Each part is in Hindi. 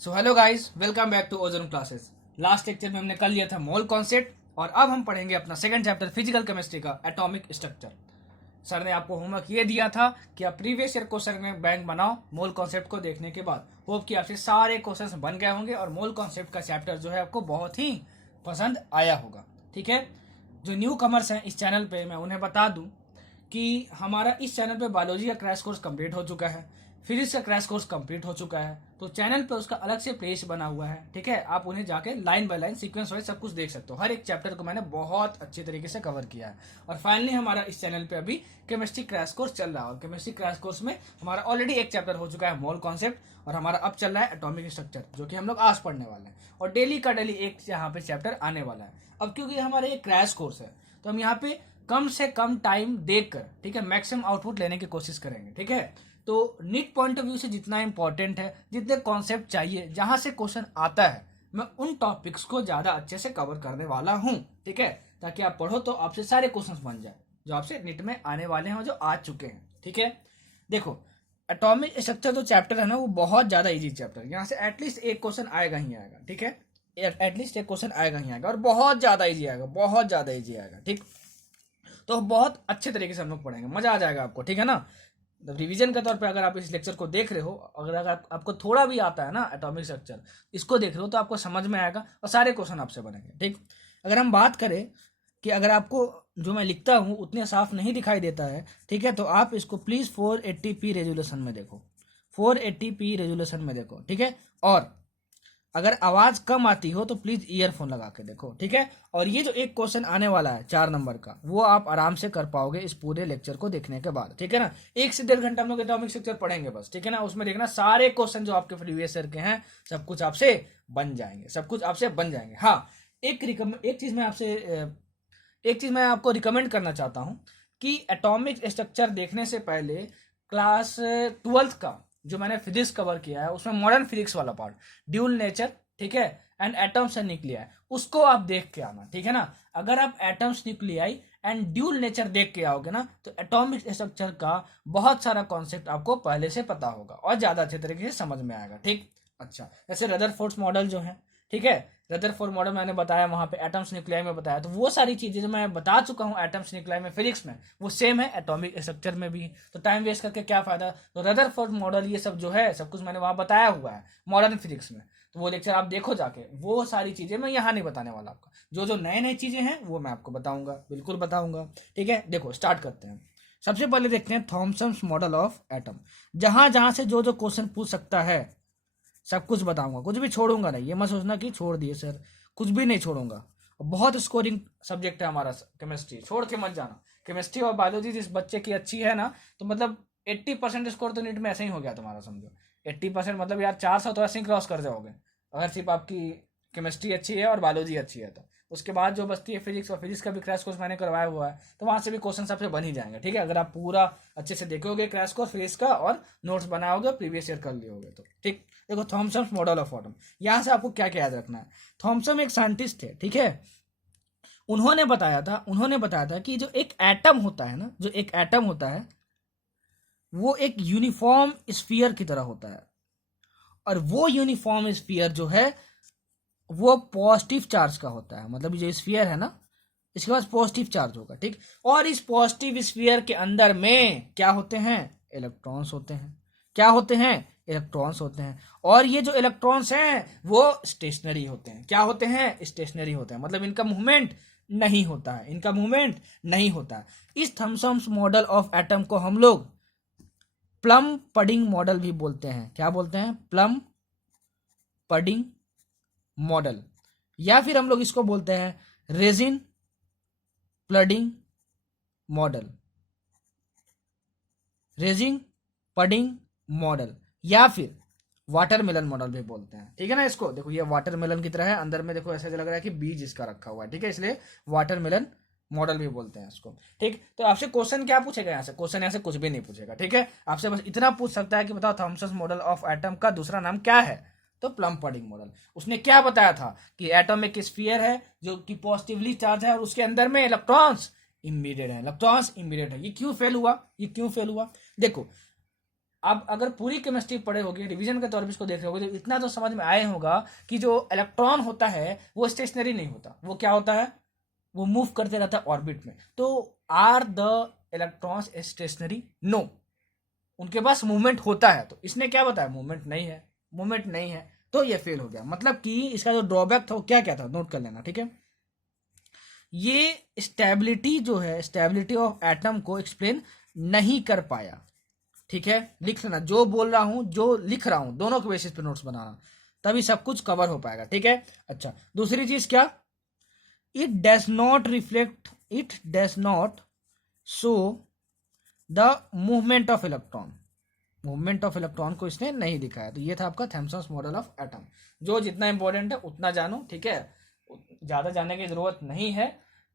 So hello guys, welcome back to Ozone classes. Last lecture में हमने कर लिया था मोल कॉन्सेप्ट और अब हम पढ़ेंगे अपना सेकंड चैप्टर फिजिकल केमिस्ट्री का एटॉमिक स्ट्रक्चर। सर ने आपको होमवर्क ये दिया था कि आप प्रीवियस ईयर क्वेश्चन में बैंक बनाओ मोल कॉन्सेप्ट को देखने के बाद। होप कि आपसे सारे क्वेश्चन बन गए होंगे और मोल कॉन्सेप्ट का चैप्टर जो है आपको बहुत ही पसंद आया होगा। ठीक है, जो न्यू कमर्स हैं इस चैनल पे मैं उन्हें बता दूं कि हमारा इस चैनल पे बायोलॉजी का क्रैश कोर्स कंप्लीट हो चुका है, फिजिक्स का क्रैश कोर्स कंप्लीट हो चुका है। तो चैनल पे उसका अलग से प्लेलिस्ट बना हुआ है। ठीक है, आप उन्हें जाके line by line sequence wise सब कुछ देख सकते हो। हर एक चैप्टर को मैंने बहुत अच्छे तरीके से कवर किया है। और फाइनली हमारा इस चैनल पे अभी केमिस्ट्री क्रैश कोर्स चल रहा है और केमिस्ट्री क्रैश कोर्स में हमारा ऑलरेडी एक चैप्टर हो चुका है मोल कॉन्सेप्ट और हमारा अब चल रहा है एटॉमिक स्ट्रक्चर, जो कि हम लोग आज पढ़ने वाले हैं। और डेली का डेली एक यहाँ पे चैप्टर आने वाला है। अब क्योंकि हमारा एक क्रैश कोर्स है तो हम यहाँ पे कम से कम टाइम देखकर, ठीक है, मैक्सिमम आउटपुट लेने की कोशिश करेंगे। ठीक है, तो नीट पॉइंट ऑफ व्यू से जितना इंपॉर्टेंट है, जितने कॉन्सेप्ट चाहिए, जहां से क्वेश्चन आता है, मैं उन टॉपिक्स को ज्यादा अच्छे से कवर करने वाला हूं। ठीक है, ताकि आप पढ़ो तो आपसे सारे क्वेश्चंस बन जाए जो आपसे नीट में आने वाले हैं और जो आ चुके हैं। ठीक है, देखो एटॉमिक स्ट्रक्चर जो चैप्टर है ना वो बहुत ज्यादा इजी चैप्टर है। यहाँ से एटलीस्ट एक क्वेश्चन आएगा ही आएगा। ठीक है, एटलीस्ट एक क्वेश्चन आएगा ही आएगा और बहुत ज्यादा इजी आएगा, बहुत ज्यादा इजी आएगा। ठीक, तो बहुत अच्छे तरीके से हम लोग पढ़ेंगे, मजा आ जाएगा आपको। ठीक है ना, रिवीजन के तौर पे अगर आप इस लेक्चर को देख रहे हो, अगर आपको थोड़ा भी आता है ना एटॉमिक स्ट्रक्चर, इसको देख रहे हो तो आपको समझ में आएगा और सारे क्वेश्चन आपसे बनेंगे। ठीक, अगर हम बात करें कि अगर आपको जो मैं लिखता हूँ उतने साफ नहीं दिखाई देता है, ठीक है, तो आप इसको प्लीज 480p रेजोल्यूशन में देखो, 480p रेजोल्यूशन में देखो। ठीक है, और अगर आवाज कम आती हो तो प्लीज ईयरफोन लगा के देखो। ठीक है, और ये जो एक क्वेश्चन आने वाला है 4 नंबर का, वो आप आराम से कर पाओगे इस पूरे लेक्चर को देखने के बाद। ठीक है ना, 1 से 1.5 घंटा हम लोग एटॉमिक स्ट्रक्चर पढ़ेंगे बस। ठीक है ना, उसमें देखना सारे क्वेश्चन जो आपके प्रीवियस ईयर के हैं सब कुछ आपसे बन जाएंगे, सब कुछ आपसे बन जाएंगे। हाँ, एक चीज मैं आपको रिकमेंड करना चाहता हूँ कि एटॉमिक स्ट्रक्चर देखने से पहले क्लास 12th का जो मैंने फिजिक्स कवर किया है उसमें मॉडर्न फिजिक्स वाला पार्ट, ड्यूल नेचर, ठीक है, एंड एटम्स एंड न्यूक्लियाई, उसको आप देख के आना। ठीक है ना, अगर आप atoms, nuclei and dual nature देख के आओगे ना तो एटॉमिक स्ट्रक्चर का बहुत सारा कॉन्सेप्ट आपको पहले से पता होगा और ज्यादा अच्छे तरीके से समझ में आएगा। ठीक, अच्छा, जैसे रदरफोर्ड मॉडल जो है, ठीक है, रदरफोर्ड मॉडल मैंने बताया, वहां पे एटम्स न्यूक्लियाई में बताया, तो वो सारी चीजें जो मैं बता चुका हूँ एटम्स न्यूक्लियाई में फिजिक्स में, वो सेम है एटॉमिक स्ट्रक्चर में भी। तो टाइम वेस्ट करके क्या फायदा। तो रदरफोर्ड मॉडल ये सब जो है सब कुछ मैंने वहां बताया हुआ है मॉडर्न फिजिक्स में, तो वो लेक्चर आप देखो जाके। वो सारी चीजें मैं यहाँ नहीं बताने वाला आपका, जो जो नए नए चीजें हैं वो मैं आपको बताऊंगा, बिल्कुल बताऊंगा। ठीक है, देखो स्टार्ट करते हैं। सबसे पहले देखते हैं थॉमसन्स मॉडल ऑफ एटम। जहां जहां से जो जो क्वेश्चन पूछ सकता है सब कुछ बताऊंगा, कुछ भी छोड़ूंगा नहीं। ये मत सोचना कि छोड़ दिए सर, कुछ भी नहीं छोड़ूंगा। बहुत स्कोरिंग सब्जेक्ट है हमारा केमिस्ट्री, छोड़ के मत जाना। केमिस्ट्री और बायोलॉजी जिस बच्चे की अच्छी है ना, तो मतलब 80% स्कोर तो नीट में ऐसे ही हो गया तुम्हारा, समझो 80% मतलब यार 400 तो ऐसे ही क्रॉस कर जाओगे अगर सिर्फ आपकी केमिस्ट्री अच्छी है और बायोलॉजी अच्छी है तो। उसके बाद जो बचती है फिजिक्स, और फिजिक्स का भी क्रैश कोर्स मैंने करवाया हुआ है, तो वहां से भी क्वेश्चन सबसे बन ही जाएंगे। ठीक है, अगर आप पूरा अच्छे से देखोगे क्रैश कोर्स फिजिक्स का और नोट्स बनाओगे, प्रीवियस ईयर कर लिए होगे तो। ठीक, देखो थॉमसन मॉडल ऑफ एटम, यहां से आपको क्या क्या याद रखना है। थॉमसन एक साइंटिस्ट थे, ठीक है, उन्होंने बताया था कि जो एक एटम होता है ना, जो एक एटम होता है वो एक यूनिफॉर्म स्फीयर की तरह होता है, और वो यूनिफॉर्म स्फीयर जो है वो पॉजिटिव चार्ज का होता है। मतलब जो स्फीयर है ना, इसके पास पॉजिटिव चार्ज होगा। ठीक, और इस पॉजिटिव स्फीयर के अंदर में क्या होते हैं, इलेक्ट्रॉन्स होते हैं। क्या होते हैं, इलेक्ट्रॉन्स होते हैं। और ये जो इलेक्ट्रॉन्स हैं वो स्टेशनरी होते हैं। क्या होते हैं, स्टेशनरी होते हैं, मतलब इनका मूवमेंट नहीं होता है, इनका मूवमेंट नहीं होता है। इस थॉमसन्स मॉडल ऑफ एटम को हम लोग प्लम पडिंग मॉडल भी बोलते हैं। क्या बोलते हैं, प्लम पडिंग मॉडल, या फिर हम लोग इसको बोलते हैं raisin pudding model, raisin pudding model, या फिर वाटरमेलन मॉडल भी बोलते हैं। ठीक है ना, इसको देखो ये वाटरमेलन की तरह है, अंदर में देखो ऐसा लग रहा है कि बीज इसका रखा हुआ है। ठीक है, इसलिए वाटरमेलन मॉडल भी बोलते हैं इसको। ठीक, तो आपसे क्वेश्चन क्या पूछेगा, यहाँ से क्वेश्चन यहाँ से कुछ भी नहीं पूछेगा। ठीक है, आपसे बस इतना पूछ सकता है कि बताओ थॉमसन मॉडल ऑफ एटम का दूसरा नाम क्या है, तो प्लम पडिंग मॉडल। उसने क्या बताया था कि एटम एक स्फीयर है जो कि पॉजिटिवली चार्ज है और उसके अंदर में इलेक्ट्रॉन्स इमीडिएट है, इलेक्ट्रॉन्स इमीडिएट है। ये क्यों फेल हुआ, ये क्यों फेल हुआ, देखो आप अगर पूरी केमिस्ट्री पढ़े होगे, रिवीजन के तौर पे इसको देख रहे होगे, तो इतना तो समझ में आए होगा कि जो इलेक्ट्रॉन होता है वो स्टेशनरी नहीं होता, वो क्या होता है, वो मूव करते रहता है ऑर्बिट में। तो are the electrons stationary? No, उनके पास मूवमेंट होता है। तो इसने क्या बताया, मूवमेंट नहीं है, मूवमेंट नहीं है, तो ये फेल हो गया। मतलब कि इसका जो ड्रॉबैक था वो क्या क्या था, नोट कर लेना, ठीक है। ये स्टेबिलिटी जो है, स्टेबिलिटी ऑफ एटम को एक्सप्लेन नहीं कर पाया, ठीक है। लिख लेना, जो बोल रहा हूं, जो लिख रहा हूं, दोनों के बेसिस पे नोट्स बनाना, तभी सब कुछ कवर हो पाएगा, ठीक है। अच्छा, दूसरी चीज क्या, it does not reflect, it does not show the movement of electron, movement of electron को इसने नहीं दिखाया। तो ये था आपका थॉमसन्स मॉडल ऑफ एटम। जो जितना इंपॉर्टेंट है उतना जानो, ठीक है, ज्यादा जानने की जरूरत नहीं है,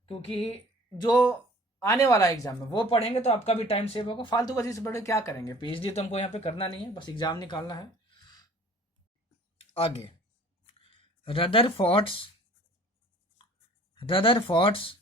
क्योंकि जो आने वाला एग्जाम में वो पढ़ेंगे तो आपका भी टाइम सेव होगा। फालतू का चीज पढ़े क्या करेंगे, पीएचडी तो हमको यहाँ पे करना नहीं है, बस एग्जाम निकालना है। आगे, रदरफोर्ड्स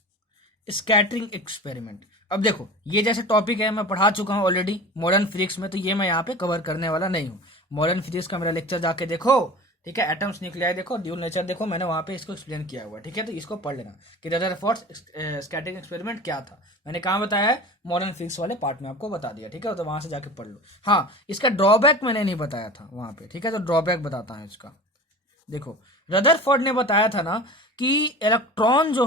स्कैटरिंग एक्सपेरिमेंट। अब देखो, ये जैसे टॉपिक है मैं पढ़ा चुका हूँ ऑलरेडी मॉडर्न फिजिक्स में, तो ये मैं यहाँ पे कवर करने वाला नहीं हूँ। मॉडर्न फिजिक्स का मेरा लेक्चर जाके देखो, ठीक है, एटम्स न्यूक्लियाई देखो, ड्यूल नेचर देखो, मैंने वहाँ पे इसको एक्सप्लेन किया हुआ है, ठीक है। तो इसको पढ़ लेना कि रदरफोर्ड स्कैटरिंग एक्सपेरिमेंट क्या था, मैंने कहाँ बताया है, मॉडर्न फिजिक्स वाले पार्ट में आपको बता दिया, ठीक है। तो वहाँ से जाके पढ़ लो। हाँ, इसका ड्रॉबैक मैंने नहीं बताया था वहाँ पे, ठीक है, तो ड्रॉबैक बताता हूँ इसका। देखो, रदरफोर्ड ने बताया था ना कि इलेक्ट्रॉन जो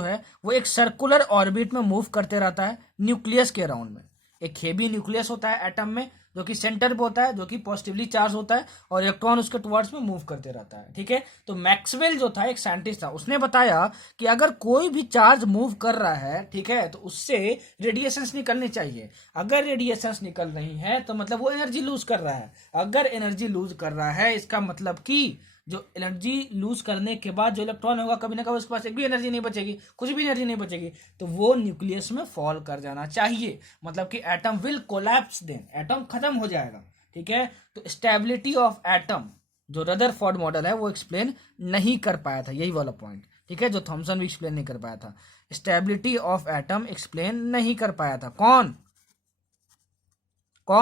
है वो एक सर्कुलर ऑर्बिट में मूव करते रहता है न्यूक्लियस के अराउंड में। एक हेवी न्यूक्लियस होता है एटम में, जो कि सेंटर पे होता है, जो कि पॉजिटिवली चार्ज होता है, और इलेक्ट्रॉन उसके टुवर्ड्स में मूव करते रहता है, ठीक है। तो मैक्सवेल जो था, एक साइंटिस्ट था, उसने बताया कि अगर कोई भी चार्ज मूव कर रहा है, ठीक है, तो उससे रेडिएशंस निकलनी चाहिए। अगर रेडिएशंस निकल रही हैं तो मतलब वो एनर्जी लूज कर रहा है। अगर एनर्जी लूज कर रहा है, इसका मतलब कि जो एनर्जी लूज करने के बाद जो इलेक्ट्रॉन होगा, कभी ना कभी उसके पास एक भी एनर्जी नहीं बचेगी, कुछ भी एनर्जी नहीं बचेगी, तो वो न्यूक्लियस में फॉल कर जाना चाहिए। मतलब कि atom will collapse, then atom खत्म हो जाएगा, ठीक है। तो स्टेबिलिटी ऑफ एटम जो रदरफोर्ड मॉडल है वो एक्सप्लेन नहीं कर पाया था, यही वाला पॉइंट, ठीक है, जो थॉमसन भी एक्सप्लेन नहीं कर पाया था। स्टेबिलिटी ऑफ एटम एक्सप्लेन नहीं कर पाया था, कौन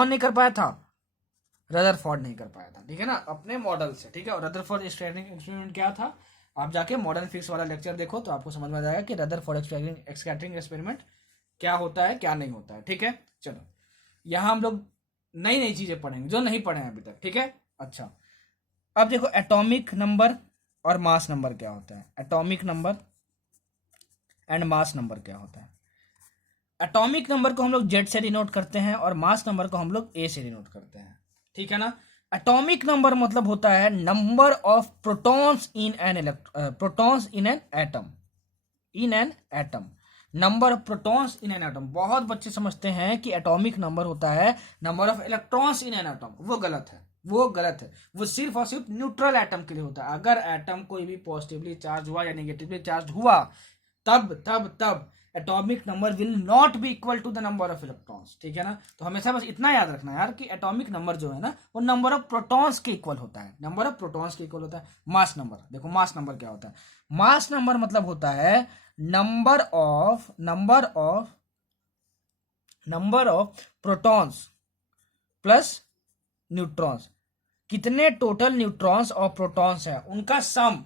नहीं कर पाया था, रदरफोर्ड नहीं कर पाया था, ठीक है ना, अपने मॉडल से, ठीक है। और रदरफोर्ड स्कैटरिंग एक्सपेरिमेंट क्या था, आप जाके मॉडर्न फिजिक्स वाला लेक्चर देखो तो आपको समझ में आ जाएगा कि रदरफोर्ड स्कैटरिंग एक्सपेरिमेंट क्या होता है, क्या नहीं होता है, ठीक है। चलो, यहाँ हम लोग नई नई चीजें पढ़ेंगे जो नहीं पढ़े हैं अभी तक, ठीक है। अच्छा, अब देखो एटॉमिक नंबर और मास नंबर क्या होता है, atomic number and mass number क्या होता है। एटॉमिक नंबर को हम लोग जेड से डिनोट करते हैं और मास नंबर को हम लोग ए से डिनोट करते हैं, ठीक है ना। एटॉमिक नंबर मतलब होता है number of protons in an atom, number of protons in an atom. बहुत बच्चे समझते हैं कि एटॉमिक नंबर होता है number of electrons in an atom, वो गलत है, वो सिर्फ और सिर्फ न्यूट्रल एटम के लिए होता है। अगर एटम कोई भी पॉजिटिवली चार्ज हुआ या नेगेटिवली चार्ज हुआ, तब atomic number will not be equal to the number of electrons, ठीक है ना। तो हमेशा बस इतना याद रखना यार कि एटॉमिक नंबर जो है ना वो नंबर ऑफ प्रोटॉन्स के इक्वल होता है, नंबर ऑफ प्रोटॉन्स के इक्वल होता है। मास नंबर, देखो मास नंबर क्या होता है, मास नंबर मतलब होता है number of protons plus neutrons, कितने टोटल न्यूट्रॉन्स और प्रोटॉन्स है उनका सम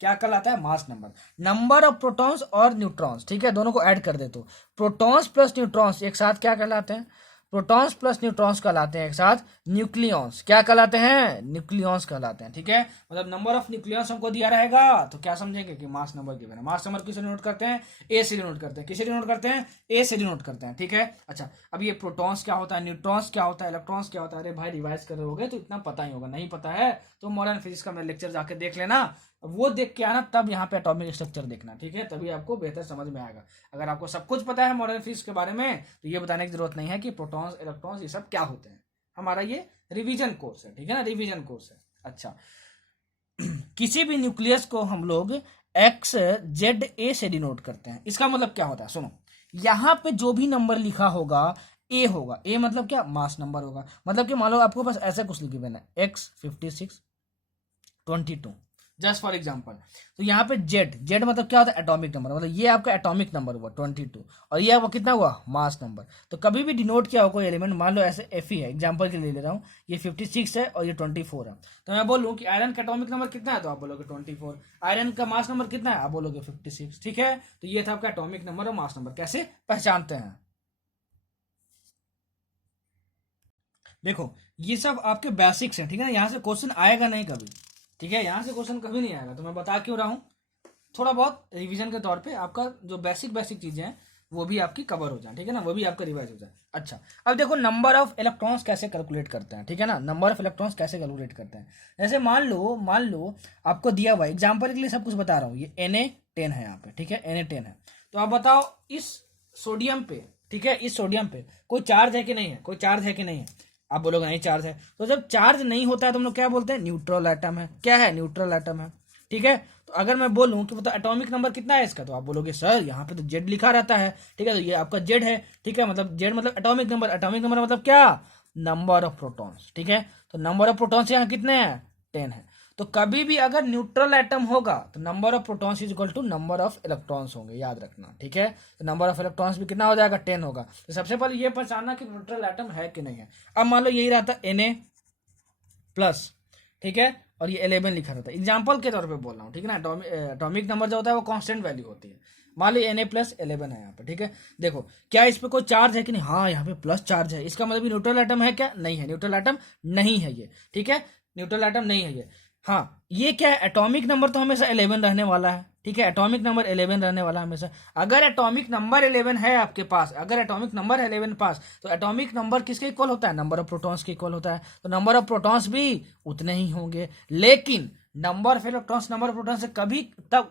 क्या कहलाता है, mass number. Number of protons और न्यूट्रॉन्स, ठीक है, दोनों को ऐड कर दे तो प्रोटॉन्स प्लस न्यूट्रॉन्स एक साथ क्या कहलाते हैं, प्रोटॉन्स प्लस न्यूट्रॉन्स कहलाते हैं एक साथ न्यूक्लियॉन्स। क्या कहलाते हैं, न्यूक्लियॉन्स कहलाते हैं, ठीक है। मतलब नंबर ऑफ न्यूक्लियॉन्स हमको दिया रहेगा तो क्या समझेंगे कि मास नंबर गिवन है। मास नंबर किसे डिनोट करते हैं, ए से डिनोट करते हैं, किसे डिनोट करते हैं, ए से डिनोट करते हैं, ठीक है। अच्छा, अब ये प्रोटॉन्स क्या होता है, न्यूट्रॉन्स क्या होता है, इलेक्ट्रॉन्स क्या होता है, अरे भाई रिवाइज कर रहे तो इतना पता ही होगा, नहीं पता है तो मॉडर्न फिजिक्स का मेरा लेक्चर जाके देख लेना, वो देख के आना, तब यहाँ पे एटॉमिक स्ट्रक्चर देखना, ठीक है, तभी आपको बेहतर समझ में आएगा। अगर आपको सब कुछ पता है मॉडर्न फिजिक्स के बारे में तो ये बताने की जरूरत नहीं है कि प्रोटॉन्स इलेक्ट्रॉन्स ये सब क्या होते हैं। हमारा ये रिवीजन कोर्स है, ठीक है ना, रिवीजन कोर्स है। अच्छा, किसी भी न्यूक्लियस को हम लोग एक्स जेड ए से डिनोट करते हैं। इसका मतलब क्या होता है, सुनो, यहाँ पे जो भी नंबर लिखा होगा ए होगा, ए मतलब क्या, मास नंबर होगा। मतलब कि मान लो आपको पास ऐसा कुछ लिखी है एक्स 56 22, जस्ट फॉर एग्जाम्पल। तो यहाँ पे जेड, जेड मतलब क्या होता है, एटॉमिक नंबर, मतलब ये आपका एटॉमिक नंबर हुआ 22, और ये आपका कितना हुआ, मास नंबर। तो कभी भी डिनोट किया हो कोई एलिमेंट, मान लो ऐसे एफ है, एग्जाम्पल के लिए ले रहा हूँ, ये 56 है और ये 24 है, तो मैं बोलूँ कि आयरन का एटॉमिक नंबर कितना है, तो आप बोलोगे 24। आयरन का मास नंबर कितना है, आप बोलोगे 56। ठीक है, तो ये था आपका एटॉमिक नंबर और मास नंबर। कैसे पहचानते हैं, देखो ये सब आपके बेसिक्स हैं, ठीक है ना, यहाँ से क्वेश्चन आएगा नहीं कभी, ठीक है, यहाँ से क्वेश्चन कभी नहीं आएगा, तो मैं बता क्यों रहा हूँ, थोड़ा बहुत रिवीजन के तौर पे आपका जो बेसिक बेसिक चीजें हैं वो भी आपकी कवर हो जाए, ठीक है ना, वो भी आपका रिवाइज हो जाए। अच्छा, अब देखो नंबर ऑफ इलेक्ट्रॉन्स कैसे कैलकुलेट करते हैं, ठीक है ना, नंबर ऑफ इलेक्ट्रॉन्स कैसे कैलकुलेट करते हैं। जैसे मान लो आपको दिया हुआ, एग्जाम्पल के लिए सब कुछ बता रहा हूँ, ये Na10 है यहाँ पे, ठीक है, Na10 है, तो आप बताओ इस सोडियम पे, ठीक है, इस सोडियम पे कोई चार्ज है कि नहीं है, कोई चार्ज है कि नहीं है, आप बोलोगे नहीं चार्ज है। तो जब चार्ज नहीं होता है तो हम लोग क्या बोलते हैं, न्यूट्रल एटम है, क्या है, न्यूट्रल एटम है, ठीक है। तो अगर मैं बोलूं कि मतलब एटॉमिक नंबर कितना है इसका, तो आप बोलोगे सर यहाँ पे तो जेड लिखा रहता है, ठीक है, तो ये आपका जेड है, ठीक है, मतलब जेड मतलब एटॉमिक नंबर, एटॉमिक नंबर मतलब क्या, नंबर ऑफ प्रोटॉन्स, ठीक है, तो नंबर ऑफ प्रोटॉन्स यहाँ कितने हैं, 10 है। तो कभी भी अगर न्यूट्रल एटम होगा तो number of protons is equal to number of electrons होंगे, याद रखना, ठीक है, तो नंबर ऑफ इलेक्ट्रॉन्स भी कितना हो जाएगा, 10 होगा। तो सबसे पहले ये पहचानना कि न्यूट्रल एटम है कि नहीं है। अब मान लो यही रहता Na प्लस, ठीक है, और ये 11 लिखा रहता है, एग्जाम्पल के तौर पे बोल रहा हूँ, ठीक है ना, एटॉमिक नंबर जो होता है वो कांस्टेंट वैल्यू होती है। मान लो Na+11 है यहाँ पे, ठीक है, देखो क्या इस पे कोई चार्ज है कि नहीं, हाँ यहाँ पे प्लस चार्ज है, इसका मतलब न्यूट्रल एटम है क्या, नहीं है, न्यूट्रल एटम नहीं है ये, ठीक है, न्यूट्रल एटम नहीं है ये। हाँ ये क्या है, एटॉमिक नंबर तो हमेशा 11 रहने वाला है, ठीक है, एटॉमिक नंबर 11 रहने वाला है हमेशा। अगर एटॉमिक नंबर 11 है आपके पास, अगर एटॉमिक नंबर है 11 पास, तो एटॉमिक नंबर किसके इक्वल होता है, नंबर ऑफ प्रोटॉन्स के इक्वल होता है, तो नंबर ऑफ प्रोटॉन्स भी उतने ही होंगे। लेकिन number of electrons number of protons से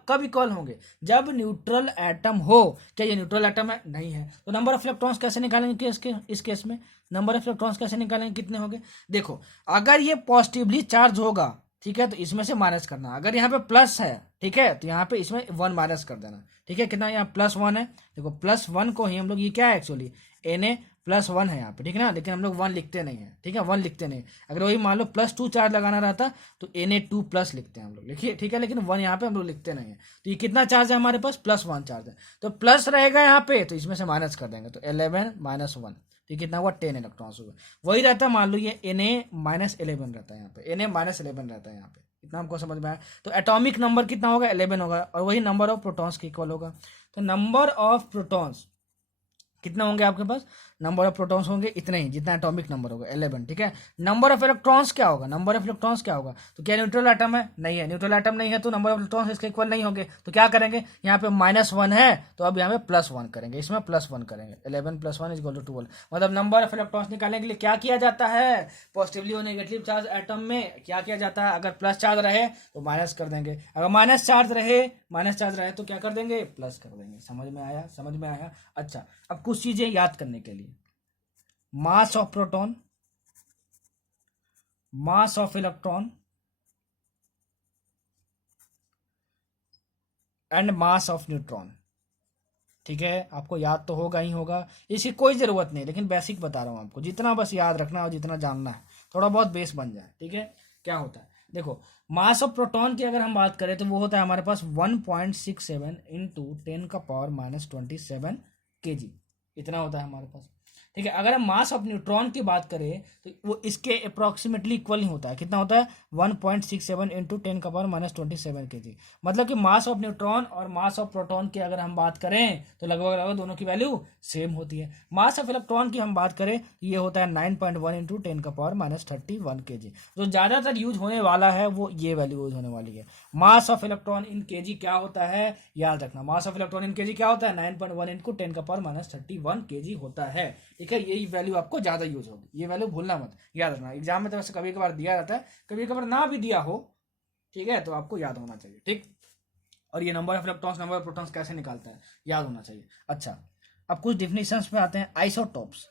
कब इक्वल होंगे, जब न्यूट्रल एटम हो। क्या ये न्यूट्रल एटम है, नहीं है, तो नंबर ऑफ इलेक्ट्रॉन्स कैसे निकालेंगे इस केस में, नंबर ऑफ इलेक्ट्रॉन्स कैसे निकालेंगे, कितने होंगे, देखो अगर ये पॉजिटिवली चार्ज होगा, ठीक है, तो इसमें से माइनस करना, अगर यहाँ पे प्लस है, ठीक है, तो यहाँ पे इसमें 1 माइनस कर देना, ठीक है, कितना यहाँ +1 है, देखो +1 को ही हम लोग, ये क्या है एक्चुअली Na+1 है यहाँ पे, ठीक है ना, लेकिन हम लोग 1 लिखते नहीं है, ठीक है, 1 लिखते नहीं। अगर वही मान लो +2 चार्ज लगाना रहता तो Na2+ लिखते हैं हम लोग, लिखिए, ठीक है, लेकिन 1 यहाँ पे हम लोग लिखते नहीं है। तो ये कितना चार्ज है हमारे पास, +1 चार्ज है, तो प्लस रहेगा यहाँ पे, तो इसमें से माइनस कर देंगे, तो 11 - 1, तो कितना हुआ, 10 इलेक्ट्रॉन्स होगा। वही रहता है, मान लो ये Na-11 रहता है यहाँ पे, Na-11 रहता है यहाँ पे, इतना हमको समझ में आया। तो एटॉमिक नंबर कितना होगा, 11 होगा, और वही नंबर ऑफ प्रोटॉन्स के इक्वल होगा। तो नंबर ऑफ प्रोटॉन्स कितना होंगे आपके पास, नंबर ऑफ प्रोटॉन्स होंगे इतने ही जितना एटॉमिक नंबर होगा, 11, ठीक है। नंबर ऑफ इलेक्ट्रॉन्स क्या होगा, नंबर ऑफ इलेक्ट्रॉन्स क्या होगा, तो क्या न्यूट्रल एटम है, नहीं है, न्यूट्रल एटम नहीं है, तो नंबर ऑफ इलेक्ट्रॉन्स इसके इक्वल नहीं होंगे, तो क्या करेंगे, यहाँ पे -1 है, तो अब यहाँ पे +1 करेंगे, इसमें +1 करेंगे, 11 + 1 = 12। मतलब नंबर ऑफ इलेक्ट्रॉन्स निकालने के लिए क्या किया जाता है, पॉजिटिवली और नेगेटिव चार्ज एटम में क्या किया जाता है, अगर प्लस चार्ज रहे तो माइनस कर देंगे, अगर माइनस चार्ज रहे तो क्या कर देंगे, प्लस कर देंगे। समझ में आया, समझ में आया। अच्छा, अब कुछ चीजें याद करने के लिए, mass of proton, mass of electron and mass of neutron, ठीक है, आपको याद तो होगा ही होगा, इसकी कोई जरूरत नहीं, लेकिन बेसिक बता रहा हूं आपको, जितना बस याद रखना और जितना जानना है, थोड़ा बहुत बेस बन जाए, ठीक है। क्या होता है, देखो मास ऑफ प्रोटॉन की अगर हम बात करें तो वो होता है हमारे पास 1.67 × 10⁻27 kg, इतना होता है हमारे पास, ठीक है। अगर हम मास ऑफ न्यूट्रॉन की बात करें तो वो इसके अप्रोक्सीमेटली इक्वल ही होता है, कितना होता है, 1.67 × 10⁻27 kg। मतलब कि मास ऑफ न्यूट्रॉन और मास ऑफ प्रोटॉन की अगर हम बात करें तो लगभग लगभग दोनों की वैल्यू सेम होती है। मास ऑफ इलेक्ट्रॉन की हम बात करें ये होता है 9.1 × 10⁻31 kg। जो ज्यादातर यूज होने वाला है वो ये वैल्यू यूज होने वाली है। Mass of electron in KG क्या होता है, याद रखना, mass of electron in KG क्या होता है, 9.1 × 10⁻31 kg होता है, ठीक है। यही वैल्यू आपको ज्यादा यूज होगी, ये वैल्यू भूलना मत, याद रखना। एग्जाम में तो वैसे कभी कभार दिया जाता है, कभी कभार ना भी दिया हो, ठीक है, तो आपको याद होना चाहिए, ठीक। और ये number of electrons number of protons कैसे निकालता है, याद होना चाहिए। अच्छा, अब कुछ डिफिनेशंस पे आते हैं। आइसोटॉप्स,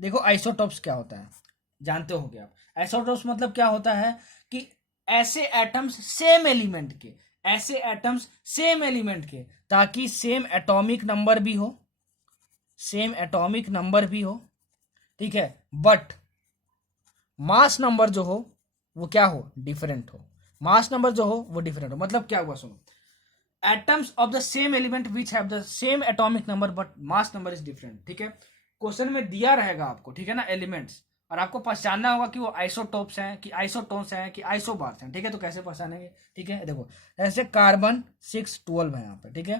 देखो आइसोटॉप्स क्या होता है, जानते होगे आप। आइसोटॉप्स मतलब क्या होता है कि ऐसे एटम्स सेम एलिमेंट के, ऐसे एटम्स सेम एलिमेंट के, ताकि सेम एटॉमिक नंबर भी हो, सेम एटॉमिक नंबर भी हो, ठीक है, बट मास नंबर जो हो वो क्या हो, डिफरेंट हो। मास नंबर जो हो वो डिफरेंट हो। मतलब क्या हुआ सुनो, atoms of the same element which have the same atomic number but mass number is different. ठीक है, क्वेश्चन में दिया रहेगा आपको, ठीक है ना, एलिमेंट्स, और आपको पहचानना होगा कि वो आइसोटोप्स हैं कि आइसोटोन्स हैं कि आइसोबार्स हैं। ठीक है, तो कैसे पहचानेंगे? ठीक है, देखो ऐसे कार्बन 612 है यहाँ पे, ठीक है,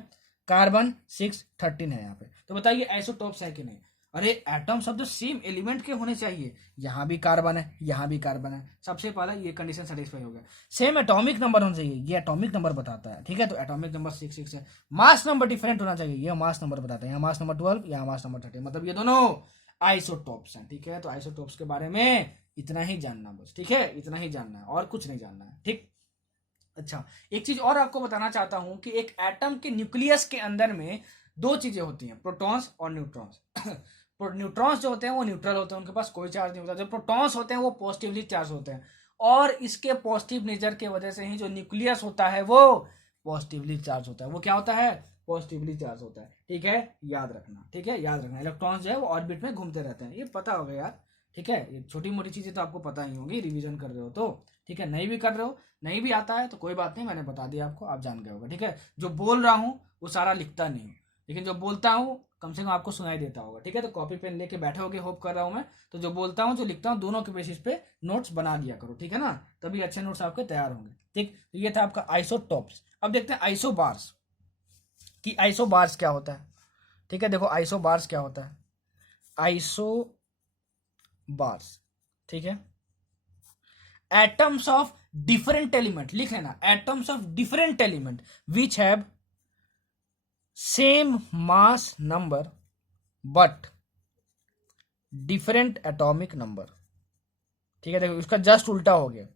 कार्बन 613 है यहाँ पे, तो बताइए आइसोटोप्स है कि नहीं? अरे atoms of the same element के होने चाहिए, यहाँ भी कार्बन है यहाँ भी कार्बन है, सबसे पहला ये कंडीशन सेटिस्फाई हो गया। सेम एटॉमिक नंबर होना चाहिए, ये एटॉमिक नंबर बताता है। ठीक है, तो एटॉमिक नंबर 6 है। मास नंबर डिफरेंट होना चाहिए, ये मास नंबर बताता है, यहाँ मास नंबर 12 यहाँ मास नंबर 13, मतलब ये दोनों आइसोटोप्स हैं। ठीक है, तो आइसोटोप्स के बारे में इतना ही जानना बस। ठीक है, इतना ही जानना है और कुछ नहीं जानना है। ठीक, अच्छा एक चीज और आपको बताना चाहता हूं कि एक एटम के न्यूक्लियस के अंदर में दो चीजें होती हैं, प्रोटॉन्स और न्यूट्रॉन्स। न्यूट्रॉन्स जो होते हैं वो न्यूट्रल होते हैं, उनके पास कोई चार्ज नहीं होता। जो प्रोटॉन्स होते हैं वो पॉजिटिवली चार्ज होते हैं, और इसके पॉजिटिव नेचर के वजह से ही जो न्यूक्लियस होता है वो पॉजिटिवली चार्ज होता है। वो क्या होता है? पॉजिटिवली चार्ज होता है। ठीक है, याद रखना। ठीक है, याद रखना, इलेक्ट्रॉन्स जो है वो ऑर्बिट में घूमते रहते हैं, ये पता होगा यार। ठीक है, ये छोटी मोटी चीजें तो आपको पता ही होंगी, रिवीजन कर रहे हो तो। ठीक है, नहीं भी कर रहे हो, नहीं भी आता है तो कोई बात नहीं, मैंने बता दिया आपको, आप जान गए होगा। ठीक है, जो बोल रहा हूँ वो सारा लिखता नहीं हूँ, लेकिन जो बोलता हूँ कम से कम आपको सुनाई देता होगा। ठीक है, तो कॉपी पेन लेके बैठे होगे, होप कर रहा हूँ मैं, तो जो बोलता हूँ जो लिखता हूँ दोनों के बेसिस पे नोट्स बना लिया करो। ठीक है ना, तभी अच्छे नोट्स आपके तैयार होंगे। ठीक, तो ये था आपका आइसोटॉप्स। अब देखते हैं आइसोबार्स कि आइसोबार्स क्या होता है। ठीक है, देखो आइसोबार्स क्या होता है, आइसोबार्स, ठीक है, एटम्स ऑफ डिफरेंट एलिमेंट, लिख लेना, atoms of different element which have same mass number but different atomic number. ठीक है, देखो उसका जस्ट उल्टा हो गया,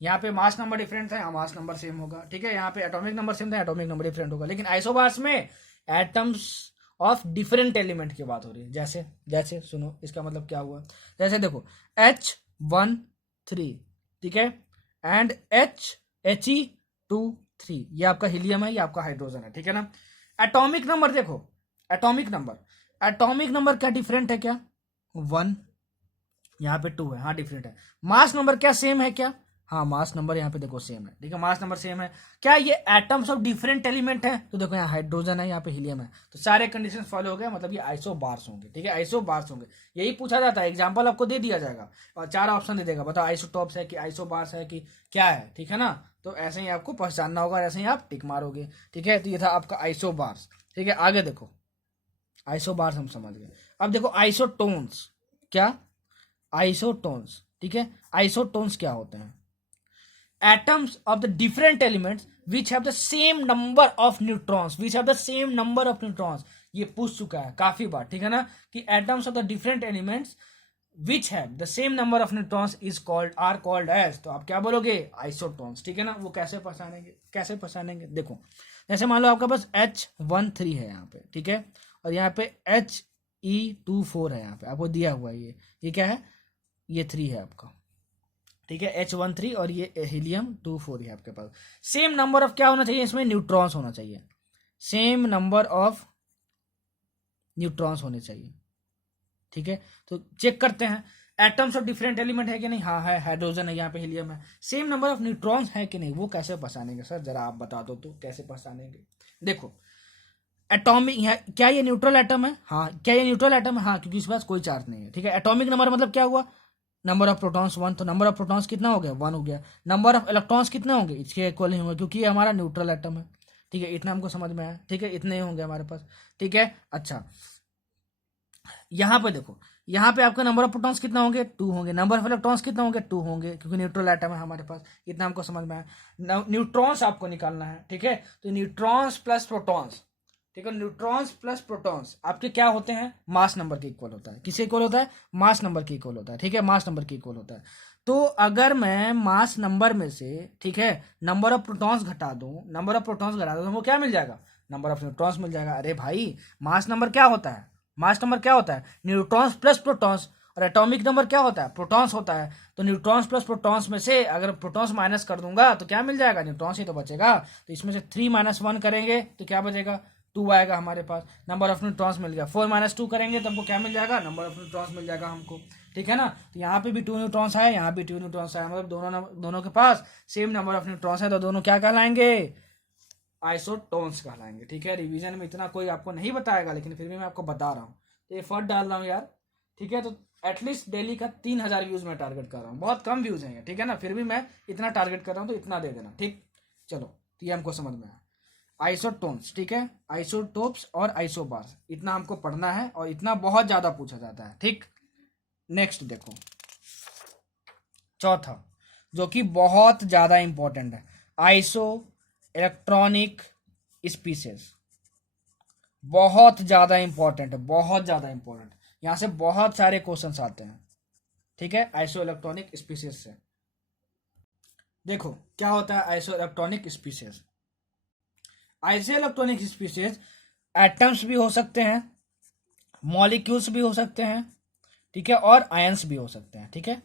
यहाँ पे मास नंबर डिफरेंट था, यहाँ मास नंबर सेम होगा। ठीक है, यहाँ पे एटॉमिक नंबर सेम था, एटॉमिक नंबर डिफरेंट होगा। लेकिन आइसोबार्स में एटम्स ऑफ डिफरेंट एलिमेंट की बात हो रही है। जैसे जैसे सुनो, इसका मतलब क्या हुआ, जैसे देखो H13, ठीक है, एंड He2 3, ये आपका हीलियम है, ये आपका हाइड्रोजन है। ठीक है ना, एटॉमिक नंबर देखो, एटॉमिक नंबर क्या डिफरेंट है क्या? 1, यहाँ पे 2 है, हाँ डिफरेंट है। मास नंबर क्या सेम है क्या? हाँ मास नंबर यहाँ पे देखो सेम है। ठीक है, मास नंबर सेम है। क्या ये एटम्स ऑफ डिफरेंट एलिमेंट है? तो देखो यहाँ हाइड्रोजन है, यहाँ पे हीलियम है, तो सारे कंडीशन फॉलो हो गए, मतलब ये आइसोबार्स होंगे। ठीक है, आइसोबार्स होंगे, यही पूछा जाता है, एग्जाम्पल आपको दे दिया जाएगा और 4 ऑप्शन दे देगा, बताओ आइसोटॉप्स है कि आइसोबार्स है कि क्या है। ठीक है ना, तो ऐसे ही आपको पहचानना होगा, ऐसे ही आप टिक मारोगे। ठीक है, तो ये था आपका आइसोबार्स। ठीक है, आगे देखो, आइसोबार्स हम समझ गए। अब देखो आइसोटोन्स, क्या? आइसोटोन्स। ठीक है, आइसोटोन्स क्या होते हैं? Atoms of the different elements which have the same number of neutrons, which have the same number of neutrons. ये पूछ चुका है काफी बार। ठीक है ना, कि atoms of the different elements which have the same number of neutrons is called, are called as, तो आप क्या बोलोगे? आइसोटोन्स। ठीक है ना, वो कैसे पहचानेंगे? कैसे पहचानेंगे? देखो जैसे मान लो आपका पास H13 है यहाँ पे, ठीक है, और यहाँ पे He24 है, यहाँ पे आपको दिया हुआ है, ये क्या है? ये 3 है आपका। ठीक है, H13 और ये हीलियम 24 है आपके पास। सेम नंबर ऑफ क्या होना चाहिए इसमें? न्यूट्रॉन्स होना चाहिए, सेम नंबर ऑफ न्यूट्रॉन्स होने चाहिए। ठीक है, तो चेक करते हैं एटम्स ऑफ डिफरेंट एलिमेंट है कि नहीं। हाँ है, हाइड्रोजन है, यहाँ पे हीलियम है। सेम नंबर ऑफ न्यूट्रॉन्स है कि नहीं, वो कैसे पहचानेंगे सर, जरा आप बता दो तो कैसे पहचानेंगे। देखो एटॉमिक, क्या ये न्यूट्रल एटम है? हाँ, क्या ये न्यूट्रल एटम है? हाँ, क्योंकि इसके पास कोई चार्ज नहीं है। ठीक है, एटॉमिक नंबर मतलब क्या हुआ? नंबर ऑफ प्रोटॉन्स 1, तो नंबर ऑफ प्रोटॉन्स कितना हो गया? 1 हो गया। नंबर ऑफ इलेक्ट्रॉन्स कितने होंगे? इसके इक्वल ही होंगे, क्योंकि ये हमारा न्यूट्रल एटम है। ठीक है, इतना हमको समझ में आया। ठीक है, इतने ही होंगे हमारे पास। ठीक है, अच्छा यहाँ पे देखो, यहाँ पे आपका नंबर ऑफ प्रोटॉन्स कितना होंगे? 2 होंगे। नंबर ऑफ इलेक्ट्रॉन्स कितना होंगे? 2 होंगे, क्योंकि न्यूट्रल एटम है हमारे पास। इतना हमको समझ में आया। न्यूट्रॉन्स आपको निकालना है। ठीक है, तो न्यूट्रॉन्स प्लस प्रोटॉन्स, ठीक है, न्यूट्रॉन्स प्लस प्रोटॉन्स आपके क्या होते हैं? मास नंबर के इक्वल होता है। किसके इक्वल होता है? मास नंबर के इक्वल होता है। ठीक है, मास नंबर के इक्वल होता है। तो अगर मैं मास नंबर में से, ठीक है, नंबर ऑफ प्रोटॉन्स घटा दूं, नंबर ऑफ प्रोटॉन्स घटा दूं, तो हमको क्या मिल जाएगा? नंबर ऑफ न्यूट्रॉन्स मिल जाएगा। अरे भाई, मास नंबर क्या होता है? मास नंबर क्या होता है? Neutrons plus protons. और एटॉमिक नंबर क्या होता है? प्रोटॉन्स होता है। तो न्यूट्रॉन्स प्लस प्रोटॉन्स में से अगर प्रोटॉन्स माइनस कर दूंगा तो क्या मिल जाएगा? न्यूट्रॉन्स ही तो बचेगा। तो इसमें से 3 - 1 करेंगे तो क्या बचेगा? 2 आएगा हमारे पास। नंबर ऑफ न्यूट्रॉन्स मिल गया। 4 - 2 करेंगे तो हमको क्या मिल जाएगा? नंबर ऑफ न्यूट्रॉन्स मिल जाएगा हमको। ठीक है ना। तो यहाँ पे भी 2 न्यूट्रॉन्स है, यहाँ भी 2 न्यूट्रॉन्स है, मतलब दोनों के पास सेम नंबर ऑफ न्यूट्रॉन्स है, तो दोनों क्या कहलाएंगे, आइसोटोन्स कहलाएंगे। ठीक है, रिवीजन में इतना कोई आपको नहीं बताएगा, लेकिन फिर भी मैं आपको बता रहा हूँ, तो एफर्ट डाल रहा हूँ यार। ठीक है, तो एटलीस्ट डेली का 3000 व्यूज मैं टारगेट कर रहा हूँ, बहुत कम व्यूज हैं, ठीक है ना, फिर भी मैं इतना टारगेट कर रहा हूँ, तो इतना दे देना। ठीक, चलो, तो ये हमको समझ में आया। आइसोटोन्स, ठीक है, आइसोटोप्स और आइसोबार्स, इतना हमको पढ़ना है, और इतना बहुत ज्यादा पूछा जाता है। ठीक, नेक्स्ट देखो, चौथा जो कि बहुत ज्यादा इंपॉर्टेंट है, आइसो इलेक्ट्रॉनिक स्पीसीज, बहुत ज्यादा इंपॉर्टेंट है, बहुत ज्यादा इंपॉर्टेंट, यहां से बहुत सारे क्वेश्चंस आते हैं। ठीक है, आइसो इलेक्ट्रॉनिक स्पीसीज से देखो क्या होता है। Iso electronic species, iso electronic species atoms भी हो सकते हैं, मॉलिक्यूल्स भी हो सकते हैं, ठीक है, और आयंस भी हो सकते हैं। ठीक है,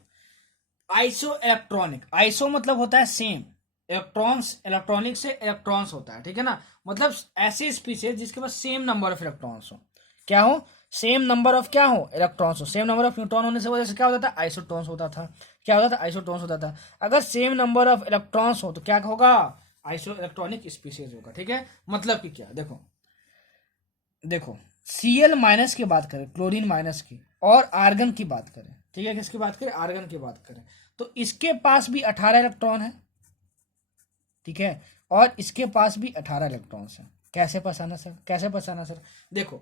आइसो इलेक्ट्रॉनिक, आइसो मतलब होता है सेम, इलेक्ट्रॉन्स, इलेक्ट्रॉनिक से इलेक्ट्रॉन्स होता है, ठीक है ना, मतलब ऐसी स्पीसीज जिसके पास सेम नंबर ऑफ इलेक्ट्रॉन्स हो, क्या हो, सेम नंबर ऑफ क्या हो, इलेक्ट्रॉन्स हो। सेम नंबर ऑफ न्यूट्रॉन होने से वजह से क्या होता था, आइसोटोन्स होता था। क्या होता था, आइसोटोन्स होता था। अगर सेम नंबर ऑफ इलेक्ट्रॉन्स हो तो क्या होगा, आइसो इलेक्ट्रॉनिक स्पीसीज होगा। ठीक है, मतलब कि क्या, देखो देखो, Cl माइनस की बात करें, क्लोरीन माइनस की, और आर्गन की बात करें, ठीक है, किसकी बात करें, आर्गन की बात करें, तो इसके पास भी 18 इलेक्ट्रॉन है, ठीक है, और इसके पास भी 18 इलेक्ट्रॉन्स हैं। कैसे पहचाना सर, कैसे पहचाना सर, देखो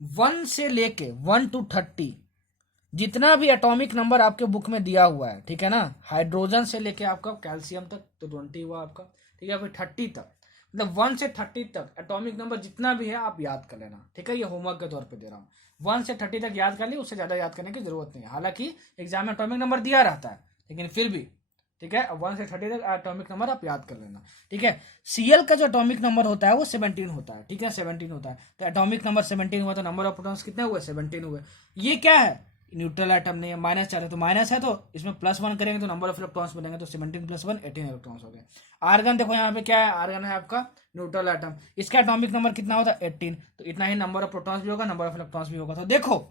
1 से लेके 1 to 30 जितना भी एटॉमिक नंबर आपके बुक में दिया हुआ है, ठीक है ना, हाइड्रोजन से लेके आपका कैल्शियम तक, तो 20 हुआ आपका, ठीक है, फिर 30 तक, मतलब 1 से 30 तक एटॉमिक नंबर जितना भी है आप याद कर लेना। ठीक है, ये होमवर्क के तौर पे दे रहा हूँ, 1 से 30 तक याद कर ली, उससे ज्यादा याद करने की जरूरत नहीं है। हालांकि एग्जाम में एटॉमिक नंबर दिया रहता है, लेकिन फिर भी, ठीक है, 1 से 30 तक एटॉमिक नंबर आप याद कर लेना। ठीक है, Cl का जो एटॉमिक नंबर होता है वो 17 होता है, ठीक है, 17 होता है, तो एटॉमिक नंबर 17 हुआ, तो नंबर ऑफ प्रोटॉन्स कितने हुए, 17 हुए। ये क्या है, न्यूट्रल एटम नहीं है, माइनस चार है, तो माइनस है, तो इसमें +1 करेंगे तो नंबर ऑफ इलेक्ट्रॉन्स मिलेंगे, तो 17 + 1 18 इलेक्ट्रॉन्स हो गए। आर्गन देखो यहाँ पे क्या है, आर्गन है आपका न्यूट्रल एटम, इसका एटॉमिक नंबर कितना होता है, 18, तो इतना ही नंबर ऑफ प्रोटॉन्स भी होगा, नंबर ऑफ इलेक्ट्रॉन्स भी होगा। तो देखो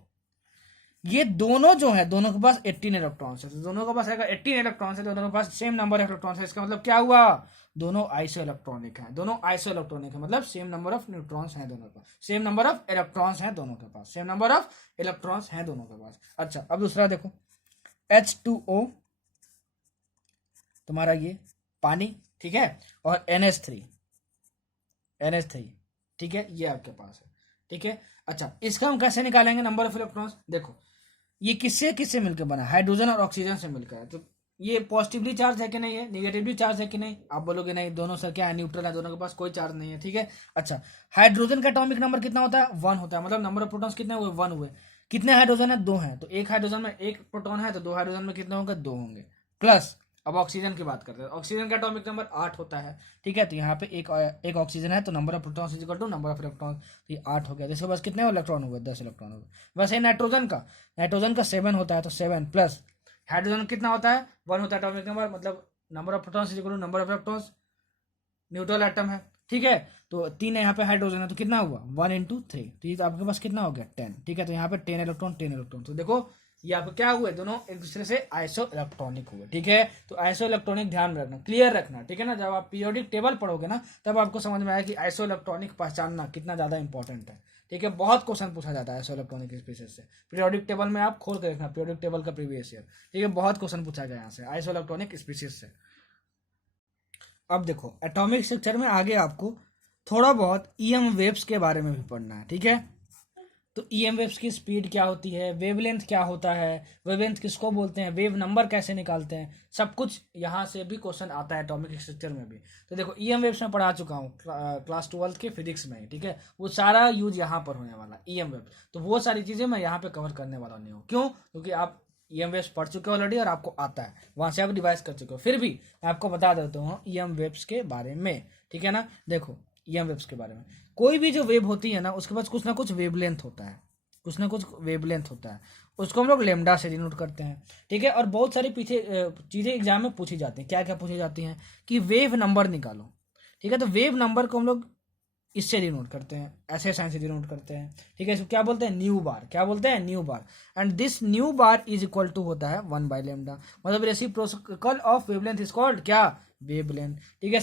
ये दोनों जो है, दोनों के पास 18 इलेक्ट्रॉन्स है, तो दोनों के पास अगर 18 इलेक्ट्रॉन्स है तो दोनों के पास सेम नंबर ऑफ इलेक्ट्रॉन्स है, इसका मतलब क्या हुआ, दोनों आइसो इलेक्ट्रॉनिक है, दोनों आइसो इलेक्ट्रॉनिक है, मतलब सेम नंबर ऑफ न्यूट्रॉन्स हैं दोनों के पास, सेम नंबर ऑफ इलेक्ट्रॉन्स हैं दोनों के पास, सेम नंबर ऑफ इलेक्ट्रॉन्स हैं दोनों के पास। अच्छा, अब दूसरा देखो, H2O तुम्हारा ये पानी, ठीक है, और NH3, ठीक है, ये आपके पास है। ठीक है, अच्छा, इसका हम कैसे निकालेंगे नंबर ऑफ इलेक्ट्रॉन्स, देखो ये किससे किससे मिलकर बना, हाइड्रोजन और ऑक्सीजन से मिलकर है, तो ये पॉजिटिवली चार्ज है कि नहीं है, निगेटिवली चार्ज है कि नहीं, आप बोलोगे नहीं, दोनों से क्या है, न्यूट्रल है, दोनों के पास कोई चार्ज नहीं है। ठीक है, अच्छा, हाइड्रोजन का एटॉमिक नंबर कितना होता है, 1 होता है, मतलब नंबर ऑफ प्रोटॉन्स कितने हुए, 1 हुए। कितने हाइड्रोजन है, 2 हैं, तो एक हाइड्रोजन में 1 प्रोटॉन है, तो 2 हाइड्रोजन में कितने होंगे, 2 होंगे, प्लस अब ऑक्सीजन की बात करते हैं, ऑक्सीजन का एटॉमिक नंबर 8 होता है। ठीक है, तो यहाँ पे एक ऑक्सीजन है, तो number of protons is equal to number of electron, तो ये 8 हो गया, जिसके पास कितने इलेक्ट्रॉन हुए, 10 इलेक्ट्रॉन हुए। वैसे नाइट्रोजन का 7 होता है, तो 7 प्लस हाइड्रोजन कितना होता है, 1 होता है एटॉमिक नंबर, मतलब number of protons is equal to number of electrons, neutral atom है। ठीक है, तो 3 यहाँ पे हाइड्रोजन है, तो कितना हुआ, 1 × 3, तो ये तो आपके पास कितना हो गया, 10। ठीक है, तो यहाँ पे 10 इलेक्ट्रॉन 10 इलेक्ट्रॉन, तो देखो ये आपको क्या हुए, दोनों एक दूसरे से आइसो इलेक्ट्रॉनिक हुए। ठीक है, तो आइसो इलेक्ट्रॉनिक ध्यान में रखना, क्लियर रखना, ठीक है ना, जब आप पीरियोडिक टेबल पढ़ोगे ना तब आपको समझ में आया कि आइसो इलेक्ट्रॉनिक पहचानना कितना ज्यादा इंपॉर्टेंट है। ठीक है, बहुत क्वेश्चन पूछा जाता है आइसो इलेक्ट्रॉनिक स्पीसीज से, पीरियोडिक टेबल में आप खोल कर देखना, पीरियोडिक टेबल का प्रीवियस ईयर, ठीक है, बहुत क्वेश्चन पूछा गया यहाँ से आइसो इलेक्ट्रॉनिक स्पीसीज से। अब देखो एटॉमिक स्ट्रक्चर में आगे आपको थोड़ा बहुत EM वेव्स के बारे में भी पढ़ना है। ठीक है, तो EM वेव्स की स्पीड क्या होती है, वेवलेंथ क्या होता है, वेवलेंथ किसको बोलते हैं, वेव नंबर कैसे निकालते हैं, सब कुछ यहाँ से भी क्वेश्चन आता है एटॉमिक स्ट्रक्चर में भी। तो देखो EM वेव्स में पढ़ा चुका हूँ क्लास 12 के फिजिक्स में, ठीक है, वो सारा यूज यहाँ पर होने वाला EM वेव, तो वो सारी चीजें मैं यहाँ पे कवर करने वाला नहीं हूँ। क्यों, क्योंकि आप EM वेव्स पढ़ चुके हो ऑलरेडी और आपको आता है, वहां से आप रिवाइज कर चुके हो, फिर भी मैं आपको बता देता हूँ EM वेव्स के बारे में। ठीक है ना, देखो EM वेव्स के बारे में, कोई भी जो वेव होती है ना उसके पास कुछ ना कुछ वेवलेंथ होता है, कुछ ना कुछ वेवलेंथ होता है, उसको हम लोग लेमडा से डिनोट करते हैं। ठीक है, और बहुत सारी पीछे चीजें एग्जाम में पूछी जाती हैं, क्या क्या पूछी जाती हैं कि वेव नंबर निकालो। ठीक है, तो वेव नंबर को हम लोग इससे डिनोट करते हैं, ऐसे साइन से डिनोट करते हैं, ठीक है। इसको क्या बोलते हैं, न्यू बार, क्या बोलते हैं, new bar. And this new bar is equal to होता है 1/λ, मतलब reciprocal of wavelength is called क्या, वेवलेंथ, ठीक है।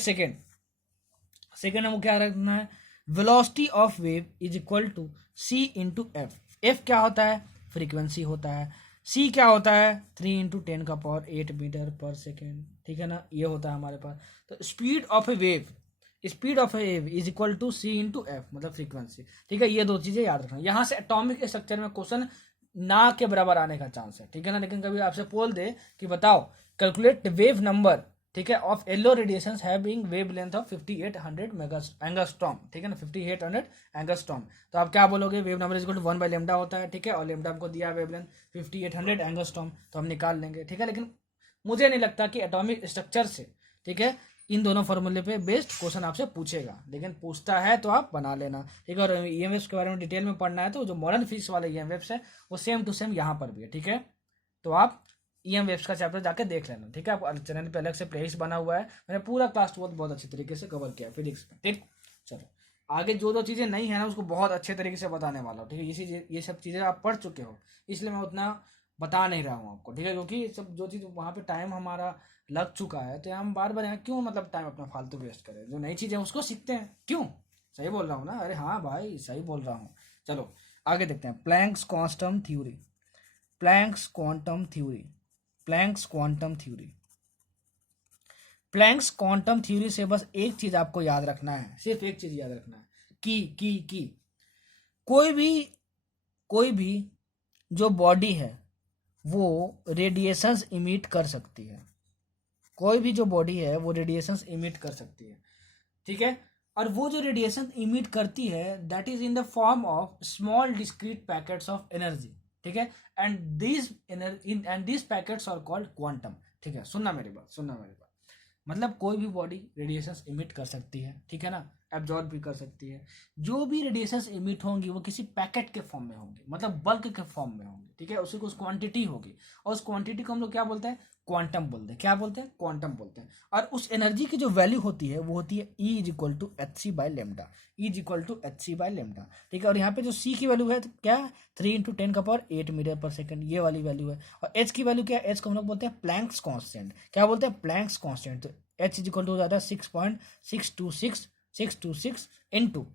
सेकेंड हमको क्या रखना है, velocity of wave is equal to C into F. F क्या होता है, फ्रीक्वेंसी होता है। सी क्या होता है, 3 इंटू 10⁸ मीटर पर सेकेंड, ठीक है ना, ये होता है हमारे पास। तो speed of a wave is equal to C into F, मतलब फ्रीक्वेंसी, ठीक है। ये दो चीजें याद रखना। यहाँ से एटॉमिक स्ट्रक्चर में क्वेश्चन ना के बराबर आने का चांस है, ठीक है ना। लेकिन कभी आपसे बोल दे कि बताओ कैलकुलेट वेव नंबर, ठीक है, of yellow radiations having wavelength of 5800 angstrom, ठीक है ना, 5800 एंगस्ट्रॉम, तो आप क्या बोलोगे, wave number is equal to 1/λ होता है, ठीक है, और लेमडा हमको दिया वेवलेंथ 5800 एंगस्ट्रॉम, तो हम निकाल लेंगे, ठीक है। लेकिन मुझे नहीं लगता कि एटॉमिक स्ट्रक्चर से, ठीक है, इन दोनों फॉर्मूले पे बेस्ड क्वेश्चन आपसे पूछेगा, लेकिन पूछता है तो आप बना लेना, ठीक है। और ईएमएफ्स के बारे में डिटेल में पढ़ना है तो जो मॉडर्न फिजिक्स वाले ईएमएफ्स है वो सेम टू सेम यहाँ पर भी है, ठीक है। तो आप ईएमएफ्स का चैप्टर जाके देख लेना, ठीक है। आप चैनल पे अलग से प्लेलिस्ट बना हुआ है, मैंने पूरा क्लास बहुत अच्छी तरीके से कवर किया फिजिक्स में, ठीक। चलो आगे जो चीज़ें नहीं है ना उसको बहुत अच्छे तरीके से बताने वाला हूँ, ठीक है। ये सब चीज़ें आप पढ़ चुके हो, इसलिए मैं उतना बता नहीं रहा हूँ आपको, ठीक है, क्योंकि सब जो चीज़ वहाँ पे टाइम हमारा लग चुका है, तो हम बार बार यहाँ क्यों मतलब टाइम अपना फालतू वेस्ट करें, जो नई चीज़ें उसको सीखते हैं, क्यों, सही बोल रहा हूँ ना, अरे हाँ भाई सही बोल रहा हूँ। चलो आगे देखते हैं, Planck's quantum theory. Planck's quantum theory Planck's quantum theory से बस एक चीज आपको याद रखना है, सिर्फ एक चीज याद रखना है कि कोई भी जो बॉडी है वो रेडिएशंस इमिट कर सकती है, कोई भी जो बॉडी है वो रेडिएशंस इमिट कर सकती है, ठीक है। और वो जो रेडिएशन इमिट करती है that is in the form of small discrete packets of energy, ठीक है। And this packets are called quantum, ठीक है। सुनना मेरी बात, मतलब कोई भी बॉडी रेडिएशंस इमिट कर सकती है, ठीक है ना, एब्जॉर्ब भी कर सकती है। जो भी रेडिएशंस इमिट होंगी वो किसी पैकेट के फॉर्म में होंगी, मतलब बल्क के फॉर्म में होंगी, ठीक है। उसकी कुछ क्वांटिटी होगी और उस क्वांटिटी को हम लोग क्या बोलते हैं, क्वांटम बोलते हैं, क्या बोलते हैं, क्वांटम बोलते हैं। और उस एनर्जी की जो वैल्यू होती है वो होती है E is equal to hc/λ, ठीक है। और यहाँ पे जो C की वैल्यू है तो क्या, 3 इंटू 10⁸ मीटर पर सेकेंड, ये वाली वैल्यू है। और H की वैल्यू क्या है, H को हम लोग बोलते हैं प्लैंक्स कांस्टेंट, क्या बोलते हैं, प्लैंक्स कांस्टेंट। तो H इज इक्वल टू हो जाता है 6.626 इंटू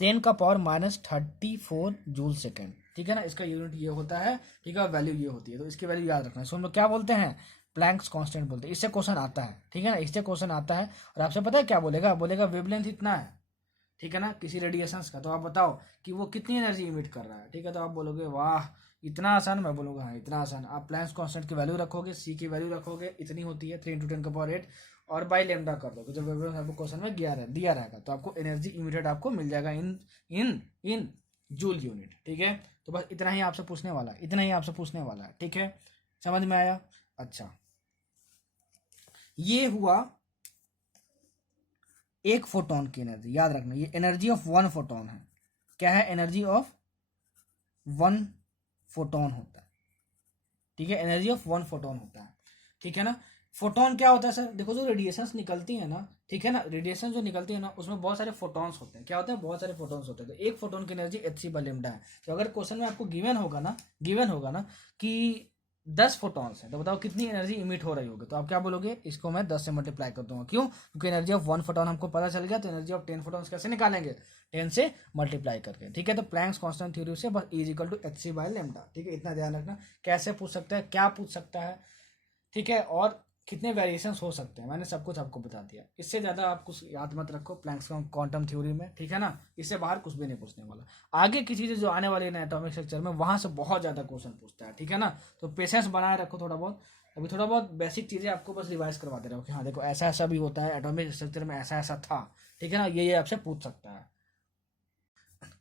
10⁻34 जूल सेकेंड, ठीक है ना। इसका यूनिट ये होता है, ठीक है, वैल्यू ये होती है, तो इसकी वैल्यू याद रखना है। सो हम लोग क्या बोलते हैं, प्लैंक्स कांस्टेंट बोलते हैं। इससे क्वेश्चन आता है, ठीक है ना, इससे क्वेश्चन आता है। और आपसे पता है क्या बोलेगा, वेवलेंथ इतना है, ठीक है ना, किसी रेडिएशंस का, तो आप बताओ कि वो कितनी एनर्जी इमिट कर रहा है, ठीक है। तो आप बोलोगे वाह इतना आसान, मैं बोलूँगा हाँ इतना आसान। आप प्लैंक्स कांस्टेंट की वैल्यू रखोगे, सी की वैल्यू रखोगे, इतनी होती है 3 इंटू 10⁸, और बाई लेमडा कर दोगे, जब वेवलेंथ आपको क्वेश्चन में दिया रहेगा, तो आपको एनर्जी इमिटेड आपको मिल जाएगा इन जूल यूनिट, ठीक है। तो बस इतना ही आपसे पूछने वाला है, ठीक है, समझ में आया। अच्छा ये हुआ एक फोटोन की एनर्जी, याद रखना ये एनर्जी ऑफ 1 फोटोन है। क्या है, एनर्जी ऑफ 1 फोटोन होता है, ठीक है, एनर्जी ऑफ 1 फोटोन होता है, ठीक है ना। फोटोन क्या होता है सर, देखो जो रेडिएशंस निकलती है ना, ठीक है ना, रेडिएशन जो निकलती है ना उसमें बहुत सारे फोटॉन्स होते हैं, क्या होते हैं, बहुत सारे फोटॉन्स होते हैं। तो एक फोटोन की एनर्जी hc/λ है। तो अगर क्वेश्चन में आपको गिवन होगा ना कि 10 फोटॉन्स है, तो बताओ कितनी एनर्जी इमिट हो रही होगी, तो आप क्या बोलोगे, इसको मैं 10 से मल्टीप्लाई कर दूंगा, क्यों, क्योंकि एनर्जी ऑफ 1 फोटोन हमको पता चल गया, तो एनर्जी ऑफ 10 फोटॉन्स कैसे निकालेंगे, 10 से मल्टीप्लाई करके, ठीक है। तो प्लैंक्स कांस्टेंट थ्योरी से बस E is equal to hc/λ, ठीक है, इतना ध्यान रखना। कैसे पूछ सकता है, क्या पूछ सकता है, ठीक है, और कितने वेरिएशंस हो सकते हैं, मैंने सब कुछ आपको बता दिया। इससे ज़्यादा आप कुछ याद मत रखो प्लैंक्स क्वांटम थ्योरी में, ठीक है ना, इससे बाहर कुछ भी नहीं पूछने वाला। आगे की चीज़ें जो आने वाली है ना एटॉमिक स्ट्रक्चर में, वहाँ से बहुत ज़्यादा क्वेश्चन पूछता है, ठीक है ना। तो पेशेंस बनाए रखो थोड़ा बहुत, अभी थोड़ा बहुत बेसिक चीज़ें आपको बस रिवाइज करवा दे रहा हूँ कि हाँ देखो ऐसा ऐसा भी होता है, एटॉमिक स्ट्रक्चर में ऐसा ऐसा था, ठीक है ना, ये आपसे पूछ सकता है।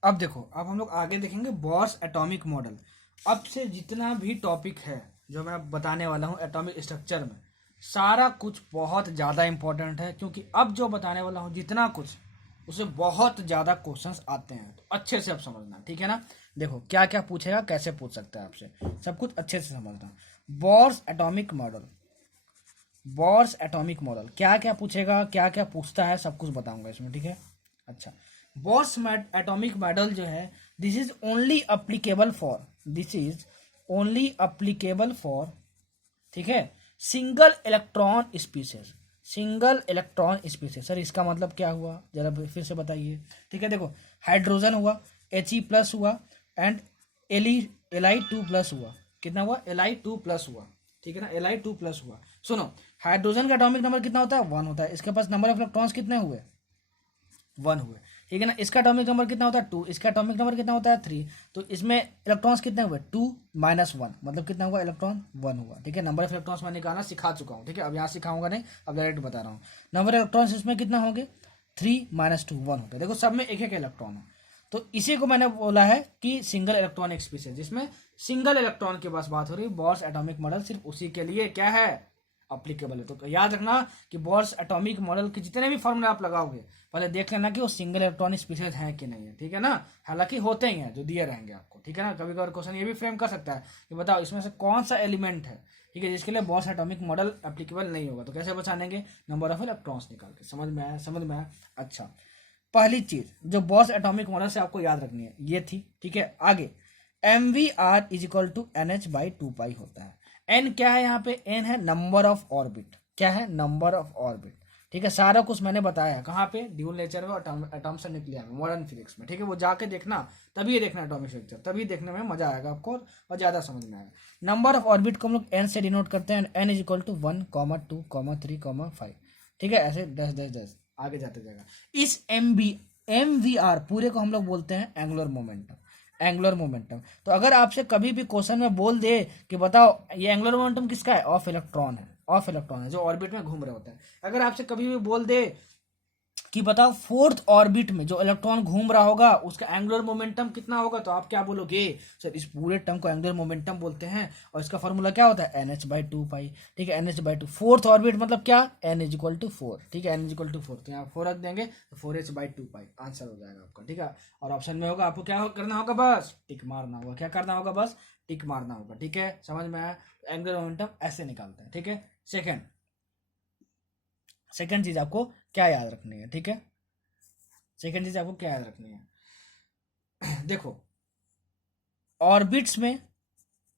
अब देखो, अब हम लोग आगे देखेंगे बोर्स एटॉमिक मॉडल। अब से जितना भी टॉपिक है जो मैं बताने वाला हूँ एटॉमिक स्ट्रक्चर में, सारा कुछ बहुत ज़्यादा इंपॉर्टेंट है, क्योंकि अब जो बताने वाला हूँ जितना कुछ, उससे बहुत ज़्यादा क्वेश्चंस आते हैं, तो अच्छे से आप समझना, ठीक है ना। देखो क्या क्या पूछेगा, कैसे पूछ सकता है आपसे, सब कुछ अच्छे से समझना। बोर्स एटॉमिक मॉडल क्या क्या पूछेगा, क्या क्या पूछता है, सब कुछ बताऊंगा इसमें, ठीक है। अच्छा, बोर्स एटॉमिक मॉडल जो है, this is only applicable for, this is only applicable for, ठीक है, single electron species, single electron species. Sir इसका मतलब क्या हुआ, जरा फिर से बताइए। ठीक है, देखो हाइड्रोजन हुआ, He+ हुआ, एंड Li2+ हुआ। कितना हुआ? Li2+ हुआ, ठीक है ना, Li2+ हुआ। सुनो, हाइड्रोजन का एटॉमिक नंबर कितना होता है? 1 होता है। इसके पास नंबर ऑफ इलेक्ट्रॉन्स कितने हुए? 1 हुए, ठीक है ना। इसका एटॉमिक नंबर कितना होता है? 2। इसका एटॉमिक नंबर कितना होता है? 3। तो इसमें इलेक्ट्रॉन्स कितने हुए? 2 - 1, मतलब कितना हुआ? इलेक्ट्रॉन 1 हुआ, ठीक है। नंबर ऑफ इलेक्ट्रॉन्स मैं निकालना सिखा चुका हूँ, ठीक है। अब यहाँ सिखाऊंगा नहीं, अब डायरेक्ट बता रहा हूँ। नंबर ऑफ इलेक्ट्रॉन्स इसमें कितना होंगे? 3 - 2 1 होता है। देखो सब में एक एक इलेक्ट्रॉन है, तो इसी को मैंने बोला है कि सिंगल इलेक्ट्रॉनिक स्पीसीज, जिसमें सिंगल इलेक्ट्रॉन के पास बात हो रही है। बोर्स एटॉमिक मॉडल सिर्फ उसी के लिए क्या है? अप्लीकेबल है। तो याद रखना कि बोर्स एटॉमिक मॉडल के जितने भी फॉर्मूले आप लगाओगे, पहले देख लेना कि वो सिंगल इलेक्ट्रॉनिक स्पीसीज हैं कि नहीं है, ठीक है ना। हालांकि होते ही हैं, जो दिए रहेंगे आपको, ठीक है ना। कभी कभी क्वेश्चन ये भी फ्रेम कर सकता है कि बताओ इसमें से कौन सा एलिमेंट है, ठीक है, जिसके लिए बोर्स एटॉमिक मॉडल एप्लीकेबल नहीं होगा। तो कैसे बचानेंगे? नंबर ऑफ इलेक्ट्रॉन्स निकाल के। समझ में आया? समझ में आया? अच्छा, पहली चीज जो बोर्स एटॉमिक मॉडल से आपको याद रखनी है ये थी, ठीक है। आगे MVR = NH/2π होता है। एन क्या है यहाँ पे? एन है नंबर ऑफ ऑर्बिट। क्या है? नंबर ऑफ ऑर्बिट, ठीक है। सारा कुछ मैंने बताया है कहाँ पे? ड्यूल नेचर में, एटॉम्स एंड न्यूक्लियर में, मॉडर्न फिजिक्स में, ठीक है। वो जाके देखना, तभी देखना एटॉमिक स्ट्रक्चर, तभी देखने में मजा आएगा आपको और ज्यादा समझ में आएगा। नंबर ऑफ ऑर्बिट को हम लोग एन से डिनोट करते हैं। N = 1, 2, 3, 5, ठीक है। ऐसे 10 10 10 आगे जाते जाएगा। इस MVR पूरे को हम लोग बोलते हैं एंगुलर मोमेंटम। Angular momentum. तो अगर आपसे कभी भी क्वेश्चन में बोल दे कि बताओ ये एंगुलर मोमेंटम किसका है? ऑफ इलेक्ट्रॉन है, ऑफ इलेक्ट्रॉन है, जो ऑर्बिट में घूम रहे होते हैं। अगर आपसे कभी भी बोल दे कि बताओ फोर्थ ऑर्बिट में जो इलेक्ट्रॉन घूम रहा होगा उसका एंगुलर मोमेंटम कितना होगा, तो आप क्या बोलोगे? सर इस पूरे टर्म को एंगुलर मोमेंटम बोलते हैं, और इसका फॉर्मूला क्या होता है? NH/2π, ठीक है। NH/2, फोर्थ ऑर्बिट मतलब क्या? N = 4, ठीक है। N = 4, तो यहाँ 4 रख देंगे तो 4h/2π आंसर हो जाएगा आपका, ठीक है। और ऑप्शन में होगा, आपको क्या करना होगा? बस टिक मारना होगा। क्या करना होगा? बस टिक मारना होगा, ठीक है। समझ में आया? एंगुलर मोमेंटम ऐसे निकालते हैं, ठीक है। सेकंड चीज आपको क्या याद रखनी है, ठीक है। सेकंड चीज आपको क्या याद रखनी है? देखो, ऑर्बिट्स में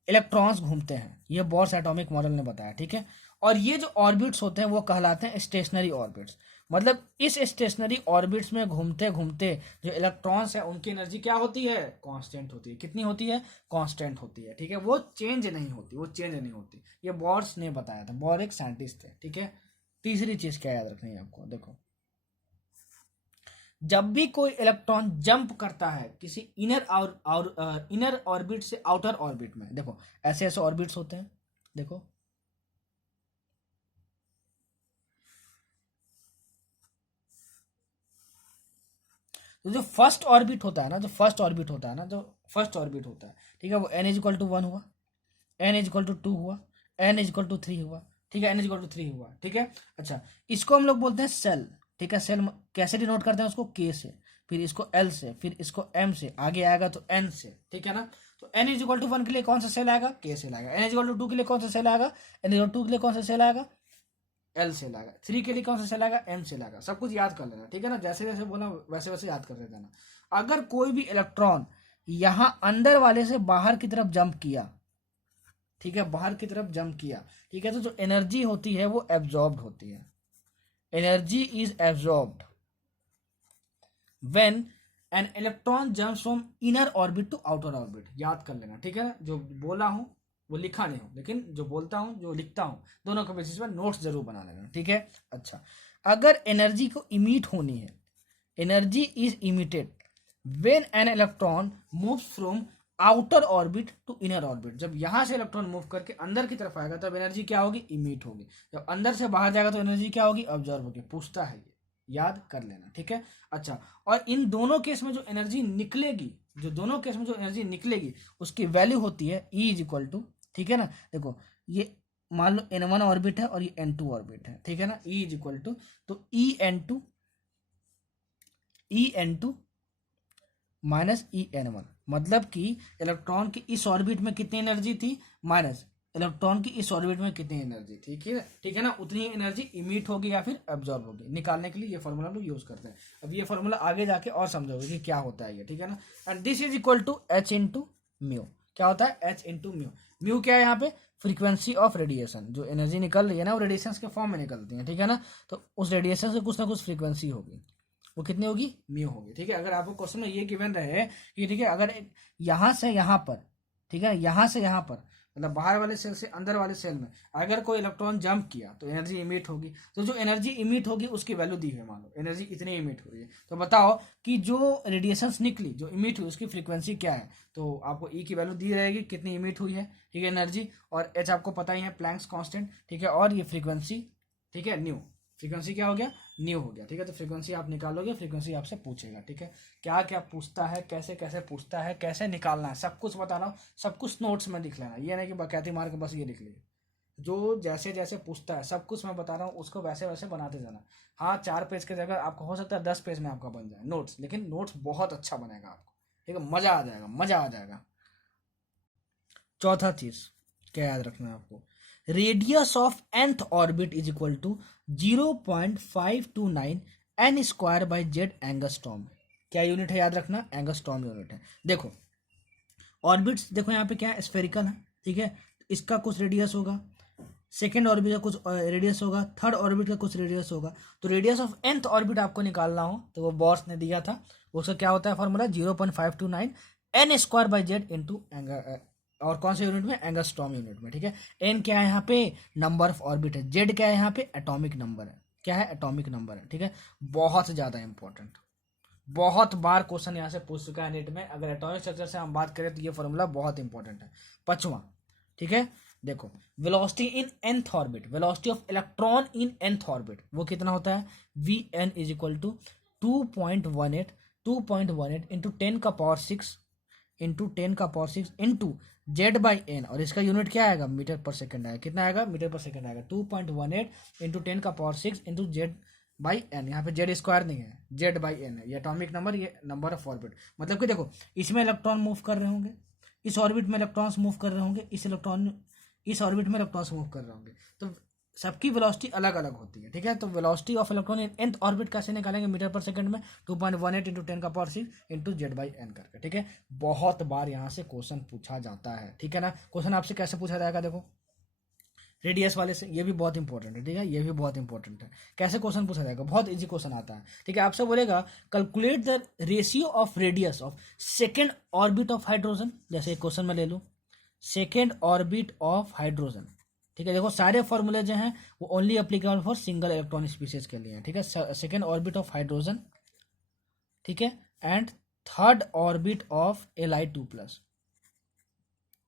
इलेक्ट्रॉन्स घूमते हैं, ये बोर्स एटॉमिक मॉडल ने बताया, ठीक है। और ये जो ऑर्बिट्स होते हैं वो कहलाते हैं स्टेशनरी ऑर्बिट्स। मतलब इस स्टेशनरी ऑर्बिट्स में घूमते घूमते जो इलेक्ट्रॉन्स है उनकी एनर्जी क्या होती है? कांस्टेंट होती है। कितनी होती है? कांस्टेंट होती है, ठीक है। वो चेंज नहीं होती, वो चेंज नहीं होती। ये बोर्स ने बताया था, बोर एक साइंटिस्ट थे, ठीक है। तीसरी चीज क्या याद रखनी है आपको? देखो, जब भी कोई इलेक्ट्रॉन जंप करता है किसी इनर ऑर्बिट से आउटर ऑर्बिट में, देखो ऐसे ऐसे ऑर्बिट्स होते हैं, देखो तो जो फर्स्ट ऑर्बिट होता है ना, जो फर्स्ट ऑर्बिट होता है ना, जो फर्स्ट ऑर्बिट होता है, ठीक है, वो N = 1 हुआ, N = 2 हुआ, N = 3 हुआ, ठीक है। N = 3 हुआ, ठीक है। अच्छा, इसको हम लोग बोलते हैं सेल, ठीक है। सेल कैसे डिनोट करते हैं उसको? K से, फिर इसको L से, फिर इसको M से, आगे आएगा तो N से, ठीक है ना। तो N = 1 के लिए कौन सा सेल आएगा? K सेल आएगा। N = 2 के लिए कौन सा सेल आएगा? N = 2 के लिए कौन सा सेल आएगा? L सेल आएगा। 3 के लिए कौन सा सेल आएगा? M सेल आएगा। सब कुछ याद कर लेना, ठीक है ना। जैसे जैसे बोला वैसे वैसे याद करते जाना। अगर कोई भी इलेक्ट्रॉन यहां अंदर वाले से बाहर की तरफ जंप किया, ठीक है, बाहर की तरफ जंप किया, ठीक है, तो जो एनर्जी होती है वो एब्जॉर्ब्ड होती है। Energy is absorbed when an electron jumps from inner orbit to outer orbit. याद कर लेना, ठीक है। जो बोला हूं वो लिखा नहीं हूं, लेकिन जो बोलता हूं जो लिखता हूं दोनों के बेसिस पर नोट्स जरूर बना लेना, ठीक है। अच्छा, अगर एनर्जी को इमिट होनी है, energy is emitted when an electron moves from outer orbit to inner orbit. जब यहां से इलेक्ट्रॉन मूव करके अंदर की तरफ आएगा तब एनर्जी क्या होगी? इमिट होगी। जब अंदर से बाहर जाएगा तो एनर्जी क्या होगी? ऑब्जर्व होगी। पूछता है ये, याद कर लेना, ठीक है। अच्छा, और इन दोनों केस में जो एनर्जी निकलेगी, जो दोनों केस में जो एनर्जी निकलेगी उसकी वैल्यू होती है E = ठीक है ना। देखो, ये मान लो N1 ऑर्बिट है और ये N2 ऑर्बिट है, ठीक है ना। E = तो E N2 - EN1, मतलब कि इलेक्ट्रॉन की इस ऑर्बिट में कितनी एनर्जी थी? माइनस इलेक्ट्रॉन की इस ऑर्बिट में कितनी एनर्जी, ठीक है ना, उतनी ही एनर्जी इमिट होगी या फिर एब्जॉर्ब होगी। निकालने के लिए ये फॉर्मूला लोग यूज करते हैं। अब ये फॉर्मूला आगे जाके और समझोगे कि क्या होता है ये, ठीक है ना। And this is equal to H into mu. क्या होता है? H into mu. म्यू क्या है यहाँ पे? Frequency of radiation. जो एनर्जी निकल रही है ना वो रेडिएशन के फॉर्म में निकलती है, ठीक है ना। तो उस रेडिएशन से कुछ ना कुछ फ्रीक्वेंसी होगी, वो कितनी होगी? म्यू होगी, ठीक है। अगर आपको क्वेश्चन में ये गिवन रहे कि ठीक है अगर यहाँ से यहाँ पर, ठीक है, यहाँ से यहाँ पर, मतलब बाहर वाले सेल से अंदर वाले सेल में अगर कोई इलेक्ट्रॉन जंप किया तो एनर्जी इमिट होगी। तो जो एनर्जी इमिट होगी उसकी वैल्यू दी है, मान लो एनर्जी इतनी इमिट हो रही है, तो बताओ कि जो रेडिएशंस निकली, जो इमिट हुई, उसकी फ्रीक्वेंसी क्या है। तो आपको ई की वैल्यू दी रहेगी कितनी इमिट हुई है, ठीक है, एनर्जी, और एच आपको पता ही है, प्लैंक्स कांस्टेंट, ठीक है, और ये फ्रीक्वेंसी, ठीक है, न्यू। फ्रीक्वेंसी क्या हो गया? न्यू हो गया, ठीक है। तो फ्रीक्वेंसी आप निकालोगे, फ्रीक्वेंसी आपसे पूछेगा, ठीक है। क्या क्या पूछता है, कैसे कैसे पूछता है, कैसे निकालना है, सब कुछ बता रहा हूँ, सब कुछ नोट्स में लिख लेना। ये नहीं कि बकैती मार के बस ये लिख लीजिए। जो जैसे जैसे पूछता है सब कुछ मैं बता रहा हूँ, उसको वैसे वैसे बनाते जाना। हाँ, 4 पेज के जगह आपको हो सकता है 10 पेज में आपका बन जाए नोट्स, लेकिन नोट्स बहुत अच्छा बनेगा आपको, ठीक है, मजा आ जाएगा, मजा आ जाएगा। चौथा चीज क्या याद रखना है आपको? Radius of nth orbit is equal to 0.529 n square by Z angstrom. क्या यूनिट है याद रखना? एंगस्ट्रॉम यूनिट है। देखो ऑर्बिट्स, देखो यहाँ पे क्या है, स्फेरिकल है, ठीक है, इसका कुछ रेडियस होगा, सेकेंड ऑर्बिट का कुछ रेडियस होगा, थर्ड ऑर्बिट का कुछ रेडियस होगा। तो रेडियस ऑफ nth ऑर्बिट आपको निकालना हो तो वो बॉर्स ने दिया था, उसका क्या होता है formula? 0.529 n square by Z into, और कौन से यूनिट में? एंगस्ट्रॉम यूनिट में, ठीक है। एन क्या है यहाँ पे? नंबर ऑफ ऑर्बिट है। जेड क्या है यहाँ पे? एटॉमिक नंबर है। क्या है? एटॉमिक नंबर है, ठीक है। बहुत ज्यादा इंपॉर्टेंट, बहुत बार क्वेश्चन यहाँ से पूछ चुका है नेट में। अगर एटॉमिक स्ट्रक्चर से हम बात करें तो ये फॉर्मूला बहुत इंपॉर्टेंट है। पांचवा, ठीक है, देखो velocity in nth orbit, velocity of electron in nth orbit, वो कितना होता है? Vn is equal to 2.18 into 10 का पावर 6 इंटू 10 का power 6 into Z by N, और इसका यूनिट क्या आएगा? मीटर पर सेकंड आएगा। कितना आएगा? मीटर पर सेकंड आएगा। 2.18 इंटू 10 का power 6 into Z by N. यहाँ पे जेड स्क्वायर नहीं है, जेड बाई एन है। ये एटॉमिक नंबर, ये नंबर ऑफ ऑर्बिट। मतलब कि देखो इसमें इलेक्ट्रॉन मूव कर रहे होंगे, इस ऑर्बिट में इलेक्ट्रॉन्स मूव कर रहे होंगे, इस ऑर्बिट में इलेक्ट्रॉन्स मूव कर रहे होंगे, तो सबकी वेलोसिटी अलग अलग होती है, ठीक है। तो velocity of electron in nth orbit कैसे निकालेंगे? मीटर पर सेकंड में 2.18 इंटू 10 का power 6 into Z by N करके, ठीक है। बहुत बार यहाँ से क्वेश्चन पूछा जाता है, ठीक है ना। क्वेश्चन आपसे कैसे पूछा जाएगा? देखो रेडियस वाले से, ये भी बहुत इंपॉर्टेंट है, ठीक है, ये भी बहुत इंपॉर्टेंट है। कैसे क्वेश्चन पूछा जाएगा? बहुत इजी क्वेश्चन आता है, ठीक है। आपसे बोलेगा calculate the ratio of radius of second orbit of hydrogen. जैसे एक क्वेश्चन में ले लो, सेकेंड ऑर्बिट ऑफ हाइड्रोजन, ठीक है। देखो सारे फॉर्मूले जो हैं वो only applicable for single electron species के लिए हैं, ठीक है। सेकेंड ऑर्बिट ऑफ हाइड्रोजन, ठीक है, and third orbit of Li2+,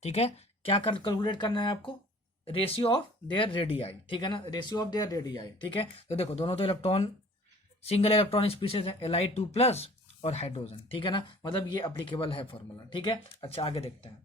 ठीक है। क्या कैलकुलेट करना है आपको? रेशियो ऑफ देयर रेडियाई, ठीक है ना, रेशियो ऑफ देयर रेडियाई, ठीक है। तो देखो दोनों तो इलेक्ट्रॉन, सिंगल इलेक्ट्रॉन स्पीसीज है, Li2+ और हाइड्रोजन, ठीक है ना। मतलब ये अप्लीकेबल है फॉर्मूला, ठीक है। अच्छा आगे देखते हैं,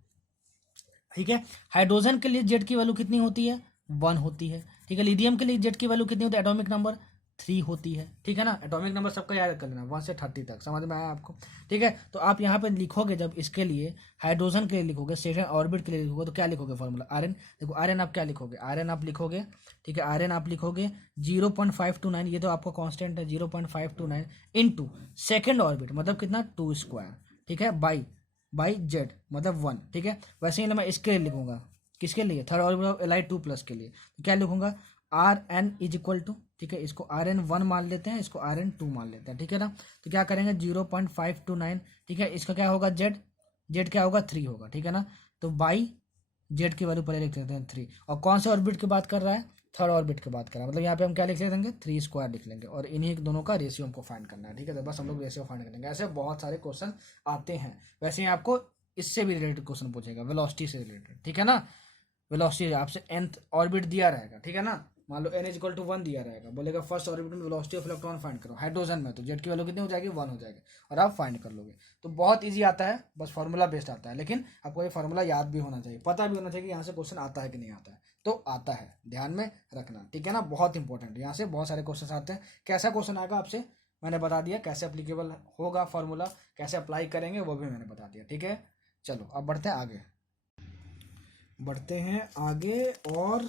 ठीक है। हाइड्रोजन के लिए जेड की वैल्यू कितनी होती है? 1 होती है, ठीक है। लिथियम के लिए जेड की वैल्यू कितनी होती है? एटॉमिक नंबर 3 होती है, ठीक है ना। एटॉमिक नंबर सबका याद कर लेना, 1 से 30 तक, समझ में आया आपको? ठीक है। तो आप यहाँ पे लिखोगे, जब इसके लिए हाइड्रोजन के लिए लिखोगे, सेकेंड ऑर्बिट के लिए लिखोगे, तो क्या लिखोगे फॉर्मूला? Rn। देखो Rn आप क्या लिखोगे? Rn आप लिखोगे, ठीक है, Rn आप लिखोगे 0.529, ये तो आपका कॉन्स्टेंट है, 0.529 इंटू सेकेंड ऑर्बिट, मतलब कितना? 2 स्क्वायर, ठीक है, बाई जेड, मतलब 1, ठीक है। वैसे ही मैं इसके लिए लिखूंगा, किसके लिए? थर्ड ऑर्बिट ऑफ Li2+ के लिए, तो क्या लिखूंगा? Rn इज इक्वल टू, ठीक है, इसको Rn1 मान लेते हैं, इसको Rn2 मान लेते हैं, ठीक है ना। तो क्या करेंगे? 0.529, ठीक है, इसका क्या होगा? जेड क्या होगा? 3 होगा, ठीक है ना। तो बाई जेड की वैल्यू पहले लिख देते हैं 3, और कौन से ऑर्बिट की बात कर रहा है? थर्ड ऑर्बिट की बात कर रहा है, मतलब यहाँ पे हम क्या लिख लेंगे? 3 स्क्वायर लिख लेंगे, और इन्हीं दोनों का रेशियो हमको फाइंड करना है, ठीक है। तो बस हम लोग रेशियो फाइंड करेंगे। ऐसे बहुत सारे क्वेश्चन आते हैं। वैसे ही आपको इससे भी रिलेटेड क्वेश्चन पूछेगा, वेलोसिटी से रिलेटेड, ठीक है ना। वेलोसिटी आपसे nth ऑर्बिट दिया रहेगा, ठीक है ना। मान लो n इज इक्वल टू 1 दिया रहेगा, बोलेगा फर्स्ट ऑर्बिट में वेलोसिटी ऑफ इलेक्ट्रॉन फाइंड करो हाइड्रोजन में, तो जेड की वैल्यू कितनी हो जाएगी? 1 हो जाएगी, और आप फाइंड कर लोगे। तो बहुत इजी आता है, बस फार्मूला बेस्ड आता है, लेकिन आपको ये फार्मूला याद भी होना चाहिए, पता भी होना चाहिए कि यहाँ से क्वेश्चन आता है कि नहीं आता है। तो आता है, ध्यान में रखना, ठीक है ना, बहुत इंपॉर्टेंट। यहाँ से बहुत सारे क्वेश्चन आते हैं। कैसा क्वेश्चन आएगा आपसे मैंने बता दिया, कैसे अप्लीकेबल होगा फार्मूला, कैसे अप्लाई करेंगे वो भी मैंने बता दिया, ठीक है। चलो अब बढ़ते हैं आगे। बढ़ते हैं आगे, और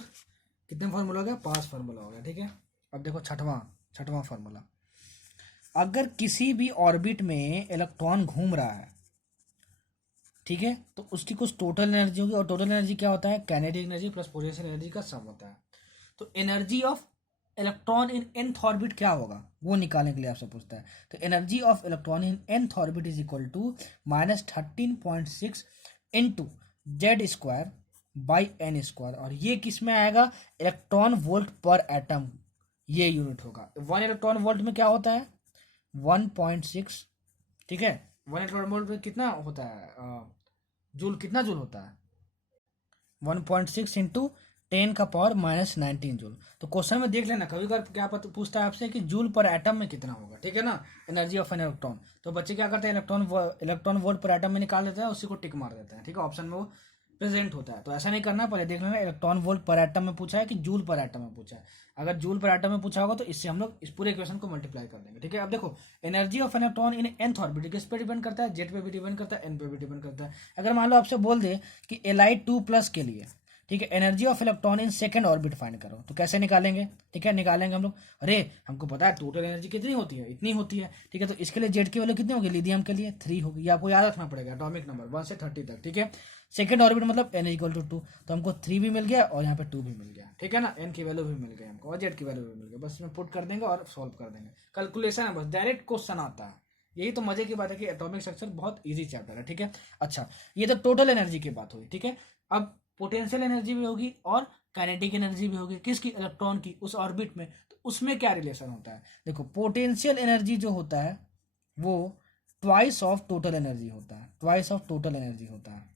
कितने फार्मूला हो गया, 5 फार्मूला हो गया, ठीक है। अब देखो छठवां फार्मूला, अगर किसी भी ऑर्बिट में इलेक्ट्रॉन घूम रहा है, ठीक है, तो उसकी कुछ टोटल एनर्जी होगी, और टोटल एनर्जी क्या होता है, kinetic energy plus potential energy का सम होता है। तो energy of electron in nth orbit क्या होगा वो निकालने के लिए आपसे पूछता है। तो energy of electron in nth orbit is equal to -13.6 into Z square by N square, और ये किस में आएगा, इलेक्ट्रॉन वोल्ट पर एटम, ये यूनिट होगा। 1 इलेक्ट्रॉन वोल्ट में क्या होता है, 1.6, ठीक है। 1 इलेक्ट्रॉन वोल्ट में कितना होता है, जूल, कितना जूल होता है, 1.6 इंटू 10⁻⁻19 जूल। तो क्वेश्चन में देख लेना, कभी कभार क्या पूछता है आपसे कि जूल पर एटम में कितना होगा, ठीक है ना, एनर्जी ऑफ एन इलेक्ट्रॉन। तो बच्चे क्या करते हैं, इलेक्ट्रॉन वोल्ट पर एटम में निकाल देते हैं, उसी को टिक मार देते हैं, ठीक है, ऑप्शन में वो प्रेजेंट होता है। तो ऐसा नहीं करना, पहले देख लेना इलेक्ट्रॉन वोल्ट पर एटम में पूछा है कि जूल पर एटम में पूछा है। अगर जूल पर एटम में पूछा होगा तो इससे हम लोग इस पूरे इक्वेशन को मल्टीप्लाई कर देंगे, ठीक है। अब देखो energy of an electron in nth orbit किस पे डिपेंड करता है, जेड पे भी डिपेंड करता है, एन पे भी डिपेंड करता है। अगर मान लो आपसे बोल दे कि Li2+ के लिए, ठीक है, energy of electron in second orbit find करो, तो कैसे निकालेंगे, ठीक है, निकालेंगे हम लोग, अरे हमको पता है टोटल एनर्जी कितनी होती है, इतनी होती है, ठीक है। तो इसके लिए जेड की वैल्यू कितनी होगी, लिथियम के लिए 3 होगी, ये आपको याद रखना पड़ेगा, एटॉमिक नंबर 1 से 30 तक, ठीक है। सेकंड ऑर्बिट मतलब n=2, तो हमको 3 भी मिल गया और यहाँ पे 2 भी मिल गया, ठीक है ना, n की वैल्यू भी मिल गई हमको और जेड की वैल्यू भी मिल गई, बस इसमें पुट कर देंगे और सॉल्व कर देंगे, कैलकुलेशन है बस, डायरेक्ट क्वेश्चन आता है। यही तो मजे की बात है कि एटॉमिक स्ट्रक्चर बहुत इजी चैप्टर है, ठीक है। अच्छा, ये तो टोटल एनर्जी की बात हुई, ठीक है। अब पोटेंशियल एनर्जी भी होगी और काइनेटिक एनर्जी भी होगी, किसकी, इलेक्ट्रॉन की, उस ऑर्बिट में। तो उसमें क्या रिलेशन होता है, देखो पोटेंशियल एनर्जी जो होता है वो ट्वाइस ऑफ टोटल एनर्जी होता है, ट्वाइस ऑफ टोटल एनर्जी होता है।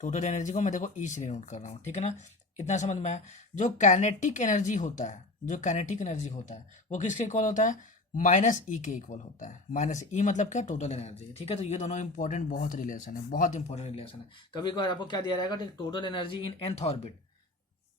टोटल एनर्जी को मैं देखो ई से नोट कर रहा हूँ, ठीक है ना, इतना समझ में आया। जो काइनेटिक एनर्जी होता है, जो काइनेटिक एनर्जी होता है वो किसके इक्वल होता है, -E के इक्वल होता है। -E मतलब क्या, टोटल एनर्जी, ठीक है। तो ये दोनों इंपॉर्टेंट बहुत रिलेशन है, बहुत इंपॉर्टेंट रिलेशन है। कभी कभार आपको क्या दिया रहेगा, total energy in nth orbit,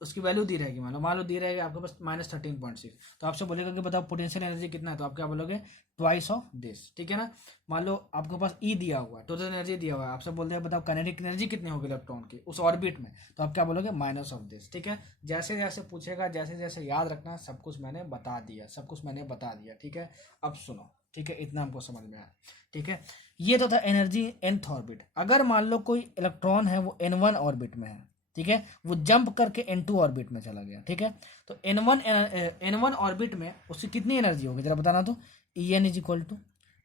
उसकी वैल्यू दी रहेगी, मान लो दी रहेगी आपके पास -13.6, तो आपसे बोलेगा कि बताओ पोटेंशियल एनर्जी कितना है, तो आप क्या बोलोगे, ट्वाइस ऑफ दिस, ठीक है ना। मान लो आपके पास ई दिया हुआ है, टोटल एनर्जी दिया हुआ है, आपसे बोल देगा बताओ काइनेटिक एनर्जी कितनी होगी इलेक्ट्रॉन की उस ऑर्बिट में, तो आप क्या बोलोगे, माइनस ऑफ दिस, ठीक है। जैसे जैसे पूछेगा, जैसे जैसे याद रखना, सब कुछ मैंने बता दिया, सब कुछ मैंने बता दिया, ठीक है। अब सुनो, ठीक है, इतना हमको समझ में आया, ठीक है। ये तो था एनर्जी nth ऑर्बिट। अगर मान लो कोई इलेक्ट्रॉन है वो n1 ऑर्बिट में है, ठीक है, वो जंप करके n2 ऑर्बिट में चला गया, ठीक है। तो n1 ऑर्बिट में उसकी कितनी एनर्जी होगी जरा बताना, तो En =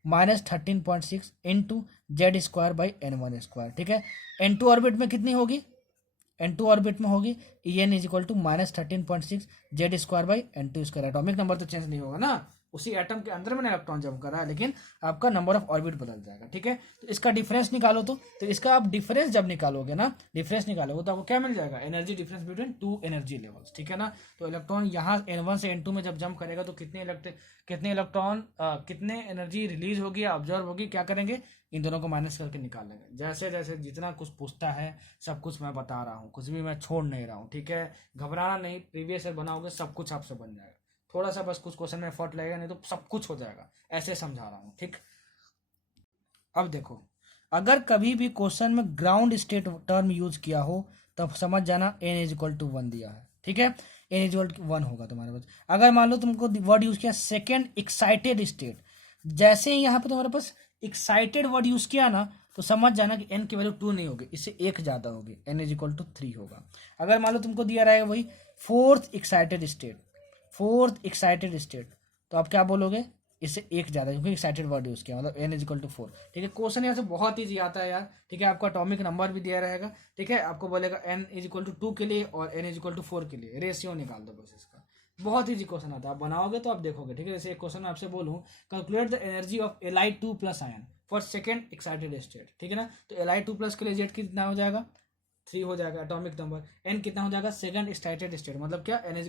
-13.6 into Z square by n1 square, ठीक है। n2 ऑर्बिट में कितनी होगी, n2 ऑर्बिट में होगी En = -13.6 Z square by n2 square. Atomic number तो चेंज नहीं होगा ना, उसी एटम के अंदर में इलेक्ट्रॉन जंप कर रहा है, लेकिन आपका नंबर ऑफ ऑर्बिट बदल जाएगा, ठीक है। तो इसका डिफरेंस निकालो, तो इसका आप डिफरेंस जब निकालोगे ना, डिफरेंस निकालोगे तो आपको क्या मिल जाएगा, energy difference between 2 energy levels, ठीक है ना। तो इलेक्ट्रॉन यहाँ n1 से n2 में जब जंप करेगा तो कितने इलेक्ट्रॉन कितने एनर्जी रिलीज होगी, ऑब्जर्व होगी, क्या करेंगे, इन दोनों को माइनस करके निकाल लेंगे। जैसे जैसे जितना कुछ पूछता है सब कुछ मैं बता रहा हूँ, कुछ भी मैं छोड़ नहीं रहा हूँ, ठीक है। घबराना नहीं, प्रीवियस ईयर बनाओगे सब कुछ आपसे बन जाएगा, थोड़ा सा बस कुछ क्वेश्चन में एफर्ट लगेगा, नहीं तो सब कुछ हो जाएगा, ऐसे समझा रहा हूँ, ठीक। अब देखो, अगर कभी भी क्वेश्चन में ग्राउंड स्टेट टर्म यूज किया हो तब समझ जाना n=1 दिया है, ठीक है, n=1 होगा तुम्हारे पास। अगर मान लो तुमको वर्ड यूज किया सेकेंड एक्साइटेड स्टेट, जैसे ही यहाँ पे तुम्हारे पास एक्साइटेड वर्ड यूज किया ना, तो समझ जाना कि n की वैल्यू 2 नहीं होगी, इससे 1 ज्यादा होगी, n=3 होगा। अगर मान लो तुमको दिया रहेगा वही फोर्थ एक्साइटेड स्टेट, तो आप क्या बोलोगे, इससे 1 ज्यादा, क्योंकि एक्साइटेड वर्ड यूज किया, मतलब n=4, ठीक है। क्वेश्चन यहाँ से बहुत ईजी आता है यार, ठीक है। आपको एटॉमिक नंबर भी दिया रहेगा, ठीक है, आपको बोलेगा n=2 के लिए और n=4 के लिए रेशियो निकाल दो बस, इसका बहुत ईजी क्वेश्चन आता है, आप बनाओगे तो आप देखोगे, ठीक है। जैसे एक क्वेश्चन आपसे बोलूँ, calculate the energy of Li2+ ion for second excited state, ठीक है ना। तो Li2+ के लिए जेड कितना हो जाएगा, 3 हो जाएगा एटॉमिक नंबर, n कितना हो जाएगा, सेकंड एक्साइटेड स्टेट, मतलब क्या, n=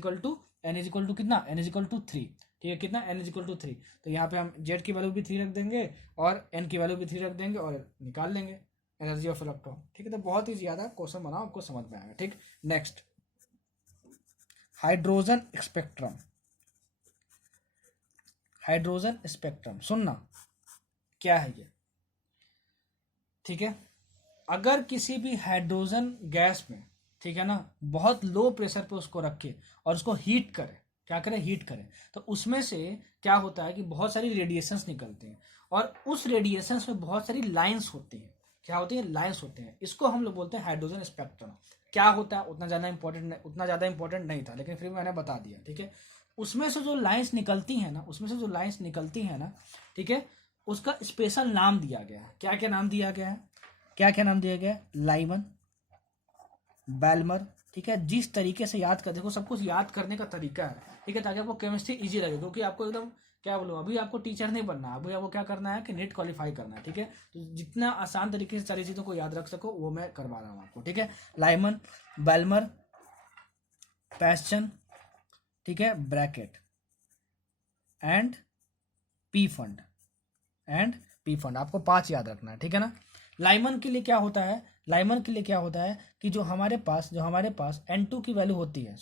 कितना, n=3, ठीक है, कितना, n=3। तो यहाँ पे हम z की वैल्यू भी 3 रख देंगे और n की वैल्यू भी 3 रख देंगे और निकाल लेंगे एनर्जी ऑफ इलेक्ट्रॉन, ठीक है। तो बहुत ही ज्यादा क्वेश्चन बनाओ, आपको समझ में आएगा, ठीक। Next, hydrogen spectrum. Hydrogen spectrum सुनना क्या है ये, ठीक है। अगर किसी भी हाइड्रोजन गैस में ठीक है ना, बहुत लो प्रेशर पे उसको रखे और उसको हीट करे, क्या करें, हीट करें, तो उसमें से क्या होता है कि बहुत सारी रेडिएशंस निकलते हैं और उस रेडिएशंस में बहुत सारी लाइंस होती हैं। क्या होती है, लाइंस होते हैं। इसको हम लोग बोलते हैं हाइड्रोजन स्पेक्ट्रम। क्या होता है उतना ज़्यादा इंपॉर्टेंट नहीं था, लेकिन फिर मैंने बता दिया, ठीक है। उसमें से जो लाइंस निकलती हैं ना, ठीक है, उसका स्पेशल नाम दिया गया है। क्या क्या नाम दिया गया है, लाइमन, बैल्मर, ठीक है। जिस तरीके से याद कर, देखो सब कुछ याद करने का तरीका है, ठीक है, ताकि आपको केमिस्ट्री इजी लगे, क्योंकि आपको एकदम क्या बोलूँ, अभी आपको टीचर नहीं बनना है, अभी आपको क्या करना है कि नीट क्वालिफाई करना है, ठीक है। तो जितना आसान तरीके से सारी चीज़ों को याद रख सको वो मैं करवा रहा हूँ आपको, ठीक है। लाइमन, बैल्मर, पैस्चन, ठीक है, ब्रैकेट एंड पी फंड आपको 5 याद रखना है, ठीक है ना। लाइमन के लिए क्या होता है कि जो हमारे पास N2 की वैल्यू होती है,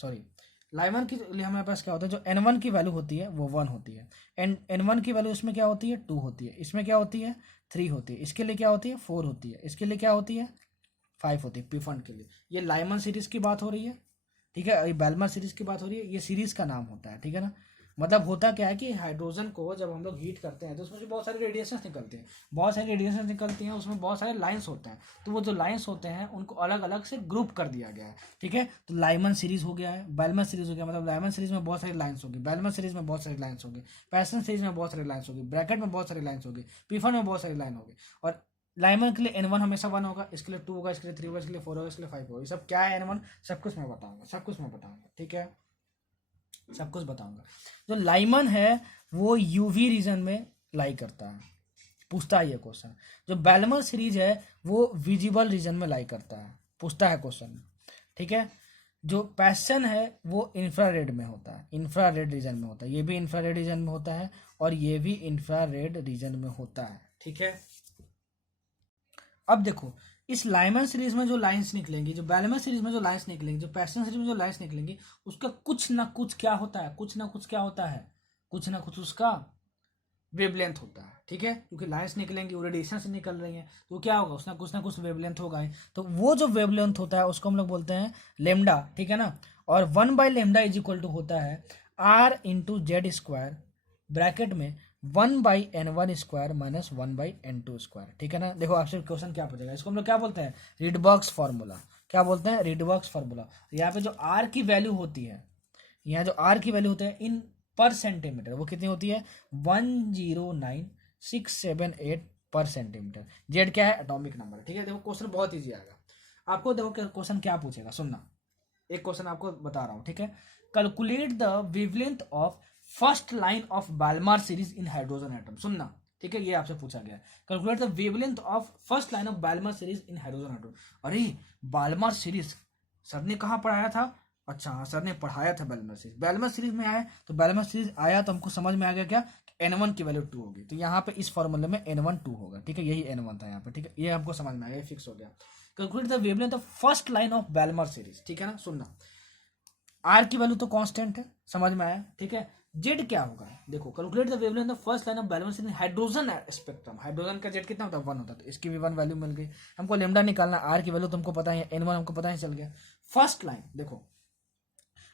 लाइमन के लिए हमारे पास क्या होता है, जो N1 की वैल्यू होती है वो 1 होती है, N1 की वैल्यू इसमें क्या होती है, 2 होती है, इसमें क्या होती है, 3 होती है, इसके लिए क्या होती है, 4 होती है, इसके लिए क्या होती है, 5 होती है, पी फंड के लिए। ये लाइमन सीरीज की बात हो रही है, ठीक है, ये बैल्मर सीरीज की बात हो रही है, ये सीरीज का नाम होता है, ठीक है ना। मतलब होता क्या है कि हाइड्रोजन को जब हम लोग हीट करते हैं तो उसमें से बहुत सारी रेडिएशंस निकलती हैं, उसमें बहुत सारे लाइंस होते हैं, तो वो जो लाइंस होते हैं उनको अलग अलग से ग्रुप कर दिया गया है, ठीक है। तो लाइमन सीरीज हो गया है, बैल्मर सीरीज हो गया, मतलब लाइमन सीरीज में बहुत सारी लाइंस होगी, बैल्मर सीरीज में बहुत सारी लाइंस होगी, पैसन सीरीज में बहुत सारी लाइंस होगी, ब्रैकेट में बहुत सारी लाइंस होगी, पीफन में बहुत सारी लाइन होगी। और लाइमन के लिए N1 हमेशा 1 होगा, इसके लिए 2 होगा, इसके लिए 3 होगा, इसके लिए 4 होगा, इसके लिए 5 होगा। ये सब क्या है N1, सब कुछ मैं बताऊंगा, ठीक है, सब कुछ बताऊंगा। जो लाइमन है वो यूवी रीजन में लाई करता है, पूछता है ये क्वेश्चन। जो बैल्मर सीरीज है वो विजिबल रीजन में लाई करता है, पूछता है क्वेश्चन, ठीक है। जो पैशन है वो इंफ्रारेड में होता है, इंफ्रारेड रीजन में होता है, ये भी इंफ्रारेड रीजन में होता है और ये भी इंफ्रारेड रीजन में होता है, ठीक है। अब देखो इस लाइमन सीरीज में जो लाइंस निकलेंगी, जो बैल्मर सीरीज में जो लाइंस निकलेंगी, जो पैशन सीरीज में जो लाइंस निकलेंगी, उसका कुछ ना कुछ क्या होता है, कुछ ना कुछ उसका वेवलेंथ होता है, ठीक है। क्योंकि लाइंस निकलेंगी वो रेडिएशन से निकल रही हैं, तो क्या होगा, उसना कुछ ना कुछ वेवलेंथ होगा ही। तो वो जो वेवलेंथ होता है उसको हम लोग बोलते हैं लेमडा, ठीक है ना। और 1/λ इज इक्वल टू होता है R/Z², ब्रैकेट में 1/N1² माइनस 1/N2², ठीक है ना। देखो आपसे क्वेश्चन क्या पूछेगा, इसको हम लोग क्या बोलते हैं, रिडबर्ग्स फार्मूला। क्या बोलते हैं, रिडबर्ग्स फार्मूला। यहाँ पे जो R की वैल्यू होती है, यहाँ जो R की वैल्यू होती है इन पर सेंटीमीटर, वो कितनी होती है, 109,678 पर सेंटीमीटर। जेड क्या है, एटॉमिक नंबर, ठीक है। देखो क्वेश्चन बहुत ईजी आएगा आपको। देखो क्वेश्चन क्या पूछेगा, सुनना, एक क्वेश्चन आपको बता रहा हूँ, ठीक है। Calculate the wavelength of first line of Balmer series in hydrogen atom, सुनना, ठीक है। ये आपसे पूछा गया है, calculate the wavelength of first line of Balmer series in hydrogen atom. अरे बाल्मार सीरीज सर ने कहाँ पढ़ाया था, अच्छा हाँ सर ने पढ़ाया था बैल्मर सीरीज में आया, तो बैल्मर सीरीज आया तो हमको समझ में आ गया क्या, N1 की वैल्यू 2 होगी, तो यहाँ पे इस फॉर्मूले में N1 2 होगा, ठीक है। यही N1 था यहाँ पे, ठीक है, ये हमको समझ में आ गया, फिक्स हो गया। Calculate the wavelength of first line of Balmer series, ठीक है ना। सुनना, R की वैल्यू तो कांस्टेंट है, समझ में आया, ठीक है। जेड क्या होगा, देखो calculate the wavelength of first line of Balmer series hydrogen spectrum, hydrogen का जेड कितना होता है, 1 होता है, तो इसकी भी 1 वैल्यू मिल गई। हमको लेमडा निकालना, R की वैल्यू तुमको पता है, N1 हमको पता है, चल गया। फर्स्ट लाइन देखो,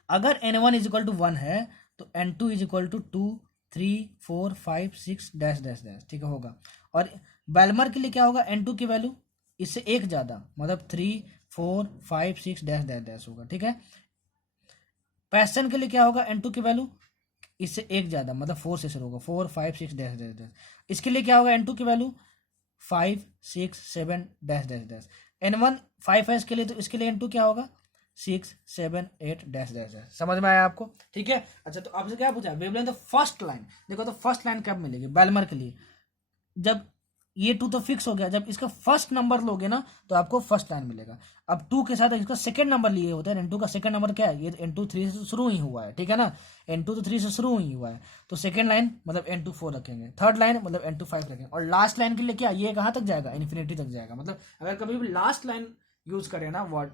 अगर N1 इज इक्वल टू 1 है तो N2 is equal to 2, 3, 4, 5, 6 dash dash dash, ठीक है, होगा। और बैल्मर के लिए क्या होगा, N2 की वैल्यू इससे एक ज्यादा, मतलब 3, 4, 5, 6 डैश डैश डैश होगा, ठीक है। पैशन के लिए क्या होगा, N2 की वैल्यू इससे एक ज्यादा, मतलब 4 से शुरू होगा, 4, 5, 6 डैश डैश डैश। इसके लिए क्या होगा, N2 की value 5, 6, 7 dash dash dash. N1 5 है इसके लिए, तो इसके लिए N2 क्या होगा, 6, 7, 8 डैश डैश डैश। समझ में आया आपको, ठीक है। अच्छा तो आपसे क्या पूछा, वेवलेंथ ऑफ फर्स्ट लाइन। देखो तो फर्स्ट लाइन कब मिलेगी, बैल्मर के लिए, जब ये 2 तो फिक्स हो गया, जब इसका फर्स्ट नंबर लोगे ना तो आपको फर्स्ट लाइन मिलेगा। अब 2 के साथ इसका सेकंड नंबर लिए होते हैं, N2 का सेकंड नंबर क्या है, ये N2 3 से शुरू ही हुआ है, ठीक है ना। N2 तो 3 से शुरू ही हुआ है, तो सेकंड लाइन मतलब N2 4 रखेंगे, थर्ड लाइन मतलब N2 5 रखेंगे, और लास्ट लाइन के लिए क्या, ये कहाँ तक जाएगा, इन्फिनिटी तक जाएगा। मतलब अगर कभी भी लास्ट लाइन यूज करें ना वर्ड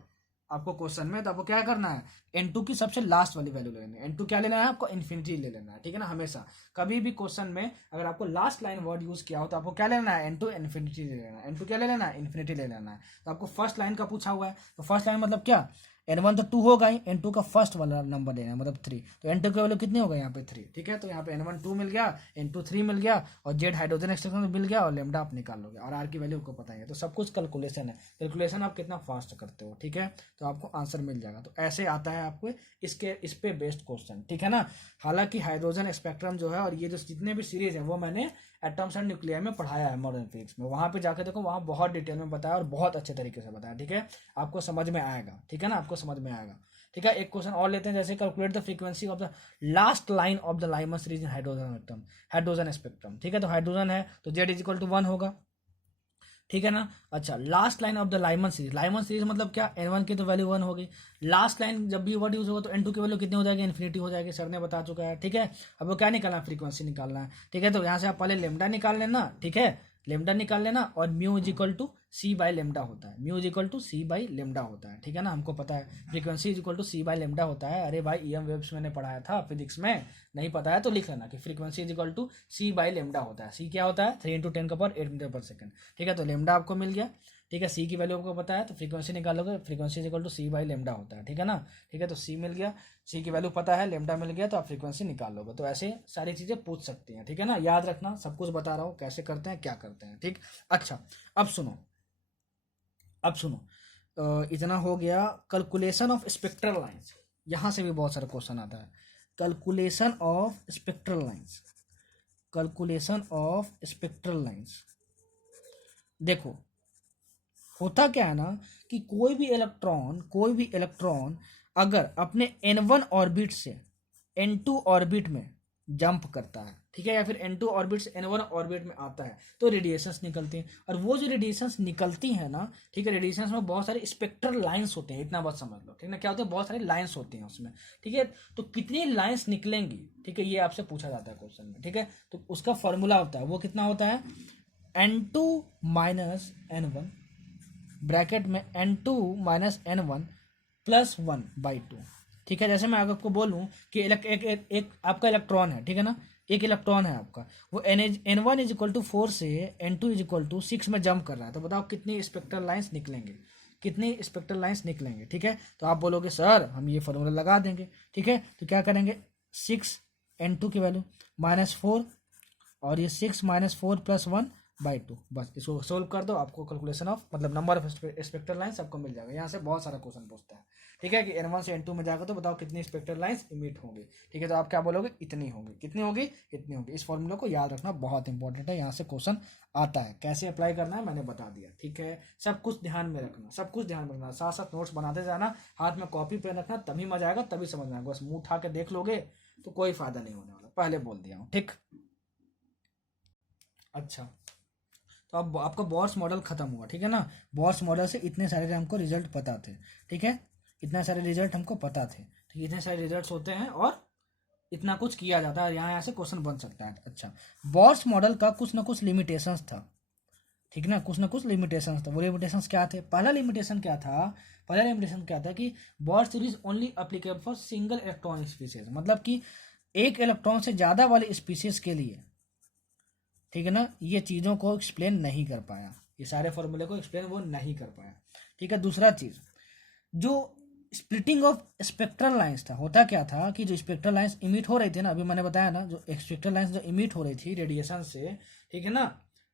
आपको क्वेश्चन में, तो आपको क्या करना है, N2 की सबसे लास्ट वाली वैल्यू ले लेनी है। N2 क्या लेना है आपको, इन्फिनिटी ले लेना है, ठीक है ना। हमेशा कभी भी क्वेश्चन में अगर आपको लास्ट लाइन वर्ड यूज किया हो तो आपको क्या लेना है, N2 इन्फिनिटी ले लेना है, N2 क्या ले लेना है, इन्फिनिटी ले लेना है। तो आपको फर्स्ट लाइन का पूछा हुआ है, तो फर्स्ट लाइन मतलब क्या, N1 तो 2 होगा ही, N2 का फर्स्ट वाला नंबर लेना है मतलब 3, तो N2 की वैल्यू कितनी होगा यहाँ पे 3, ठीक है। तो यहाँ पे N1 2 मिल गया, N2 3 मिल गया, और जेड हाइड्रोजन एक्सट्रैक्शन मिल गया, और लेमडा आप निकाल लोगे, और आर की वैल्यू आपको पता ही है। तो सब कुछ कैलकुलेशन है, कैलकुलेशन आप कितना फास्ट करते हो, ठीक है, तो आपको आंसर मिल जाएगा। तो ऐसे आता है आपको इस पे बेस्ड क्वेश्चन, ठीक है ना। हालांकि हाइड्रोजन स्पेक्ट्रम जो है और ये जो जितने भी सीरीज है वो मैंने एटम्स एंड न्यूक्लियर में पढ़ाया है मॉडर्न फिजिक्स में, वहां पे जाके देखो, वहां बहुत डिटेल में बताया और बहुत अच्छे तरीके से बताया, ठीक है। आपको समझ में आएगा, ठीक है ना, आपको समझ में आएगा, ठीक है। एक क्वेश्चन और लेते हैं, जैसे calculate the frequency of the last line of the Lyman series in hydrogen spectrum, ठीक है। तो हाइड्रोजन है तो जेड इज इक्वल टू 1 होगा, ठीक है ना। अच्छा, last line of the Lyman series मतलब क्या, N1 की तो वैल्यू 1 होगी, लास्ट लाइन जब भी वर्ड यूज होगा तो N2 की वैल्यू कितनी हो जाएगी, इन्फिनिटी हो जाएगी, सर ने बता चुका है, ठीक है। अब वो क्या निकालना है, फ्रीक्वेंसी निकालना है, ठीक है। तो यहाँ से आप पहले लेमडा निकाल लेना, ठीक है, लेमडा निकाल लेना, और mu is equal to C by lambda होता है, mu is equal to C by lambda होता है, ठीक है ना, हमको पता है frequency is equal to C by lambda होता है। अरे भाई ईएम वेव्स मैंने पढ़ाया था फिजिक्स में, नहीं पता है तो लिख लेना कि frequency is equal to C by lambda होता है। सी क्या होता है, 3 × 10⁸ मीटर पर सेकंड, ठीक है। तो लेमडा आपको मिल गया, ठीक है, सी की वैल्यू आपको पता है, तो फ्रीक्वेंसी निकालोगे, frequency is equal to C by lambda होता है, ठीक है ना, ठीक है। तो सी मिल गया, सी की वैल्यू पता है, लेमडा मिल गया, तो आप फ्रीक्वेंसी निकाल लोगे। तो ऐसे सारी चीजें पूछ सकती हैं, ठीक है ना, याद रखना, सब कुछ बता रहा हूँ कैसे करते हैं क्या करते हैं, ठीक। अच्छा, अब सुनो, इतना हो गया कैलकुलेशन ऑफ स्पेक्ट्रल लाइंस, यहां से भी बहुत सारा क्वेश्चन आता है। Calculation of spectral lines, calculation of spectral lines, देखो होता क्या है ना कि कोई भी इलेक्ट्रॉन अगर अपने N1 ऑर्बिट से N2 ऑर्बिट में जंप करता है, ठीक है, या फिर N2 ऑर्बिट से N1 ऑर्बिट में आता है, तो रेडिएशंस निकलती हैं, और वो जो रेडिएशंस निकलती हैं ना, ठीक है, रेडिएशंस में बहुत सारे स्पेक्ट्रल लाइंस होते हैं, इतना बात समझ लो, ठीक है ना, क्या होते हैं, बहुत सारी लाइंस होती हैं उसमें, ठीक है। तो कितनी लाइंस निकलेंगी, ठीक है, ये आपसे पूछा जाता है क्वेश्चन में, ठीक है। तो उसका फॉर्मूला होता है, वो कितना होता है, N2 माइनस N1 ब्रैकेट में N2 माइनस N1 प्लस 1/2, ठीक है। जैसे मैं अगर आपको बोलूं कि एक आपका इलेक्ट्रॉन है, ठीक है ना, एक इलेक्ट्रॉन है आपका, वो N1 इज इक्वल टू 4 से N2 इज इक्वल टू 6 में जंप कर रहा है, तो बताओ कितनी स्पेक्ट्रल लाइंस निकलेंगे, कितनी स्पेक्ट्रल लाइंस निकलेंगे, ठीक है। तो आप बोलोगे सर हम ये फॉर्मूला लगा देंगे, ठीक है। तो क्या करेंगे, 6 N2 की वैल्यू -4, और ये 6 - 4 + 1/2, बस इसको सोल्व कर दो, आपको कैलकुलेशन ऑफ मतलब नंबर ऑफ स्पेक्ट्रल लाइंस आपको मिल जाएगा। यहाँ से बहुत सारा क्वेश्चन पूछता है, ठीक है, कि N1 से N2 में जाकर तो बताओ कितनी स्पेक्ट्रल लाइंस इमिट होंगी, ठीक है। तो आप क्या बोलोगे, इतनी होंगी, कितनी होगी, इतनी होगी। इस फॉर्मूला को याद रखना बहुत इंपॉर्टेंट है, यहाँ से क्वेश्चन आता है, कैसे अप्लाई करना है मैंने बता दिया, ठीक है। सब कुछ ध्यान में रखना, सब कुछ ध्यान में रखना, साथ साथ नोट्स बनाते जाना, हाथ में कॉपी पेन रखना, तभी मजा आएगा, तभी समझ में आएगा। बस मुंह उठा के देख लोगे तो कोई फायदा नहीं होने वाला, पहले बोल दिया हूँ, ठीक। अच्छा, तो अब आपका बॉर्स मॉडल खत्म हुआ, ठीक है ना। बॉर्स मॉडल से इतने सारे हमको रिजल्ट पता थे, ठीक है, इतने सारे रिजल्ट हमको पता थे, ठीक, इतने सारे रिजल्ट्स होते हैं और इतना कुछ किया जाता है, यहाँ से क्वेश्चन बन सकता है। अच्छा, बॉर्स मॉडल का कुछ ना कुछ लिमिटेशंस था, ठीक ना, कुछ ना कुछ लिमिटेशंस था। वो लिमिटेशंस क्या थे, पहला लिमिटेशन क्या था कि Bohr's theory is only applicable for single electron species, मतलब कि एक इलेक्ट्रॉन से ज्यादा वाले स्पीसीज के लिए, ठीक है ना, ये चीज़ों को एक्सप्लेन नहीं कर पाया, ये सारे फॉर्मूले को एक्सप्लेन वो नहीं कर पाया, ठीक है। दूसरा चीज़, जो स्प्लिटिंग ऑफ स्पेक्ट्रल लाइंस था, होता क्या था कि जो स्पेक्ट्रल लाइंस इमिट हो रही थी ना, अभी मैंने बताया ना, जो स्पेक्ट्रल लाइंस जो इमिट हो रही थी रेडिएशन से, ठीक है ना,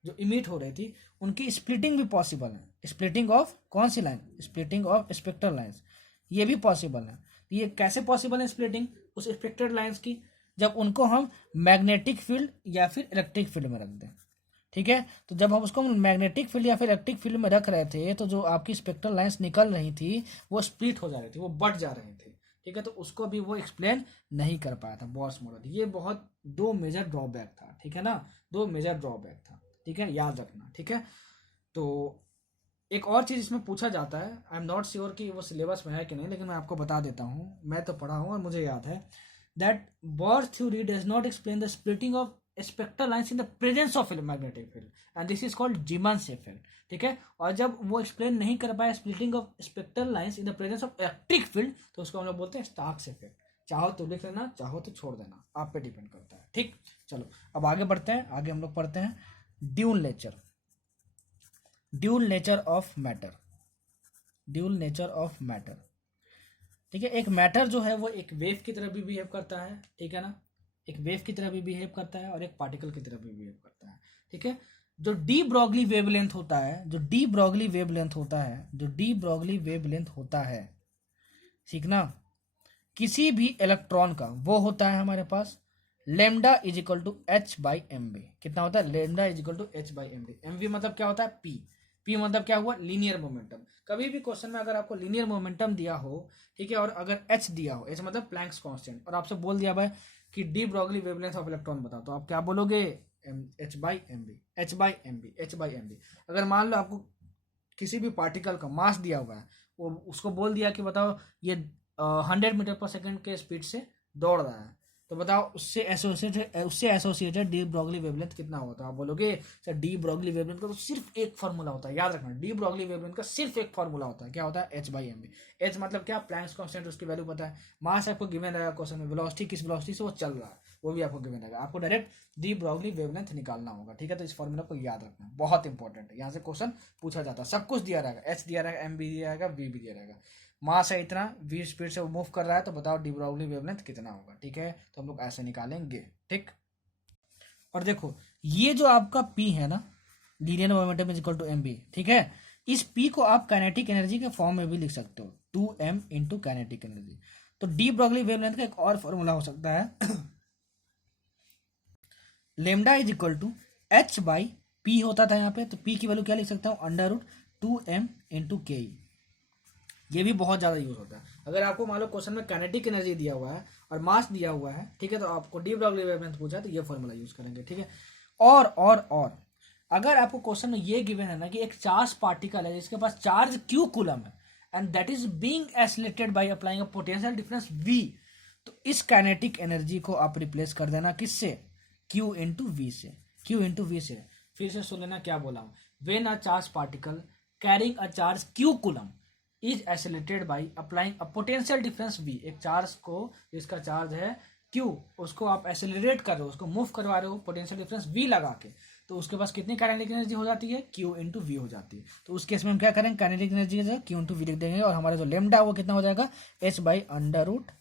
जो इमिट हो रही थी, उनकी स्प्लिटिंग भी पॉसिबल है। स्प्लिटिंग ऑफ कौन सी line, splitting of spectral lines, ये भी पॉसिबल है। ये कैसे पॉसिबल है स्प्लिटिंग उस स्पेक्ट्रल लाइंस की, जब उनको हम मैग्नेटिक फील्ड या फिर इलेक्ट्रिक फील्ड में रख दें, ठीक है। तो जब हम उसको मैग्नेटिक फील्ड या फिर इलेक्ट्रिक फील्ड में रख रहे थे, तो जो आपकी स्पेक्ट्रल लाइंस निकल रही थी वो स्प्लिट हो जा रही थी, वो बढ़ जा रही थी, ठीक है। तो उसको भी वो एक्सप्लेन नहीं कर पाया था बॉर्स मॉडल। ये बहुत दो मेजर ड्रॉबैक था, ठीक है ना, दो मेजर ड्रॉबैक था, ठीक है, याद रखना, ठीक है। तो एक और चीज़ इसमें पूछा जाता है, आई एम नॉट श्योर कि वो सिलेबस में है कि नहीं, लेकिन मैं आपको बता देता हूँ, मैं तो पढ़ा हूँ और मुझे याद है, that Bohr's theory does not explain the splitting of spectral lines in the presence of magnetic field, and this is called Zeeman's effect, ठीक है। और जब वो एक्सप्लेन नहीं कर पाया splitting of spectral lines in the presence of electric field, तो उसको हम लोग बोलते हैं स्टार्क्स इफेक्ट। चाहो तो लिख लेना, चाहो तो छोड़ देना, आप पे डिपेंड करता है, ठीक। चलो अब आगे बढ़ते हैं, आगे हम लोग पढ़ते हैं dual nature of matter, dual nature of matter. ठीक है। एक मैटर जो है वो एक वेव की तरह भी बिहेव करता है, ठीक है ना, एक वेव की तरह भी बिहेव करता है और एक पार्टिकल की तरह भी बिहेव करता है, ठीक है। जो डी ब्रॉगली वेवलेंथ होता है, जो डी ब्रॉगली वेवलेंथ होता है, जो डी ब्रॉगली वेवलेंथ होता है, ठीक ना, किसी भी इलेक्ट्रॉन का वो होता है हमारे पास lambda is equal to H by M v. कितना होता है? Lambda is equal to H by M v. M v मतलब क्या होता है? पी। पी मतलब क्या हुआ? Linear momentum. कभी भी क्वेश्चन में अगर आपको लीनियर मोमेंटम दिया हो, ठीक है, और अगर एच दिया हो, एच मतलब प्लैंक्स कांस्टेंट, और आपसे बोल दिया भाई कि de Broglie wavelength of electron बताओ, तो आप क्या बोलोगे? H by M B, H by M B, H by M B. अगर मान लो आपको किसी भी पार्टिकल का मास दिया हुआ है, वो उसको बोल दिया कि बताओ ये 100 मीटर पर सेकंड के स्पीड से दौड़ रहा है, तो बताओ उससे एसोसिएटेड डी ब्रॉगली वेवलेंथ कितना होता है? आप बोलोगे सर डी ब्रॉगली वेवलेंथ का तो सिर्फ एक फॉर्मूला होता है, याद रखना, डी ब्रॉगली वेवलेंथ का सिर्फ एक फॉर्मूला होता है। क्या होता है? H by M B. H मतलब क्या? प्लैंक्स कांस्टेंट, उसकी वैल्यू पता है। मास आपको गिवन रहेगा क्वेश्चन में, वेलोसिटी किस वेलोसिटी से वो चल रहा है वो भी आपको गिवन रहेगा। आपको डायरेक्ट डी ब्रॉगली वेवलेंथ निकालना होगा, ठीक है। तो इस फॉर्मूला को याद रखना, बहुत इंपॉर्टेंट है, यहाँ से क्वेश्चन पूछा जाता है। सब कुछ दिया रहेगा, एच दिया रहेगा, एम भी दिया रहेगा, वी भी दिया रहेगा। मास है इतना, वी स्पीड से मूव कर रहा है, तो बताओ डी ब्रॉगली वेवलेंथ कितना होगा, ठीक है। तो हम लोग ऐसे निकालेंगे, ठीक। और देखो ये जो आपका पी है ना, linear momentum is equal to M B, ठीक है। इस पी को आप काइनेटिक एनर्जी के फॉर्म में भी लिख सकते हो, 2m इंटू काइनेटिक एनर्जी। तो डी ब्रॉगली वेवलेंथ का एक और फॉर्मूला हो सकता है lambda is equal to H by P होता था यहाँ पे, तो पी की वैल्यू क्या लिख सकता हूँ? अंडर रूट 2m इंटू के। ये भी बहुत ज़्यादा यूज होता है। अगर आपको मान लो क्वेश्चन में काइनेटिक एनर्जी दिया हुआ है और मास दिया हुआ है, ठीक है, तो आपको डी ब्रॉगली वेवलेंथ पूछा है तो ये फॉर्मूला यूज करेंगे, ठीक है। और अगर आपको क्वेश्चन में ये गिवन है ना कि एक चार्ज पार्टिकल है जिसके पास चार्ज क्यू कूलम है and that is being accelerated by applying a potential difference v, तो इस काइनेटिक एनर्जी को आप रिप्लेस कर देना किससे? q इंटू वी से, q इंटू वी से। फिर से सुन लेना क्या बोला हूँ। When a charge particle carrying a charge q coulomb is accelerated by applying a potential difference v, एक चार्ज को जिसका चार्ज है q, उसको आप एक्सेलरेट कर रहे हो, उसको मूव करवा रहे हो पोटेंशियल डिफरेंस v लगा के, तो उसके पास कितनी काइनेटिक एनर्जी हो जाती है? q इंटू वी हो जाती है। तो उस केस में हम क्या करेंगे? काइनेटिक एनर्जी की जगह q इंटू वी लिख देंगे, और हमारा जो लेमडा वो कितना हो जाएगा? h by under root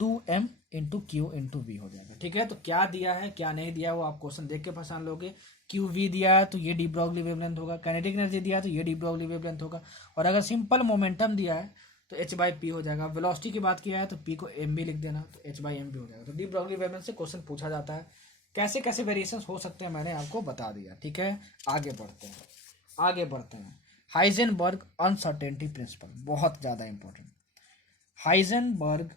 2m into Q into V हो जाएगा, ठीक है। तो क्या दिया है क्या नहीं दिया वो आप क्वेश्चन देख के पहचान लोगे। क्यू वी दिया है तो ये डी ब्रॉगली वेवलेंथ होगा, काइनेटिक एनर्जी दिया है तो ये डी ब्रॉगली वेवलेंथ होगा, और अगर सिंपल मोमेंटम दिया है तो एच बाई पी हो जाएगा। वेलोसिटी की बात किया है तो पी को एम बी लिख देना, तो एच बाई एम बी हो जाएगा। तो डी ब्रॉगली वेवलेंथ से क्वेश्चन पूछा जाता है। कैसे कैसे वेरिएशन हो सकते हैं मैंने आपको बता दिया, ठीक है। आगे बढ़ते हैं। हाइजेनबर्ग अनसर्टेनिटी प्रिंसिपल बहुत ज़्यादा इंपॉर्टेंट। हाइजेनबर्ग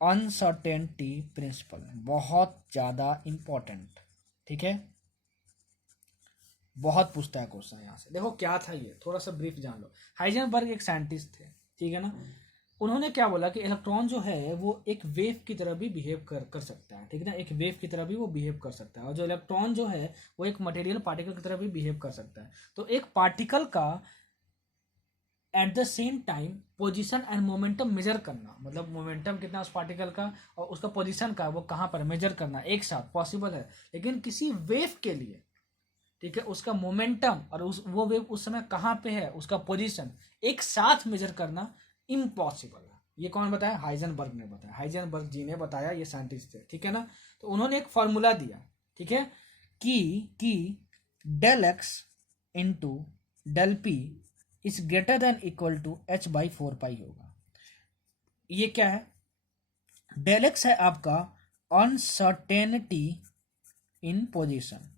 अनसर्टेनिटी प्रिंसिपल बहुत ज़्यादा इंपॉर्टेंट, ठीक है। बहुत पूछता है क्वेश्चन यहाँ से। देखो क्या था ये, थोड़ा सा ब्रीफ जान लो। हाइजेनबर्ग एक साइंटिस्ट थे, ठीक है ना। उन्होंने क्या बोला कि इलेक्ट्रॉन जो है वो एक वेव की तरह भी बिहेव कर सकता है, ठीक है ना, एक वेव की तरह भी वो बिहेव कर सकता है, और जो इलेक्ट्रॉन जो है वो एक मटेरियल पार्टिकल की तरह भी बिहेव कर सकता है। तो एक पार्टिकल का at the same time position and momentum measure करना, मतलब मोमेंटम कितना उस पार्टिकल का और उसका पोजीशन का वो कहाँ पर मेजर करना एक साथ पॉसिबल है, लेकिन किसी वेव के लिए, ठीक है, उसका मोमेंटम और वो वेव उस समय कहाँ पे है, उसका पोजीशन एक साथ मेजर करना इम्पॉसिबल है। ये कौन बताया? हाइजेनबर्ग ने बताया, हाइजेनबर्ग जी ने बताया, ये साइंटिस्ट थे, ठीक है ना। तो उन्होंने एक फॉर्मूला दिया, ठीक है, कि del X into del P is greater than equal to H by 4 pi होगा। ये क्या है? डेल एक्स है आपका अनसर्टेनिटी इन पोजीशन,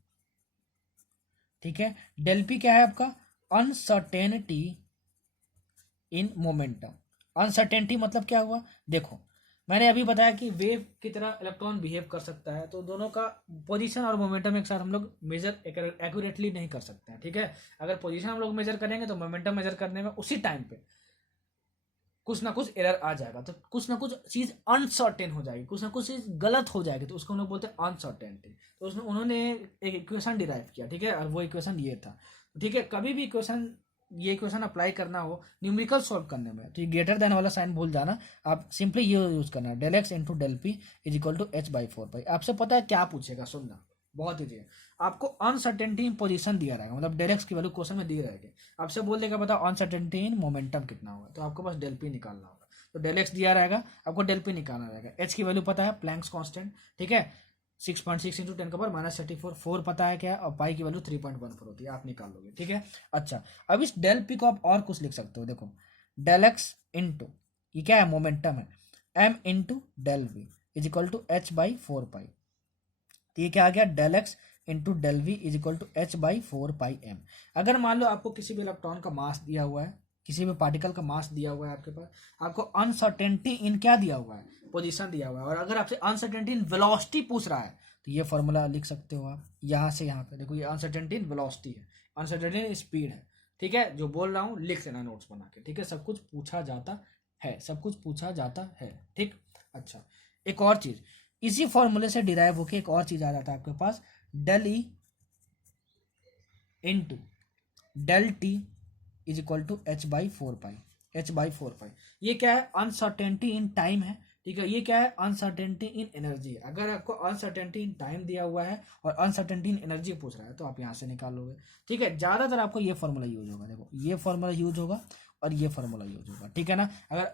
ठीक है। डेल पी क्या है आपका? Uncertainty in momentum. अनसर्टेनिटी मतलब क्या हुआ? देखो मैंने अभी बताया कि वेव की तरह इलेक्ट्रॉन बिहेव कर सकता है, तो दोनों का पोजीशन और मोमेंटम एक साथ हम लोग मेजर एक्यूरेटली नहीं कर सकते हैं, ठीक है। अगर पोजीशन हम लोग मेजर करेंगे तो मोमेंटम मेजर करने में उसी टाइम पे कुछ ना कुछ एरर आ जाएगा, तो कुछ ना कुछ चीज़ अनसर्टेन हो जाएगी, कुछ ना कुछ चीज़ गलत हो जाएगी, तो उसको हम लोग बोलते हैं अनसर्टेनिटी। तो उसमें उन्होंने एक इक्वेशन डिराइव किया, ठीक है, और वो इक्वेशन ये था, ठीक है। कभी भी ये इक्वेशन अप्लाई करना हो न्यूमेरिकल सॉल्व करने में, तो ये ग्रेटर देन वाला साइन भूल जाना, आप सिंपली ये यूज करना, del X into del P is equal to H by 4 pi. आपसे पता है क्या पूछेगा? सुनना, बहुत ईजी है। आपको अनसर्टेनिटी इन पोजीशन दिया रहेगा, मतलब डेल एक्स की वैल्यू क्वेश्चन में दी रहेगी। आपसे बोल देगा बताओ अनसर्टेनिटी इन मोमेंटम कितना होगा, तो आपको बस डेल पी निकालना होगा। तो डेल एक्स दिया रहेगा, आपको डेल पी निकालना रहेगा। एच की वैल्यू पता है, प्लैंक्स कांस्टेंट, ठीक है, 6.6 इंटू 10⁻34, 4 पता है क्या, और पाई की वैल्यू 3.14 होती है, आप निकाल लोगे, ठीक है। अच्छा, अब इस डेल पी को आप और कुछ लिख सकते हो, देखो डेल एक्स इंटू, ये क्या है, मोमेंटम है, M into del V is equal to H by 4 pi. तो ये क्या आ गया, del X into del V is equal to H by 4 pi M. अगर मान लो आपको किसी भी इलेक्ट्रॉन का मास दिया हुआ है, किसी भी पार्टिकल का मास दिया हुआ है आपके पास, आपको अनसर्टेनिटी इन क्या दिया हुआ है, पोजीशन दिया हुआ है, और अगर आपसे अनसर्टेनिटी इन वेलोसिटी पूछ रहा है तो ये फॉर्मूला लिख सकते हो आप, यहाँ से यहाँ पे देखो, ये अनसर्टेनिटी इन वेलोसिटी है, अनसर्टेनिटी इन स्पीड है, ठीक है। जो बोल रहा हूँ लिख लेना नोट्स बना के, ठीक है, सब कुछ पूछा जाता है, सब कुछ पूछा जाता है, ठीक। अच्छा, एक और चीज, इसी फॉर्मूले से डिराइव होके एक और चीज आ जाता है आपके पास, del E into del t is equal to H by 4 pi, h by 4 pi. ये क्या है, अनसर्टेनिटी इन टाइम है, ठीक है। ये क्या है, अनसर्टेनिटी इन एनर्जी है। अगर आपको अनसर्टेनिटी इन टाइम दिया हुआ है और अनसर्टेनिटी इन एनर्जी पूछ रहा है तो आप यहाँ से निकाल लोगे, ठीक है। ज्यादातर आपको ये फॉर्मूला यूज होगा, देखो ये फॉर्मूला यूज होगा और ये फॉर्मूला यूज होगा, ठीक है ना। अगर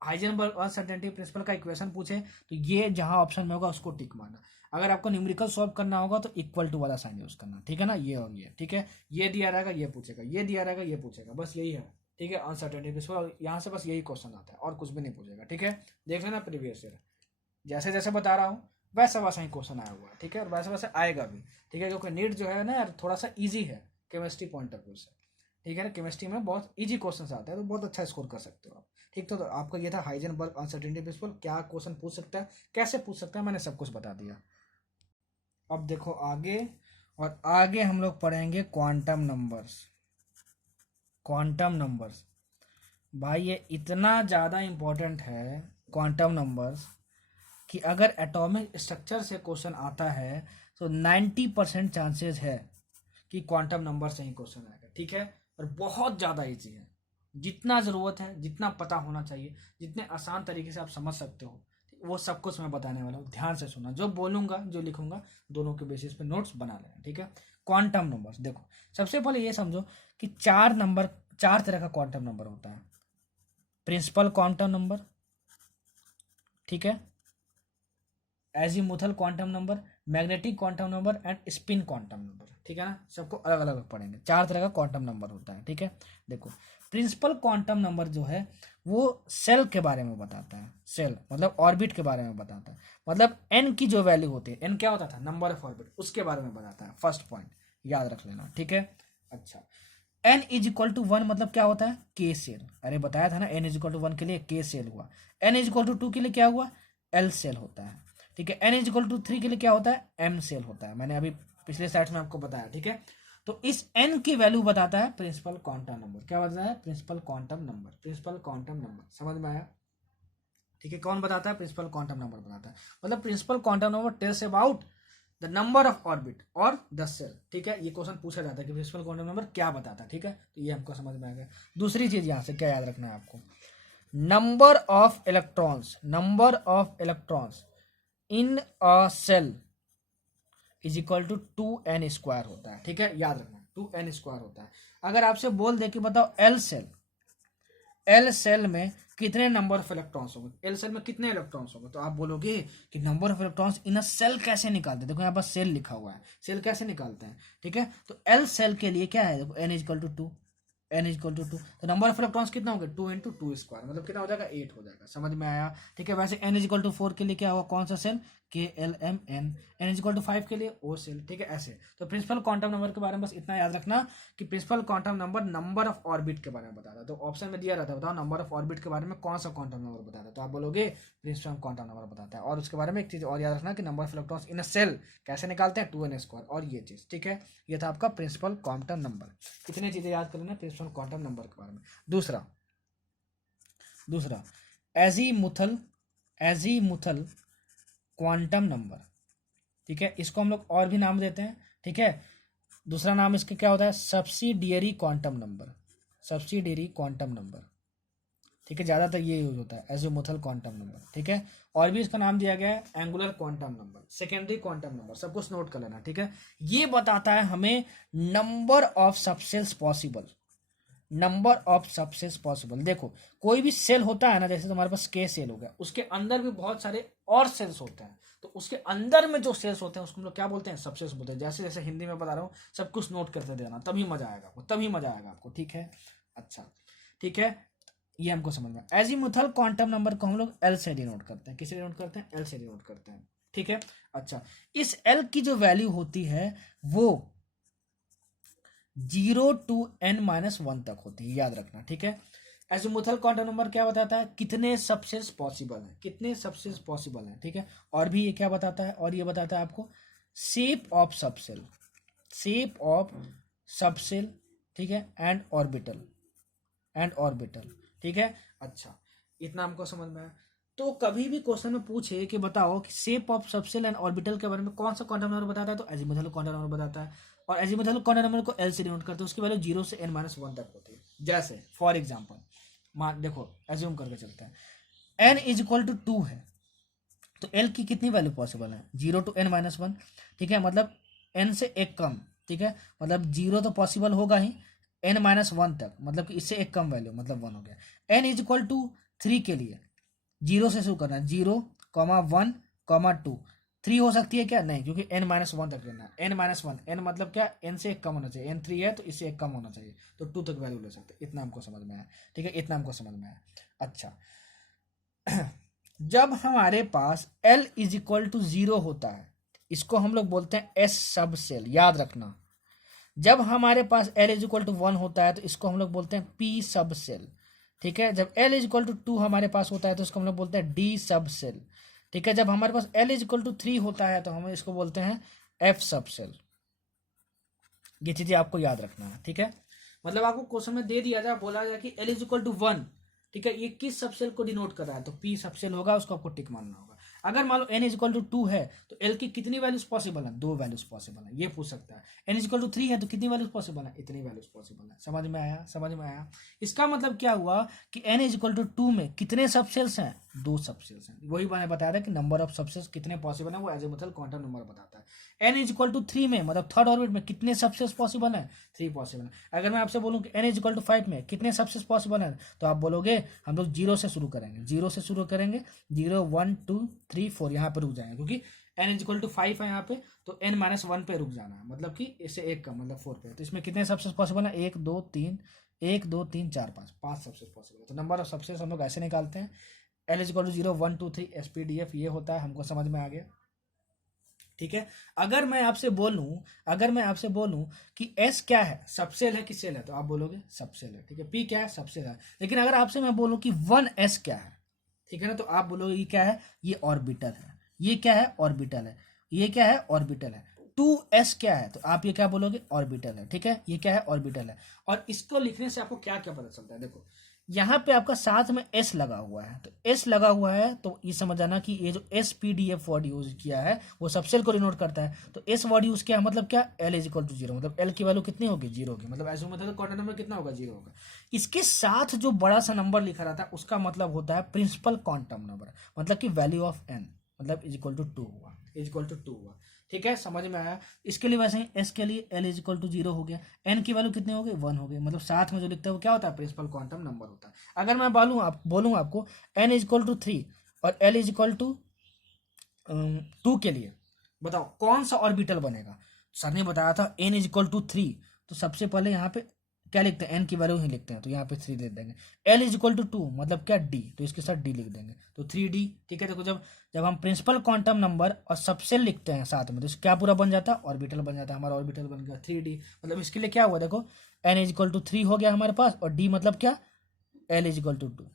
हाइजेनबर्ग अनसर्टेनिटी प्रिंसिपल का इक्वेशन पूछे तो ये जहां ऑप्शन में होगा उसको टिक मारना। अगर आपको न्यूमेरिकल सॉल्व करना होगा तो इक्वल टू वाला साइन यूज करना, ठीक है ना, ये और ये, ठीक है। ये दिया रहेगा, ये पूछेगा, ये दिया रहेगा, ये पूछेगा, बस यही है, ठीक है। अनसर्टेनिटी प्रिंसिपल यहाँ से बस यही क्वेश्चन आता है और कुछ भी नहीं पूछेगा, ठीक है। देख लेना प्रीवियस ईयर, जैसे जैसे बता रहा हूँ वैसा वैसा ही क्वेश्चन आया हुआ है, ठीक है, और वैसे वैसे आएगा भी, ठीक है। क्योंकि नीट जो है ना यार थोड़ा सा ईजी है केमिस्ट्री पॉइंट ऑफ व्यू से, ठीक है ना। केमिस्ट्री में बहुत इजी क्वेश्चन आते हैं तो बहुत अच्छा स्कोर कर सकते हो आप, ठीक। तो आपका ये था हाइजेनबर्ग अनसर्टेनिटी प्रिंसिपल, क्या क्वेश्चन पूछ सकता है, कैसे पूछ सकता है, मैंने सब कुछ बता दिया। अब देखो आगे, और आगे हम लोग पढ़ेंगे क्वांटम नंबर्स। क्वांटम नंबर्स भाई ये इतना ज़्यादा इम्पोर्टेंट है क्वांटम नंबर्स कि अगर एटॉमिक स्ट्रक्चर से क्वेश्चन आता है तो 90% चांसेस है कि क्वांटम नंबर से ही क्वेश्चन आएगा, ठीक है। और बहुत ज़्यादा इजी है, जितना ज़रूरत है, जितना पता होना चाहिए, जितने आसान तरीके से आप समझ सकते हो, वो सब कुछ मैं बताने वाला हूँ। ध्यान से सुनना, जो बोलूँगा जो लिखूंगा दोनों के बेसिस पे नोट्स बना लेना, ठीक है। क्वांटम नंबर्स देखो, सबसे पहले ये समझो कि चार तरह का क्वांटम नंबर होता है। प्रिंसिपल क्वांटम नंबर, ठीक है, azimuthal quantum number, magnetic quantum number and spin quantum number, ठीक है ना। सबको अलग अलग पढ़ेंगे, चार तरह का क्वांटम नंबर होता है, ठीक है। देखो प्रिंसिपल क्वांटम नंबर जो है वो सेल के बारे में बताता है, सेल मतलब ऑर्बिट के बारे में बताता है, मतलब एन की जो वैल्यू होती है, एन क्या होता था, नंबर ऑफ ऑर्बिट, उसके बारे में बताता है। फर्स्ट पॉइंट याद रख लेना, ठीक है। अच्छा, एन इज इक्वल टू 1 मतलब क्या होता है, के सेल, अरे बताया था ना, एन इज इक्वल टू 1 के लिए के सेल हुआ, एन इज इक्वल टू 2 के लिए क्या हुआ, एल सेल होता है, ठीक है। एन इज इक्वल टू 3 के लिए क्या होता है, एम सेल होता है, मैंने अभी पिछले स्लाइड में आपको बताया, ठीक है। तो इस एन की वैल्यू बताता है प्रिंसिपल क्वांटम नंबर, क्या बताता है, principal quantum number, principal quantum number, समझ में आया, ठीक है। कौन बताता है, प्रिंसिपल क्वांटम नंबर बताता है, मतलब principal quantum number tells about the number of orbit और द सेल, ठीक है। ये क्वेश्चन पूछा जाता है कि प्रिंसिपल क्वांटम नंबर क्या बताता है, ठीक है। तो ये हमको समझ में आ गया। दूसरी चीज यहाँ से क्या याद रखना है आपको, number of electrons, number of electrons in a shell is equal to 2n² होता है, ठीक है, याद रखना 2n² होता है। अगर आपसे बोल दे कि बताओ एल सेल, एल सेल में कितने नंबर ऑफ इलेक्ट्रॉन्स होंगे, एल सेल में कितने इलेक्ट्रॉन्स होंगे, तो आप बोलोगे कि number of electrons in a shell कैसे निकालते हैं, देखो यहाँ पर सेल लिखा हुआ है, सेल कैसे निकालते हैं, ठीक है। तो एल सेल के लिए क्या है, देखो n is equal to 2, n is equal to 2, तो नंबर ऑफ इलेक्ट्रॉन्स कितना होगा, 2 इंटू 2² मतलब कितना हो जाएगा, 8 हो जाएगा, समझ में आया, ठीक है। वैसे n इज इक्वल टू 4 के लिए क्या होगा, कौन सा shell, KLMN, n is equal to 5 के लिए O सेल, ठीक है, ऐसे। तो प्रिंसिपल क्वांटम नंबर के बारे में बस इतना याद रखना कि principal quantum number number of orbit के बारे में बताता है। तो ऑप्शन में दिया रहता है, बताओ नंबर ऑफ ऑर्बिट के बारे में कौन सा क्वांटम नंबर बताता है, तो आप बोलोगे प्रिंसिपल क्वांटम नंबर बताता है। और उसके बारे में एक चीज और याद रखना कि number of electrons in a shell कैसे निकालते हैं, 2n², और ये चीज, ठीक है। ये था आपका प्रिंसिपल क्वांटम नंबर, इतनी चीजें याद कर लेना प्रिंसिपल क्वांटम नंबर के बारे में। दूसरा एजीमुथल क्वांटम नंबर, ठीक है, इसको हम लोग और भी नाम देते हैं, ठीक है। दूसरा नाम इसका क्या होता है, subsidiary quantum number, subsidiary quantum number, ठीक है, ज्यादातर ये यूज होता है एजीमुथल क्वांटम नंबर, ठीक है। और भी इसका नाम दिया गया है angular quantum number, secondary quantum number, सब कुछ नोट कर लेना, ठीक है। ये बताता है हमें number of subcells possible, number of subcells possible. देखो कोई भी सेल होता है ना, जैसे तुम्हारे पास के सेल हो गया, उसके अंदर भी बहुत सारे और सेल्स होते हैं, तो उसके अंदर में जो सेल्स होते हैं उसको हम लोग क्या बोलते हैं, सबसेल्स बोलते हैं। जैसे जैसे हिंदी में बता रहा हूँ, सब कुछ नोट करते देना, तभी मजा आएगा आपको, तभी मजा आएगा आपको, ठीक है। अच्छा ठीक है, ये हमको समझ में। एजीमुथल क्वांटम नंबर को हम लोग एल से डिनोट करते हैं, किसे डिनोट करते हैं, एल से डिनोट करते हैं, ठीक है। अच्छा, इस एल की जो वैल्यू होती है वो 0 to n-1 तक होती है, याद रखना, ठीक है। एजीमुथल क्वांटम नंबर क्या बताता है, कितने सबसेल्स पॉसिबल है, कितने सबसेल्स पॉसिबल है, ठीक है। और भी ये क्या बताता है, और ये बताता है आपको shape of subshell, shape of subshell, ठीक है, एंड ऑर्बिटल, एंड ऑर्बिटल, ठीक है। अच्छा, इतना हमको समझ में आया। तो कभी भी क्वेश्चन में पूछे कि बताओ कि shape of subshell and orbital के बारे में कौन सा क्वांटम नंबर बताता है, तो एजीमुथल क्वांटम नंबर बताता है। और एजीमुथल क्वांटम नंबर को एल से डिनोट करते हैं, उसकी वैल्यू 0 से n-1 तक होती है। जैसे फॉर एग्जाम्पल मान देखो, एज्यूम करके चलते हैं, n इज इक्वल टू 2 है, तो l की कितनी वैल्यू पॉसिबल है, 0 to n-1, ठीक है, मतलब n से एक कम, ठीक है, मतलब 0 तो पॉसिबल होगा ही, n-1 तक मतलब कि इससे एक कम वैल्यू, मतलब 1 हो गया। n इज इक्वल टू 3 के लिए 0 से शुरू करना है, 0, 1, 2, 3 हो सकती है क्या, नहीं, क्योंकि n-1 तक लेना है, n-1, n मतलब क्या, n से एक कम होना चाहिए, n 3 है तो इससे एक कम होना चाहिए, तो 2 तक वैल्यू ले सकते हैं। इतना हमको समझ में आया, ठीक है, इतना हमको समझ में आया। अच्छा, जब हमारे पास L इज इक्वल टू 0 होता है, इसको हम लोग बोलते हैं एस सब सेल, याद रखना। जब हमारे पास L इज इक्वल टू 1 होता है तो इसको हम लोग बोलते हैं P सब सेल, ठीक है। जब L इज इक्वल टू 2 हमारे पास होता है तो इसको हम लोग बोलते हैं D सब सेल, ठीक है। जब हमारे पास L इज इक्वल टू 3 होता है तो हम इसको बोलते हैं F सब सेल। ये चीजें आपको याद रखना है, ठीक है। मतलब आपको क्वेश्चन में दे दिया जाए, बोला जाए कि L इज इक्वल टू 1, ठीक है, ये किस सबसेल को डिनोट कर रहा है, तो P सबसेल होगा, उसको आपको टिक मारना होगा। अगर मान लो n इज इक्वल टू 2 है तो L की कितनी वैल्यूज पॉसिबल है, 2 वैल्यूज पॉसिबल है, ये पूछ सकता है। n इज इक्वल टू 3 है तो कितनी वैल्यूज पॉसिबल है, इतनी वैल्यूज पॉसिबल है। समझ में आया, समझ में आया। इसका मतलब क्या हुआ कि n इज इक्वल टू 2 में कितने सबसेल्स हैं, 2 सबसेल्स हैं। वही मैंने बताया था कि नंबर ऑफ सबसेल्स कितने पॉसिबल है, वो एजीमुथल क्वांटम नंबर बताता है। n इज इक्वल टू 3 में मतलब थर्ड ऑर्बिट में कितने सबसेल्स पॉसिबल है, 3 पॉसिबल है। अगर मैं आपसे बोलूं कि n इज इक्वल टू 5 में कितने सबसेल्स पॉसिबल है, तो आप बोलोगे हम लोग 0 से शुरू करेंगे, 0 से शुरू करेंगे, 0, 1, 2, 3, 4, यहाँ पे रुक जाएंगे, क्योंकि n इज इक्वल टू 5 है यहाँ पे, तो n-1 पे रुक जाना है, मतलब कि इससे एक कम, मतलब 4 पे। तो इसमें कितने सबसेल्स पॉसिबल है, 1, 2, 3, 1, 2, 3, 4, 5 सबसेल्स पॉसिबल है। तो नंबर ऑफ सबसेल्स हम लोग ऐसे निकालते हैं, L is equal to 0, 1, 2, 3 SPDF, ये होता है। हमको समझ में आ गया, ठीक है। अगर मैं आपसे बोलूं कि S क्या है, सबसेल है कि सेल है, तो आप बोलोगे सबसेल है, ठीक है। P क्या है, सबसेल है। लेकिन अगर आपसे मैं बोलूं कि 1s क्या है, ठीक है ना, तो आप बोलोगे ये क्या है, ये ऑर्बिटल है। ये क्या है, ऑर्बिटल है। ये क्या है, ऑर्बिटल है। 2s क्या है, तो आप ये क्या बोलोगे, ऑर्बिटल है, ठीक है। ये क्या है, ऑर्बिटल है। और इसको लिखने से आपको क्या क्या पता चलता है, देखो यहाँ पे आपका साथ में s लगा हुआ है, तो s लगा हुआ है तो ये समझ जाना कि ये जो SPDF वर्ड यूज किया है वो सबसेल को डिनोट करता है। तो s वर्ड यूज किया मतलब क्या, L इज इक्वल टू 0, मतलब L की वैल्यू कितनी होगी, 0 होगी, मतलब ऐसे मतलब क्वार्टर नंबर कितना होगा, 0 होगा। इसके साथ जो बड़ा सा नंबर लिखा रहता है उसका मतलब होता है प्रिंसिपल क्वांटम नंबर, मतलब कि वैल्यू ऑफ n, मतलब इज इक्वल टू 2 हुआ, इज इक्वल टू 2 हुआ, ठीक है। समझ में आया। इसके लिए वैसे ही s के लिए L इज इक्वल टू 0 हो गया, n की वैल्यू कितनी हो गई, 1 हो गई, मतलब साथ में जो लिखता है वो क्या होता है, प्रिंसिपल क्वांटम नंबर होता है। अगर मैं बोलूँ आपको n इज इक्वल टू 3 और L इज इक्वल टू 2 के लिए बताओ कौन सा ऑर्बिटल बनेगा। सर ने बताया था n इज इक्वल टू 3, तो सबसे पहले यहाँ पे क्या लिखते हैं, n की वैल्यू ही लिखते हैं, तो यहाँ पे 3 लिख देंगे। L इज इक्वल टू 2 मतलब क्या, d, तो इसके साथ d लिख देंगे, तो 3d, ठीक है। देखो जब हम प्रिंसिपल क्वांटम नंबर और सबसेल लिखते हैं साथ में, तो क्या पूरा बन जाता है, ऑर्बिटल बन जाता है। हमारा ऑर्बिटल बन गया 3d, मतलब इसके लिए क्या हुआ, देखो n इज इक्वल टू 3 हो गया हमारे पास, और d मतलब क्या, L इज इक्वल टू 2,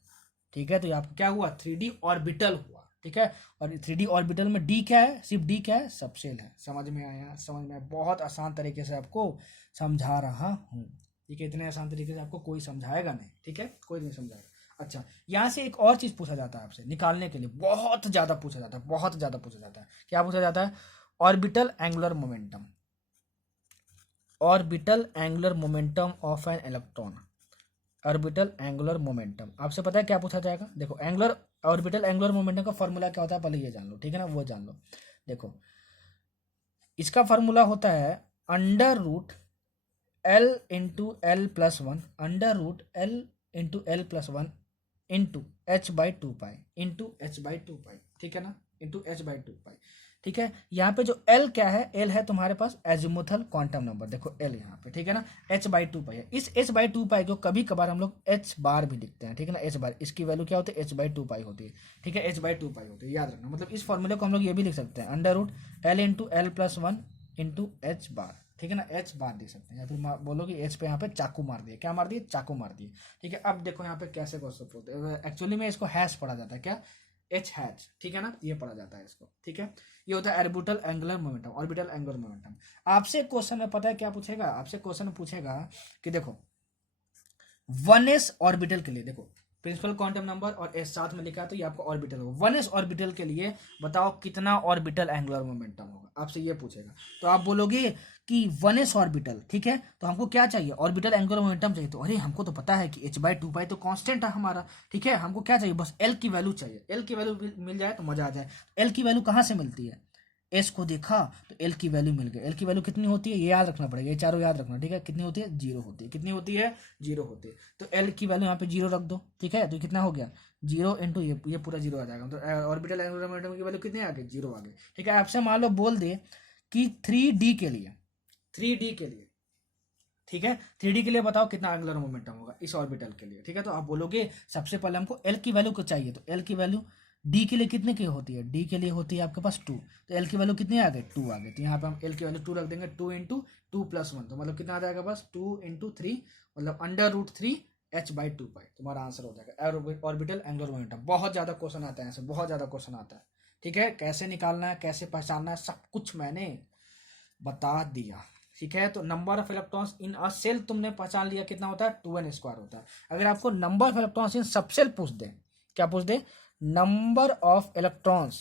ठीक है। तो ये आपको क्या हुआ, 3d ऑर्बिटल हुआ, ठीक है। और 3d ऑर्बिटल में d क्या है, सिर्फ d क्या है, सबसेल है। समझ में आया, समझ में आया। बहुत आसान तरीके से आपको समझा रहा हूँ, ठीक है। इतने आसान तरीके से आपको कोई समझाएगा नहीं, ठीक है, कोई नहीं समझाएगा। अच्छा, यहाँ से एक और चीज पूछा जाता है आपसे निकालने के लिए, बहुत ज्यादा पूछा जाता है, बहुत ज्यादा पूछा जाता है। क्या पूछा जाता है, orbital angular momentum, orbital angular momentum of an electron, orbital angular momentum. आपसे पता है क्या पूछा जाएगा, देखो एंगुलर ऑर्बिटल एंगुलर मोमेंटम का फॉर्मूला क्या होता है, पहले ये जान लो, ठीक है ना, वो जान लो। देखो इसका फॉर्मूला होता है under root l into l plus one under root l into l plus one into h by two pi into h by two pi, ठीक है ना, into h by two pi, ठीक है। यहाँ पे जो एल क्या है, एल है तुम्हारे पास एजिमुथल क्वांटम नंबर, देखो एल यहाँ पे, ठीक है ना, एच बाई टू पाई है। इस एच बाई टू पाई को कभी कभार हम लोग एच बार भी लिखते हैं, ठीक है ना, एच बार, इसकी वैल्यू क्या होती है, एच बाई टू पाई होती है, ठीक है, एच बाई टू पाई होती है, याद रखना। मतलब इस फॉर्मूले को हम लोग ये भी लिख सकते हैं, under root l into l plus one into h bar, ठीक है ना, एच बार लिख सकते हैं, या फिर बोलो कि एच पे यहाँ पे चाकू मार दिए, क्या मार दिए, चाकू मार दिए, ठीक है। अब देखो यहाँ पे कैसे क्वेश्चन होते हैं, एक्चुअली में इसको हैश पढ़ा जाता है, क्या, एच हैच, ठीक है ना, ये पढ़ा जाता है इसको, ठीक है। ये होता है orbital angular momentum, orbital angular momentum. आपसे क्वेश्चन में पता है क्या पूछेगा, आपसे क्वेश्चन में पूछेगा कि देखो 1s ऑर्बिटल के लिए, देखो प्रिंसिपल क्वांटम नंबर और एस साथ में लिखा है, तो ये आपका ऑर्बिटल होगा। 1s ऑर्बिटल के लिए बताओ कितना ऑर्बिटल एंगुलर मोमेंटम होगा, आपसे ये पूछेगा। तो आप बोलोगे कि 1s ऑर्बिटल, ठीक है, तो हमको क्या चाहिए, ऑर्बिटल एंगुलर मोमेंटम चाहिए। तो अरे हमको तो पता है कि h बाई टू पाई तो कांस्टेंट है हमारा, ठीक है, हमको क्या चाहिए, बस l की वैल्यू चाहिए। l की वैल्यू मिल जाए तो मजा आ जाए। l की वैल्यू कहाँ से मिलती है, एस को देखा तो एल की वैल्यू मिल गई। एल की वैल्यू कितनी होती है, ये याद रखना पड़ेगा, ये चारों याद रखना, ठीक है, कितनी होती है, जीरो होती है, कितनी होती है, जीरो होती है। तो एल की वैल्यू यहाँ पे जीरो रख दो, ठीक है, तो कितना हो गया, जीरो इंटू ये पूरा जीरो आ जाएगा। तो ऑर्बिटल एंगुलर मोमेंटम की वैल्यू कितनी आ गई, जीरो आ गई, ठीक है। आपसे मान लो बोल दे कि 3D के लिए, 3D के लिए, ठीक है, 3D के लिए बताओ कितना एंगुलर मोमेंटम होगा इस ऑर्बिटल के लिए, ठीक है। तो आप बोलोगे सबसे पहले हमको एल की वैल्यू को चाहिए, तो एल की वैल्यू डी के लिए कितने की होती है, डी के लिए होती है आपके पास 2, तो एल की वैल्यू कितनी आ गई, 2 आ गई। तो यहाँ पे हम एल की वैल्यू 2 रख देंगे, 2 इंटू टू प्लस वन, तो मतलब कितना आ जाएगा, बस 2 इंटू थ्री, मतलब under root 3 h by two pi, तुम्हारा आंसर हो जाएगा ऑर्बिटल एंगुलर मोमेंटम। बहुत ज्यादा क्वेश्चन आता है ऐसे, बहुत ज्यादा क्वेश्चन आता है, ठीक है। कैसे निकालना है, कैसे पहचानना है, सब कुछ मैंने बता दिया, ठीक है। तो number of electrons in a shell तुमने पहचान लिया कितना होता है, 2n स्क्वायर होता है। अगर आपको नंबर ऑफ इलेक्ट्रॉन्स इन सब सेल पूछ दे, क्या पूछ दे, नंबर ऑफ इलेक्ट्रॉन्स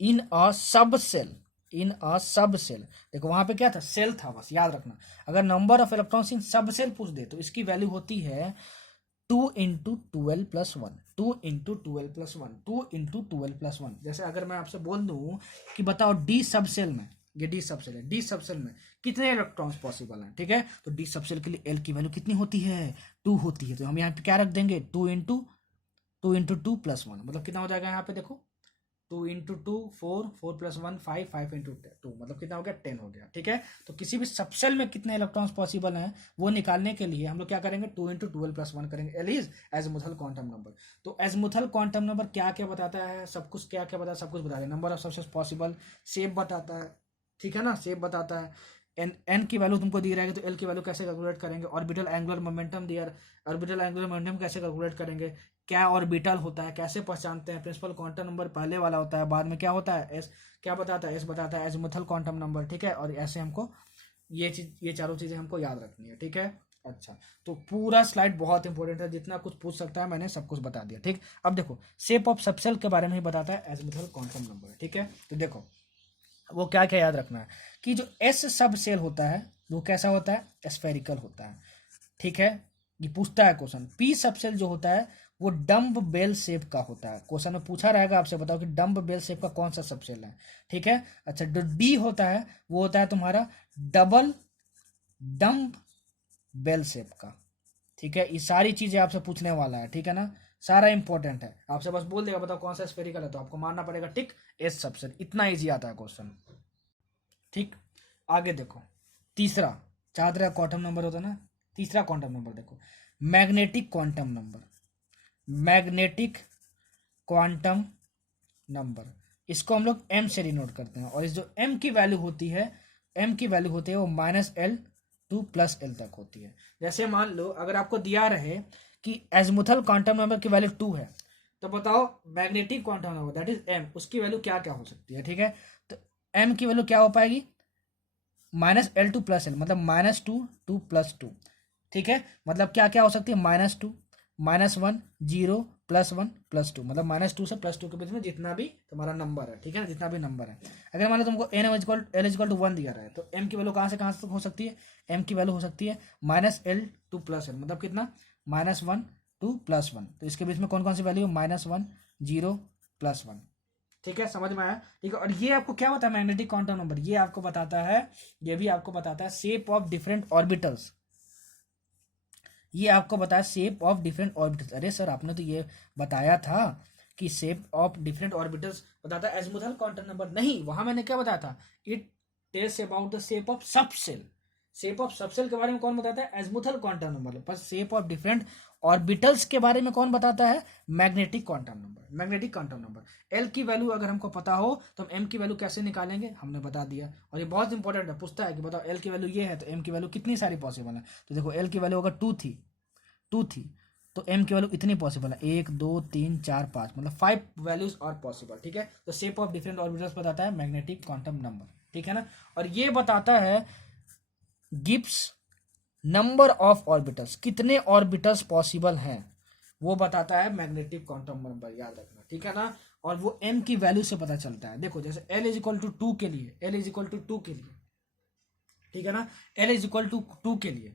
इन अ सब सेल, इन अ सब सेल, देखो वहां पे क्या था, सेल था, बस याद रखना। अगर नंबर ऑफ इलेक्ट्रॉन्स इन सब सेल पूछ दे तो इसकी वैल्यू होती है 2 into twelve plus one, 2 into twelve plus one, 2 into twelve plus one. जैसे अगर मैं आपसे बोल दूं कि बताओ डी सब सेल में, ये डी सब सेल है, डी सब सेल में कितने इलेक्ट्रॉन्स पॉसिबल हैं, ठीक है। तो डी सब सेल के लिए एल की वैल्यू कितनी होती है, 2 होती है। तो हम यहाँ पे क्या रख देंगे, 2 इंटू टू प्लस वन, मतलब कितना हो जाएगा यहाँ पे देखो, 2 into two 4, 4 plus one 5, 5 into two, मतलब कितना हो गया, 10 हो गया, ठीक है। तो किसी भी सबसेल में कितने इलेक्ट्रॉन्स पॉसिबल हैं वो निकालने के लिए हम लोग क्या करेंगे, 2 इंटू ट्वेल्व प्लस वन करेंगे। L is azimuthal quantum number. तो एजमुथल क्वांटम नंबर क्या क्या बताता है, सब कुछ क्या क्या बताता है, सब कुछ बताता है। नंबर ऑफ सबसेस पॉसिबल, शेप बताता है, ठीक है ना, शेप बताता है। एन की वैल्यू तुमको दी रहेगी, तो एल की वैल्यू कैसे कैलकुलेट करेंगे, ऑर्बिटल एंगुलर मोमेंटम दिया, ऑर्बिटल एंगुलर मोमेंटम कैसे कैलकुलेट करेंगे, क्या ऑर्बिटल होता है, कैसे पहचानते हैं, प्रिंसिपल क्वांटम नंबर पहले वाला होता है, बाद में क्या होता है, एस क्या बताता है, एस बताता है एजिमुथल क्वांटम नंबर, ठीक है। और ऐसे हमको ये चीज, ये चारों चीजें हमको याद रखनी है, ठीक है। अच्छा, तो पूरा स्लाइड बहुत इंपॉर्टेंट है, जितना कुछ पूछ सकता है मैंने सब कुछ बता दिया, ठीक। अब देखो शेप ऑफ सबसेल के बारे में ही बताता है एजिमुथल क्वांटम नंबर, ठीक है। तो देखो वो क्या क्या याद रखना है कि जो एस सब सेल होता है वो कैसा होता है, स्फेरिकल होता है, ठीक है। ये पूछता है क्वेश्चन। पी सब सेल जो होता है वो डम्ब बेल शेप का होता है, क्वेश्चन में पूछा रहेगा आपसे, बताओ कि डम्ब बेल शेप का कौन सा सब सेल है, ठीक है। अच्छा, जो डी होता है वो होता है तुम्हारा डबल डम्ब बेल शेप का, ठीक है। ये सारी चीजें आपसे पूछने वाला है, ठीक है ना, सारा इंपॉर्टेंट है। आपसे बस बोल देगा बताओ कौन सा स्फेरिकल है, तो आपको मारना पड़ेगा टिक एस सबसेल, इतना इजी आता है क्वेश्चन, ठीक। आगे देखो तीसरा, चार क्वांटम नंबर होता है ना, तीसरा क्वांटम नंबर देखो, magnetic quantum number, magnetic quantum number, इसको हम लोग m से डिनोट करते हैं। और इस जो m की वैल्यू होती है, m की वैल्यू होती है वो -L टू +L तक होती है। जैसे मान लो अगर आपको दिया रहे कि एजमुथल क्वांटम नंबर की वैल्यू 2 है, तो बताओ magnetic quantum number that is m, उसकी वैल्यू क्या क्या हो सकती है, ठीक है। तो m की वैल्यू क्या हो पाएगी, -L टू +L, मतलब -2 टू +2, ठीक है। मतलब क्या क्या हो सकती है, -2, -1, 0, +1, +2, मतलब -2 से +2 के बीच में जितना भी तुम्हारा नंबर है, ठीक है ना, जितना भी नंबर है। अगर मान लो तुमको L=1 दिया रहा है, तो m की वैल्यू कहाँ से कहाँ तक हो सकती है, m की वैल्यू हो सकती है -L टू +L, मतलब कितना, -1 टू +1। तो इसके बीच में कौन कौन सी वैल्यू है, -1, 0, +1, ठीक है, समझ में आया? ठीक है, और ये आपको क्या बताया मैग्नेटिक क्वांटम नंबर, ये आपको बताता है, ये भी आपको बताता है शेप ऑफ डिफरेंट ऑर्बिटल्स, ये आपको बताया शेप ऑफ डिफरेंट ऑर्बिटल्स। अरे सर आपने तो ये बताया था कि शेप ऑफ डिफरेंट ऑर्बिटल्स बताता है एज़िमुथल क्वांटम नंबर, नहीं, वहां मैंने क्या बताया था, it tells about the shape of subshell. Shape of subshell के बारे में कौन बताता है, एज़िमुथल क्वांटम नंबर। पर शेप ऑफ डिफरेंट ऑर्बिटल्स के बारे में कौन बताता है, magnetic quantum number. Magnetic quantum number L की वैल्यू अगर हमको पता हो तो हम एम की वैल्यू कैसे निकालेंगे, हमने बता दिया। और ये बहुत इंपॉर्टेंट है, पूछता है कि बताओ एल की वैल्यू ये है तो एम की वैल्यू कितनी सारी पॉसिबल है। तो देखो एल की वैल्यू अगर 2 थी तो एम की वैल्यू इतनी पॉसिबल है, 1 2 3 4 5, मतलब 5 वैल्यूज और पॉसिबल। ठीक है, तो शेप ऑफ डिफरेंट ऑर्बिटल्स बताता है मैग्नेटिक क्वांटम नंबर। ठीक है ना, और ये बताता है गिब्स नंबर ऑफ ऑर्बिटल्स, कितने ऑर्बिटल्स पॉसिबल हैं वो बताता है मैग्नेटिक क्वांटम नंबर, याद रखना। ठीक है ना, और वो एम की वैल्यू से पता चलता है। देखो जैसे एल इज इक्वल टू 2 के लिए, एल इज इक्वल टू 2 के लिए, ठीक है ना, एल इज इक्वल टू 2 के लिए,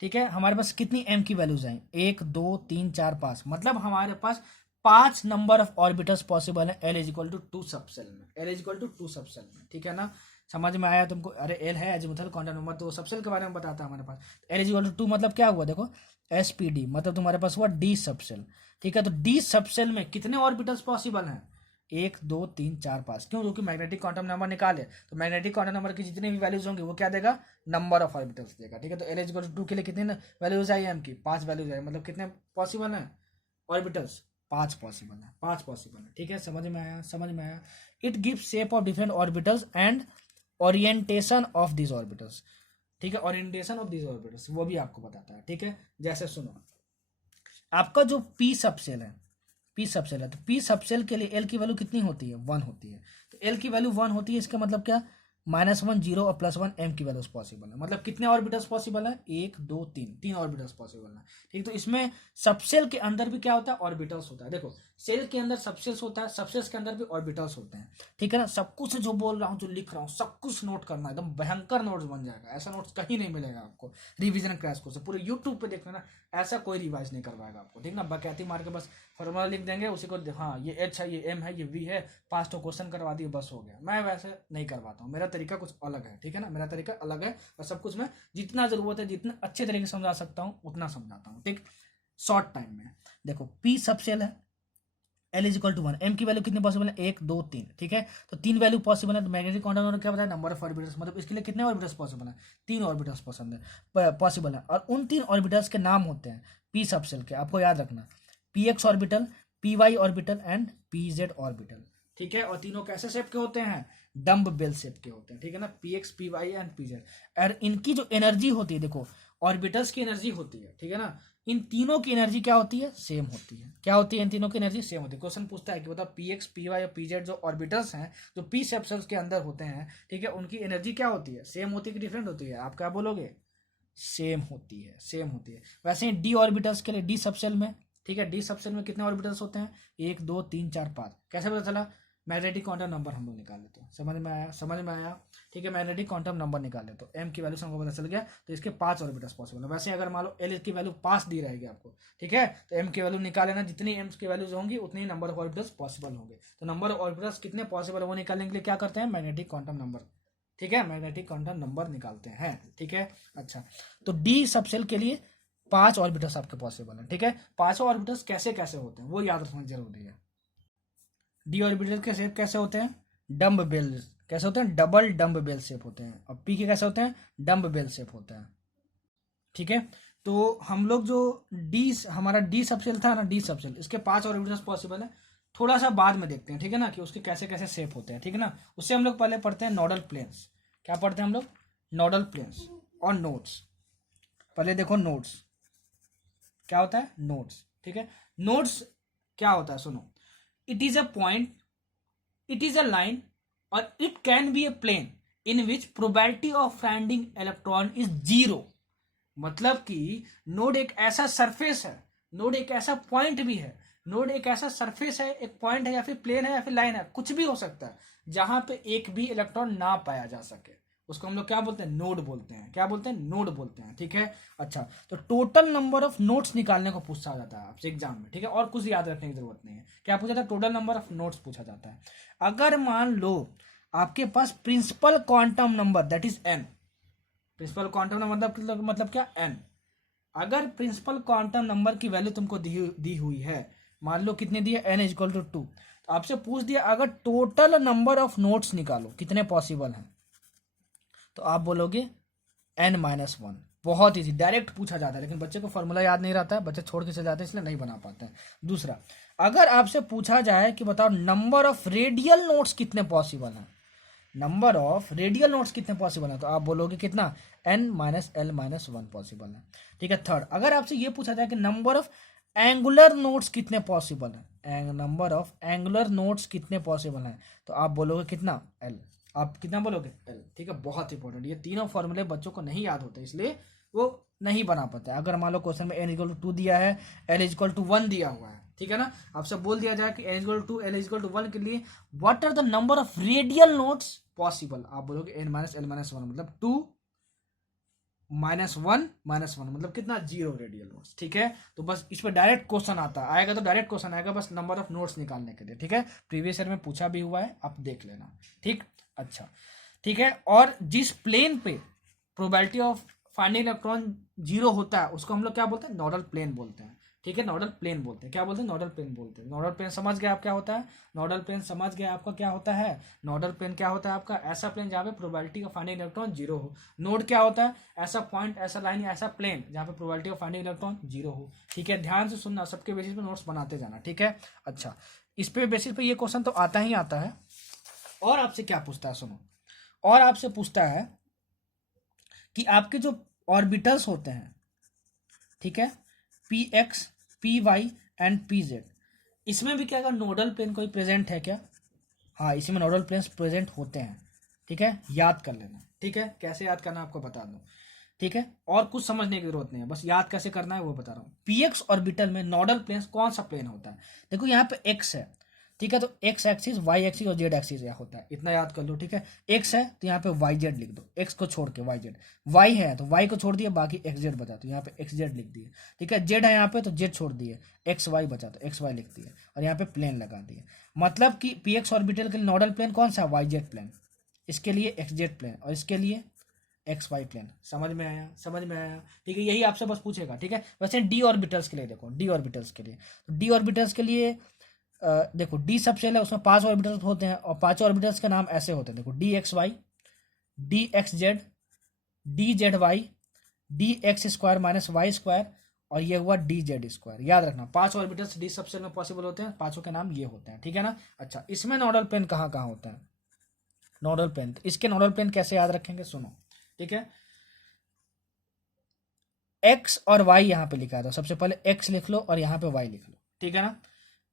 ठीक है, हमारे पास कितनी एम की वैल्यूज हैं, 1 2 3 4 5, मतलब हमारे पास 5 नंबर ऑफ ऑर्बिटल्स पॉसिबल है l is equal to 2 subshell में, l is equal to 2 subshell में। ठीक है ना, समझ में आया तुमको? अरे एल है एजीमुथल क्वांटम नंबर, तो सबसेल के बारे में बताता है हमारे पास। एल इज इक्वल टू 2 मतलब क्या हुआ, देखो एसपीडी मतलब तुम्हारे पास हुआ डी सबसेल। ठीक है, तो डी सबसेल में कितने ऑर्बिटल्स पॉसिबल हैं, 1 2 3 4 5, क्यों, क्योंकि मैग्नेटिक क्वांटम नंबर निकाले तो मैग्नेटिक क्वांटम नंबर की जितनी भी वैल्यूज होंगी वो क्या देगा, नंबर ऑफ ऑर्बिटल्स देगा। ठीक है, तो एल इज इक्वल टू 2 के लिए कितनी वैल्यूज आई एम की, 5 वैल्यूज आई, मतलब कितने पॉसिबल हैं ऑर्बिटल्स, 5 पॉसिबल है, 5 पॉसिबल है। ठीक है, समझ में आया, समझ में आया। It gives shape of different orbitals and orientation of this orbitals. ठीक है, ओरिएंटेशन ऑफ दिस ऑर्बिटल्स वो भी आपको बताता है। ठीक है, जैसे सुनो, आपका जो पी सबसेल है, पी सबसेल है, तो पी सबसेल के लिए एल की वैल्यू कितनी होती है, 1 होती है। तो एल की वैल्यू 1 होती है, इसका मतलब क्या, -1 0 और +1 एम की वैल्यूज पॉसिबल है। मतलब कितने ऑर्बिटल्स पॉसिबल है, 1 2 3, 3 ऑर्बिटल्स पॉसिबल है। ठीक, तो इसमें सबसेल के अंदर भी क्या होता है, ऑर्बिटल्स होता है। देखो सेल के अंदर सबसेल्स होता है, सबसेल्स के अंदर भी ऑर्बिटल्स होते हैं। ठीक है ना, सब कुछ जो बोल रहा हूँ, जो लिख रहा हूँ, सब कुछ नोट करना, एकदम भयंकर नोट्स बन जाएगा। ऐसा नोट्स कहीं नहीं मिलेगा आपको रिवीजन क्रैश कोर्स से, पूरे यूट्यूब पे देख लेना, ऐसा कोई रिवाइज नहीं करवाएगा आपको। ठीक ना, बकैती मार के बस फॉर्मूला लिख देंगे उसी को, हाँ ये एच है, ये एम है, ये वी है, 5 तो क्वेश्चन करवा दिए, बस हो गया। मैं वैसे नहीं करवाता हूँ, मेरा तरीका कुछ अलग है। ठीक है ना, मेरा तरीका अलग है, और सब कुछ मैं जितना जरूरत है, जितना अच्छे तरीके से समझा सकता हूँ उतना समझाता हूँ। ठीक, शॉर्ट टाइम में। देखो पी सबसेल है, l is equal to 1, m की वैल्यू कितनी पॉसिबल है, 1 2 3। ठीक है, तो 3 वैल्यू पॉसिबल है। तो मैग्नेटिक क्वांटम नंबर क्या बताया, नंबर ऑफ ऑर्बिटल्स, मतलब इसके लिए कितने ऑर्बिटल्स पॉसिबल है, 3 ऑर्बिटल्स पसंद है पॉसिबल है। और उन 3 ऑर्बिटल्स के नाम होते हैं पी सबसेल के, आपको याद रखना, p x orbital, p y orbital and p z orbital. ठीक है, और तीनों कैसे शेप के होते हैं, डम्ब बेल शेप के होते हैं। ठीक है ना, p x p y and p z. और इनकी जो एनर्जी होती है, देखो ऑर्बिटल्स की एनर्जी होती है, ठीक है ना, इन तीनों की एनर्जी क्या होती है, सेम होती है। क्या होती है, इन तीनों की एनर्जी सेम होती है। क्वेश्चन पूछता है कि बताओ पी एक्स पी वाई और पी जेड जो ऑर्बिटल्स हैं, जो पी सबसेल्स के अंदर होते हैं, ठीक है, उनकी एनर्जी क्या होती है, सेम होती है कि डिफरेंट होती है, आप क्या बोलोगे, सेम होती है, सेम होती है। वैसे ही डी ऑर्बिटल्स के लिए, डी सबसेल में, ठीक है, डी सबसेल में कितने ऑर्बिटल्स होते हैं, 1 2 3 4 5। कैसे पता चला, मैग्नेटिक क्वांटम नंबर हम लोग निकाल लेते हैं, समझ में आया, समझ में आया। ठीक है, मैग्नेटिक क्वांटम नंबर निकाल ले तो एम की वैल्यू से हमको पता चल गया, तो इसके 5 ऑर्बिटल्स पॉसिबल है। वैसे अगर मान लो एल की वैल्यू 5 दी रहेगी आपको, ठीक है, तो एम की वैल्यू निकाल लेना, जितनी एम की वैल्यूज होंगी उतनी ही नंबर ऑफ ऑर्बिटल्स पॉसिबल होंगे। तो नंबर ऑफ ऑर्बिटल्स कितने पॉसिबल है वो निकालने के लिए क्या करते हैं, मैग्नेटिक क्वांटम नंबर। ठीक है, मैग्नेटिक क्वांटम नंबर निकालते हैं। ठीक है, अच्छा, तो डी सबसेल के लिए 5 ऑर्बिटल्स आपके पॉसिबल है। ठीक है, 5 ऑर्बिटल्स कैसे कैसे होते हैं वो याद रखना जरूरी है। डी ऑर्बिटल के शेप कैसे होते हैं, डम्ब बेल, कैसे होते हैं, डबल डम्ब बेल शेप होते हैं। और पी के कैसे होते हैं, डम्ब बेल शेप होता है। ठीक है, तो हम लोग जो डी, हमारा डी सबसेल था ना, डी सबसेल, इसके 5 ऑर्बिटल्स पॉसिबल है। थोड़ा सा बाद में देखते हैं, ठीक है ना, कि उसके कैसे कैसे शेप होते हैं। ठीक है ना, उससे हम लोग पहले पढ़ते हैं नोडल प्लेन्स। क्या पढ़ते हैं हम लोग, नोडल प्लेन्स और नोड्स। पहले देखो नोड्स क्या होता है, नोड्स। ठीक है, नोड्स क्या होता है, सुनो, it is a point, it is a line or it can be a plane in which probability of finding electron is 0। मतलब कि नोड एक ऐसा सरफेस है, नोड एक ऐसा पॉइंट भी है, नोड एक ऐसा सरफेस है, एक पॉइंट है या फिर प्लेन है या फिर लाइन है, कुछ भी हो सकता है, जहां पे एक भी इलेक्ट्रॉन ना पाया जा सके, उसको हम लोग क्या बोलते हैं, नोड बोलते हैं। क्या बोलते हैं, नोड बोलते हैं, ठीक है। अच्छा, तो टोटल नंबर ऑफ नोट्स निकालने को पूछा जाता है आपसे एग्जाम में, ठीक है, और कुछ याद रखने की जरूरत नहीं है। क्या पूछा जाता है, टोटल नंबर ऑफ नोट्स पूछा जाता है। अगर मान लो आपके पास principal quantum number that is n, principal quantum number मतलब क्या, एन। अगर प्रिंसिपल क्वांटम नंबर की वैल्यू तुमको दी हुई है, मान लो कितने दिए, एन इज इक्वल टू 2, तो आपसे पूछ दिया अगर टोटल नंबर ऑफ नोट्स निकालो कितने पॉसिबल हैं, तो आप बोलोगे n-1। बहुत इजी, डायरेक्ट पूछा जाता है, लेकिन बच्चे को फॉर्मूला याद नहीं रहता है, बच्चे छोड़ के चले जाते हैं, इसलिए नहीं बना पाते हैं। दूसरा, अगर आपसे पूछा जाए कि बताओ नंबर ऑफ रेडियल नोट्स कितने पॉसिबल हैं, नंबर ऑफ रेडियल नोट्स कितने पॉसिबल है, तो आप बोलोगे कितना, n-l-1 पॉसिबल है, ठीक है। थर्ड, अगर आपसे ये पूछा जाए कि नंबर ऑफ एंगुलर नोट्स कितने पॉसिबल है, नंबर ऑफ एंगुलर नोट्स कितने पॉसिबल हैं, तो आप बोलोगे कितना, l। आप कितना बोलोगे, l, ठीक है। बहुत इंपॉर्टेंट, ये तीनों फॉर्मूले बच्चों को नहीं याद होते, इसलिए वो नहीं बना पाते। अगर मान लो क्वेश्चन में n=2 दिया है, l=1 दिया हुआ है, ठीक है ना, आपसे बोल दिया जाए कि n=2 l=1 के लिए what are the number of radial nodes possible, आप बोलोगे n-l-1 मतलब 2 -1 मतलब कितना, 0 रेडियल नोट्स, ठीक है। तो बस इस पर डायरेक्ट क्वेश्चन आएगा, तो डायरेक्ट क्वेश्चन आएगा बस नंबर ऑफ नोट्स निकालने के लिए, ठीक है। प्रीवियस ईयर में पूछा भी हुआ है, आप देख लेना, ठीक। अच्छा, ठीक है। और जिस प्लेन पे प्रोबेबिलिटी ऑफ फाइंडिंग इलेक्ट्रॉन 0 होता है उसको हम लोग क्या बोलते हैं, नोडल प्लेन बोलते हैं, ठीक है। नोडल प्लेन बोलते हैं, क्या बोलते हैं, नोडल प्लेन बोलते हैं। नोडल प्लेन समझ गए आप क्या होता है, नोडल प्लेन समझ गए आपका क्या होता है। नोडल प्लेन क्या होता है आपका, ऐसा प्लेन जहाँ पे प्रोबेबिलिटी ऑफ फाइंडिंग इलेक्ट्रॉन 0 हो। नोड क्या होता है, ऐसा पॉइंट, ऐसा लाइन, ऐसा प्लेन जहाँ पे प्रोबेबिलिटी ऑफ फाइंडिंग इलेक्ट्रॉन 0 हो, ठीक है। ध्यान से सुनना, सबके बेसिस पे नोट्स बनाते जाना, ठीक है। अच्छा, इस पे बेसिस पे ये क्वेश्चन तो आता ही आता है। और आपसे क्या पूछता है, सुनो, और आपसे पूछता है कि आपके जो ऑर्बिटल्स होते हैं, ठीक है, px, py एंड pz, इसमें भी क्या अगर नोडल प्लेन कोई प्रेजेंट है क्या, हाँ, इसी में नोडल प्लेन्स प्रेजेंट होते हैं, ठीक है। याद कर लेना, ठीक है, कैसे याद करना आपको बता दूं, ठीक है। और कुछ समझने की जरूरत नहीं है, बस याद कैसे करना है वो बता रहा हूँ। px ऑर्बिटल में नोडल प्लेन्स कौन सा प्लेन होता है, देखो यहाँ पे x है, ठीक है, तो x एक्सिस, y एक्सिस और z एक्सिस यहाँ होता है, इतना याद कर लो, ठीक है। x है तो यहाँ पे yz लिख दो, x को छोड़ के yz, y है तो y को छोड़ दिए, बाकी xz बचा तो यहाँ पे xz लिख दिए, ठीक है। z है यहाँ पे तो z छोड़ दिए, xy बचा तो xy लिख दिए, और यहाँ पे प्लेन लगा दिए। मतलब कि px ऑर्बिटल के लिए नोडल प्लेन कौन सा, yz प्लेन, इसके लिए xz प्लेन, और इसके लिए XY प्लेन। समझ में आया, समझ में आया, ठीक है। यही आपसे बस पूछेगा, ठीक है। वैसे डी ऑर्बिटल्स के लिए देखो, डी ऑर्बिटल्स के लिए, तो डी ऑर्बिटल्स के लिए देखो, डी सबसेल है, उसमें 5 ऑर्बिटल्स होते हैं, और 5 ऑर्बिटल्स के नाम ऐसे होते हैं, देखो, d x y, d x z, d z y, d x square minus y square, और ये हुआ डी जेड स्क्वायर। याद रखना, 5 ऑर्बिटल्स डी सबसेल में पॉसिबल होते हैं, पांचों के नाम ये होते हैं, ठीक है ना। अच्छा, इसमें नोडल प्लेन कहाँ कहाँ होता है, नोडल प्लेन, इसके नोडल प्लेन कैसे याद रखेंगे, सुनो, ठीक है। एक्स और वाई यहाँ पे लिखा है, तो सबसे पहले एक्स लिख लो और यहाँ पे वाई लिख लो, ठीक है ना।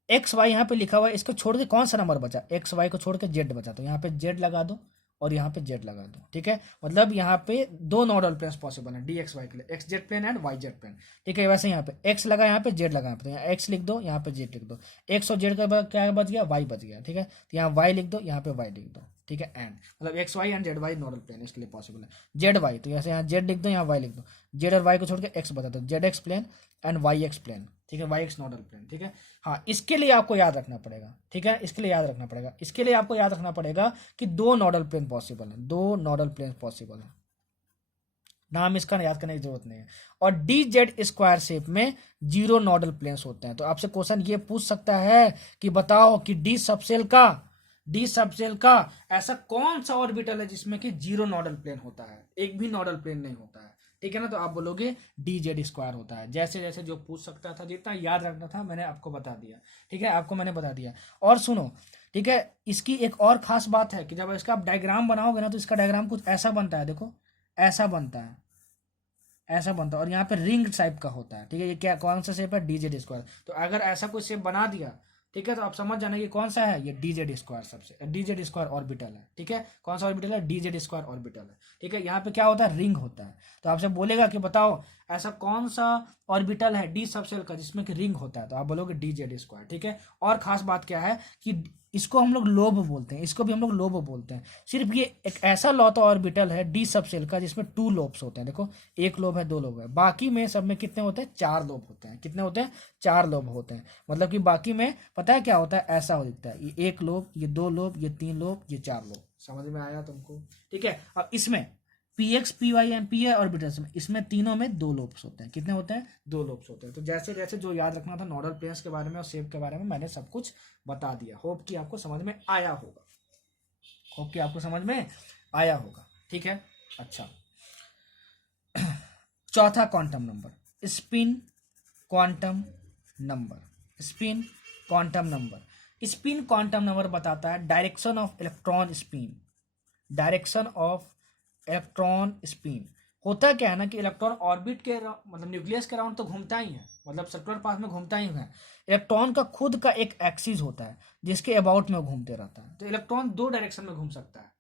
एक्स वाई यहाँ पे लिखा हुआ है, इसको छोड़ के कौन सा नंबर बचा, एक्स वाई को छोड़ के जेड बचा, तो यहाँ पे जेड लगा दो और यहाँ पे जेड लगा दो, ठीक है। मतलब यहाँ पे 2 नोडल प्लेन्स पॉसिबल है डी एक्स वाई के लिए, x z plane and y z plane, ठीक है। वैसे यहाँ पे एक्स लगा, यहाँ पे जेड लगा, यहाँ पे, तो यहाँ एक्स लिख दो, यहाँ पे जेड लिख दो, एक्स और जेड का क्या बच गया, वाई बच गया, ठीक है। तो यहाँ वाई लिख दो, यहाँ पे वाई लिख दो, ठीक है। एंड मतलब x y and z y nodal plane इसके लिए पॉसिबल है। जेड वाई, तो यहाँ से यहाँ जेड लिख दो, यहाँ वाई लिख दो, जेड और वाई को छोड़ के एक्स बता दो, z x plane and y x plane, ठीक है, वाई एक्स नोडल प्लेन, ठीक है। हाँ, इसके लिए आपको याद रखना पड़ेगा, ठीक है, इसके लिए याद रखना पड़ेगा, इसके लिए आपको याद रखना पड़ेगा कि 2 नोडल प्लेन पॉसिबल है, 2 नोडल प्लेन पॉसिबल है, नाम इसका याद करने की जरूरत नहीं है। और डी जेड स्क्वायर शेप में 0 नोडल प्लेन्स होते हैं। तो आपसे क्वेश्चन ये पूछ सकता है कि बताओ कि डी सबसेल का ऐसा कौन सा ऑर्बिटल है जिसमें कि 0 नोडल प्लेन होता है, एक भी नोडल प्लेन नहीं होता है, ठीक है ना। तो आप बोलोगे डी जेड स्क्वायर होता है। जैसे जैसे जो पूछ सकता था, जितना याद रखना था मैंने आपको बता दिया, ठीक है, आपको मैंने बता दिया। और सुनो, ठीक है, इसकी एक और खास बात है कि जब इसका आप डायग्राम बनाओगे ना, तो इसका डायग्राम कुछ ऐसा बनता है, देखो ऐसा बनता है, ऐसा बनता है, और यहाँ पे रिंग टाइप का होता है, ठीक है। ये क्या, कौन सा शेप है, डी जेड स्क्वायर। तो अगर ऐसा कोई शेप बना दिया, ठीक है, तो आप समझ जाना कि कौन सा है, ये डी जेड स्क्वायर, सबसे डी जेड स्क्वायर ऑर्बिटल है, ठीक है। कौन सा ऑर्बिटल है, डी जेड स्क्वायर ऑर्बिटल है, ठीक है। यहाँ पे क्या होता है, रिंग होता है। तो आपसे बोलेगा कि बताओ ऐसा कौन सा ऑर्बिटल है डी सबसेल का जिसमें कि रिंग होता है, तो आप बोलोगे डी जेड स्क्वायर, ठीक है। और खास बात क्या है कि इसको हम लोग लोब बोलते हैं, इसको भी हम लोग लोब बोलते हैं। सिर्फ ये एक ऐसा लौता ऑर्बिटल है डी सबसेल का जिसमें 2 लोब्स होते हैं। देखो एक लोब है, 2 लोब है, बाकी में सब में कितने होते हैं, 4 लोब होते हैं। कितने होते हैं, 4 लोब होते हैं। मतलब कि बाकी में पता है क्या होता है, ऐसा हो दिखता है, ये 1 लोब, ये 2 लोब, ये 3 लोब, ये 4 लोब। समझ में आया तुमको? ठीक है। अब इसमें पीएक्स पीवाई एम पी है ऑर्बिटल्स में, इसमें तीनों में 2 लोब्स होते हैं। कितने होते हैं, 2 लोब्स होते हैं। तो जैसे जैसे जो याद रखना था नोडल प्लेन्स के बारे में और शेप के बारे में मैंने सब कुछ बता दिया। होप कि आपको समझ में आया होगा, होप कि आपको समझ में आया होगा। ठीक है। अच्छा, चौथा quantum number, spin quantum number. Spin quantum number, spin quantum number बताता है direction of electron spin. Direction of electron spin होता क्या है ना कि इलेक्ट्रॉन ऑर्बिट के मतलब न्यूक्लियस के अराउंड तो घूमता ही है, मतलब सर्कुलर पाथ में घूमता ही है। इलेक्ट्रॉन का खुद का एक एक्सिस होता है जिसके अबाउट में घूमते रहता है। तो इलेक्ट्रॉन 2 डायरेक्शन में घूम सकता है,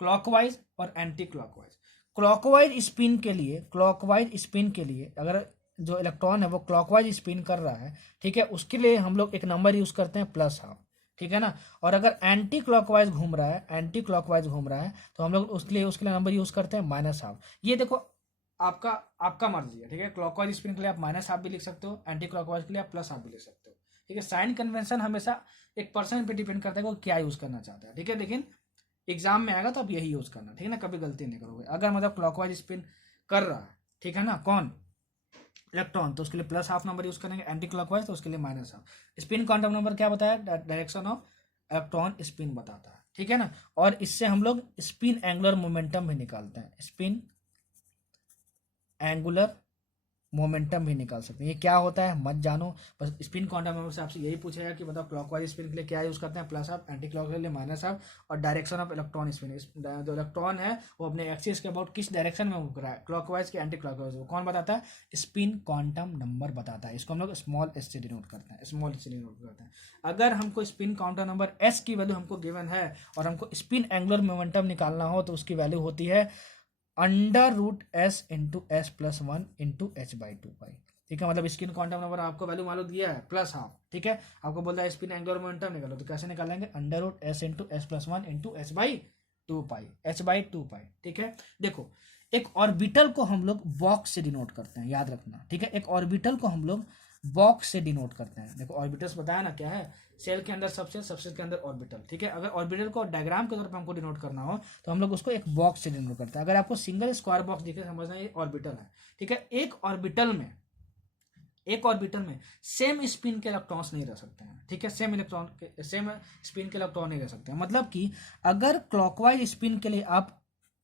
क्लॉकवाइज और एंटी क्लॉकवाइज। क्लॉकवाइज स्पिन के लिए, क्लॉकवाइज स्पिन के लिए अगर जो इलेक्ट्रॉन है वो क्लॉकवाइज स्पिन कर रहा है, ठीक है, उसके लिए हम लोग एक नंबर यूज करते हैं +12। ठीक है ना। और अगर एंटी क्लॉकवाइज घूम रहा है, एंटी क्लॉकवाइज घूम रहा है, तो हम लोग उसके लिए नंबर यूज करते हैं -12। ये देखो आपका आपका मर्जी है। ठीक है। क्लॉकवाइज स्पिन के लिए आप -12 भी लिख सकते हो, एंटी क्लॉकवाइज के लिए आप +12 भी लिख सकते हो। ठीक है। साइन कन्वेंशन हमेशा एक पर्सन पे डिपेंड करता है कि वो क्या यूज करना चाहता है। ठीक है। लेकिन एग्जाम में आएगा तो आप यही यूज करना। ठीक है ना, कभी गलती नहीं करोगे। अगर मतलब क्लॉकवाइज स्पिन कर रहा है, ठीक है ना, कौन, इलेक्ट्रॉन, तो उसके लिए +12 नंबर यूज करेंगे। एंटी क्लॉकवाइज तो उसके लिए -12। स्पिन क्वांटम नंबर क्या बताया, डायरेक्शन ऑफ इलेक्ट्रॉन स्पिन बताता है। ठीक है ना। और इससे हम लोग स्पिन एंगुलर मोमेंटम भी निकालते हैं, स्पिन एंगुलर मोमेंटम भी निकाल सकते हैं। ये क्या होता है मत जानो, बस स्पिन क्वांटम नंबर से आपसे यही पूछेगा कि बताओ क्लॉकवाइज स्पिन के लिए क्या यूज करते हैं, +12, एंटी क्लॉकवाइज के लिए -12, और डायरेक्शन ऑफ इलेक्ट्रॉन स्पिन, जो इलेक्ट्रॉन है वो अपने एक्सिस के अबाउट किस डायरेक्शन में मूव रहा है, क्लॉकवाइज के एंटी क्लॉकवाइज, वो कौन बताता है, स्पिन क्वांटम नंबर बताता है। इसको हम लोग स्मॉल एस से डिनोट करते हैं, स्मॉल एस से डिनोट करते हैं। अगर हमको स्पिन क्वांटम नंबर एस की वैल्यू हमको गिवन है और हमको स्पिन एंगुलर मोमेंटम निकालना हो तो उसकी वैल्यू होती है √s into s+1 into h/2π। ठीक है। मतलब स्पिन क्वांटम नंबर आपको वैल्यू मालूम दिया है +12। ठीक है। आपको बोल रहा है स्पिन एंगुलर मोमेंटम निकालो, तो कैसे निकालेंगे, √s into s+1 into h/2π। ठीक है। देखो एक ऑर्बिटल को हम लोग बॉक्स से डिनोट करते हैं, याद रखना। ठीक है। एक ऑर्बिटल को हम लोग बॉक्स से डिनोट करते हैं। देखो ऑर्बिटल्स बताया ना क्या है, सेल के अंदर सबसेल, सबसेल के अंदर ऑर्बिटल। ठीक है। अगर ऑर्बिटल को डायग्राम के तौर पर हमको डिनोट करना हो तो हम लोग उसको एक बॉक्स से डिनोट करते हैं। अगर आपको सिंगल स्क्वायर बॉक्स दिखे समझना ये ऑर्बिटल है। ठीक है। एक ऑर्बिटल में सेम स्पिन के इलेक्ट्रॉन्स नहीं रह सकते हैं। ठीक है। सेम स्पिन के इलेक्ट्रॉन नहीं रह सकते हैं। मतलब कि अगर क्लॉकवाइज स्पिन के लिए आप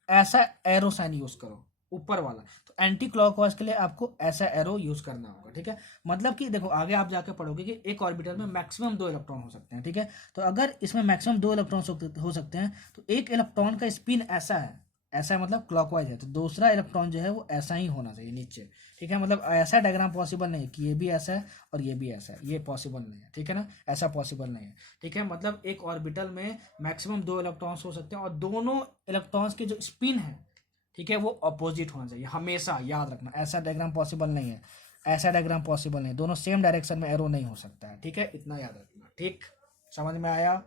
ऐसा एरो साइन यूज करो ऊपर वाला, तो एंटी क्लॉकवाइज के लिए आपको ऐसा एरो यूज करना होगा। ठीक है। मतलब कि देखो आगे आप जाके पढ़ोगे कि एक ऑर्बिटल में मैक्सिमम 2 इलेक्ट्रॉन हो सकते हैं। ठीक है। तो अगर इसमें मैक्सिमम 2 इलेक्ट्रॉन हो सकते हैं तो एक इलेक्ट्रॉन का स्पिन ऐसा है, ऐसा मतलब क्लॉकवाइज है, तो दूसरा इलेक्ट्रॉन जो है वो ऐसा ही होना चाहिए नीचे। ठीक है। मतलब ऐसा डायग्राम पॉसिबल नहीं है कि ये भी ऐसा है और ये भी ऐसा है, ये पॉसिबल नहीं है। ठीक है ना, ऐसा पॉसिबल नहीं है। ठीक है। मतलब एक ऑर्बिटल में मैक्सिमम 2 इलेक्ट्रॉन्स हो सकते हैं और दोनों इलेक्ट्रॉन्स की जो स्पिन है, ठीक है, वो अपोजिट होना चाहिए हमेशा, याद रखना। ऐसा डायग्राम पॉसिबल नहीं है, ऐसा डायग्राम पॉसिबल नहीं है, दोनों सेम डायरेक्शन में एरो नहीं हो सकता है। ठीक है, इतना याद रखना। ठीक, समझ में आया।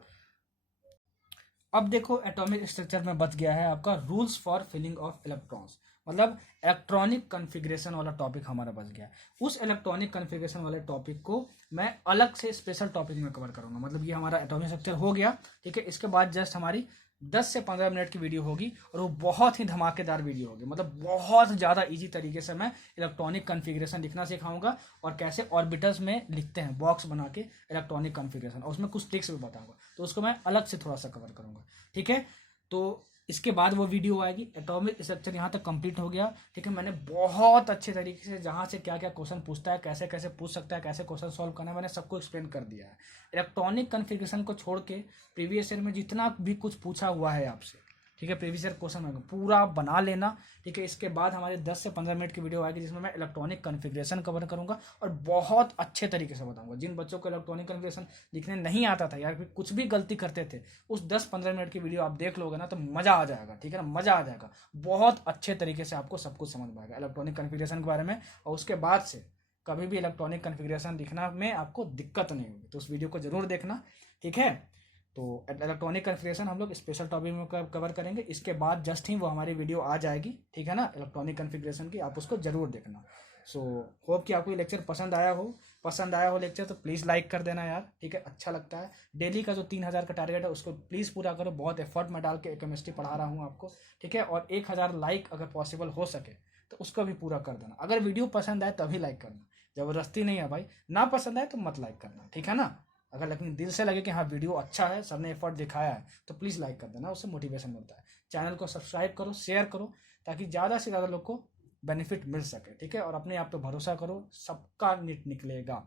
अब देखो एटॉमिक स्ट्रक्चर में बच गया है आपका rules for filling of electrons, मतलब इलेक्ट्रॉनिक कॉन्फ़िगरेशन वाला टॉपिक हमारा बच गया है। उस इलेक्ट्रॉनिक कॉन्फ़िगरेशन वाले टॉपिक को मैं अलग से स्पेशल टॉपिक में कवर करूंगा। मतलब ये हमारा एटॉमिक स्ट्रक्चर हो गया। ठीक है। इसके बाद जस्ट हमारी 10 से 15 मिनट की वीडियो होगी और वो बहुत ही धमाकेदार वीडियो होगी। मतलब बहुत ज़्यादा इजी तरीके से मैं इलेक्ट्रॉनिक कॉन्फ़िगरेशन लिखना सिखाऊंगा और कैसे ऑर्बिटल्स में लिखते हैं बॉक्स बना के इलेक्ट्रॉनिक कॉन्फ़िगरेशन, और उसमें कुछ ट्रिक्स भी बताऊंगा, तो उसको मैं अलग से थोड़ा सा कवर करूंगा। ठीक है। तो इसके बाद वो वीडियो आएगी। एटॉमिक स्ट्रक्चर यहाँ तक कंप्लीट हो गया। ठीक है। मैंने बहुत अच्छे तरीके से जहाँ से क्या क्या क्वेश्चन पूछता है, कैसे कैसे पूछ सकता है, कैसे क्वेश्चन सॉल्व करना है, मैंने सबको एक्सप्लेन कर दिया है। इलेक्ट्रॉनिक कॉन्फ़िगरेशन को छोड़ के प्रीवियस ईयर में जितना भी कुछ पूछा हुआ है आपसे, ठीक है, प्रीवियस ईयर क्वेश्चन में पूरा बना लेना। ठीक है। इसके बाद हमारे 10 से 15 मिनट की वीडियो आएगी जिसमें मैं इलेक्ट्रॉनिक कॉन्फ़िगरेशन कवर करूंगा और बहुत अच्छे तरीके से बताऊंगा। जिन बच्चों को इलेक्ट्रॉनिक कॉन्फ़िगरेशन लिखने नहीं आता था, यार फिर कुछ भी गलती करते थे, उस 10-15 मिनट की वीडियो आप देख लोगे ना तो मज़ा आ जाएगा। ठीक है ना, मज़ा आ जाएगा। बहुत अच्छे तरीके से आपको सब कुछ समझ में आएगा इलेक्ट्रॉनिक कॉन्फ़िगरेशन के बारे में, और उसके बाद से कभी भी इलेक्ट्रॉनिक कॉन्फ़िगरेशन लिखना में आपको दिक्कत नहीं होगी। तो उस वीडियो को जरूर देखना। ठीक है। तो इलेक्ट्रॉनिक कन्फिग्रेशन हम लोग स्पेशल टॉपिक में कवर करेंगे। इसके बाद जस्ट ही वो हमारी वीडियो आ जाएगी, ठीक है ना, इलेक्ट्रॉनिक कन्फिग्रेशन की, आप उसको जरूर देखना। सो होप कि आपको ये लेक्चर पसंद आया हो लेक्चर तो प्लीज़ लाइक कर देना यार, ठीक है, अच्छा लगता है। डेली का जो 3000 का टारगेट है उसको प्लीज़ पूरा करो, बहुत एफर्ट मैं डाल के केमिस्ट्री पढ़ा रहा हूँ आपको, ठीक है। और 1000 लाइक अगर पॉसिबल हो सके तो उसको भी पूरा कर देना। अगर वीडियो पसंद आए तभी लाइक करना, ज़बरदस्ती नहीं है भाई, ना पसंद आए तो मत लाइक करना, ठीक है ना। अगर लेकिन दिल से लगे कि हाँ वीडियो अच्छा है, सबने एफर्ट दिखाया है, तो प्लीज़ लाइक कर देना, उससे मोटिवेशन मिलता है। चैनल को सब्सक्राइब करो, शेयर करो, ताकि ज़्यादा से ज़्यादा लोग को बेनिफिट मिल सके, ठीक है। और अपने आप पे भरोसा करो, सबका नीट निकलेगा,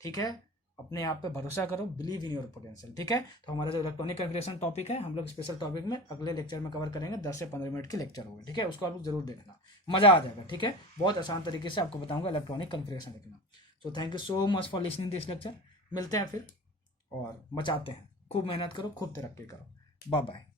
ठीक है। अपने आप पे भरोसा करो, बिलीव इन योर पोटेंशियल, ठीक है। तो हमारा जो इलेक्ट्रॉनिक कन्फिग्रेशन टॉपिक है हम लोग स्पेशल टॉपिक में अगले लेक्चर में कवर करेंगे। 10 से 15 मिनट की लेक्चर होगी, ठीक है, उसको आप लोग जरूर देखना, मजा आ जाएगा, ठीक है। बहुत आसान तरीके से आपको बताऊंगा इलेक्ट्रॉनिक कन्फिग्रेशन लिखना। So thank you so much for listening this lecture. मिलते हैं फिर और मचाते हैं, खूब मेहनत करो, खूब तरक्की करो। Bye bye.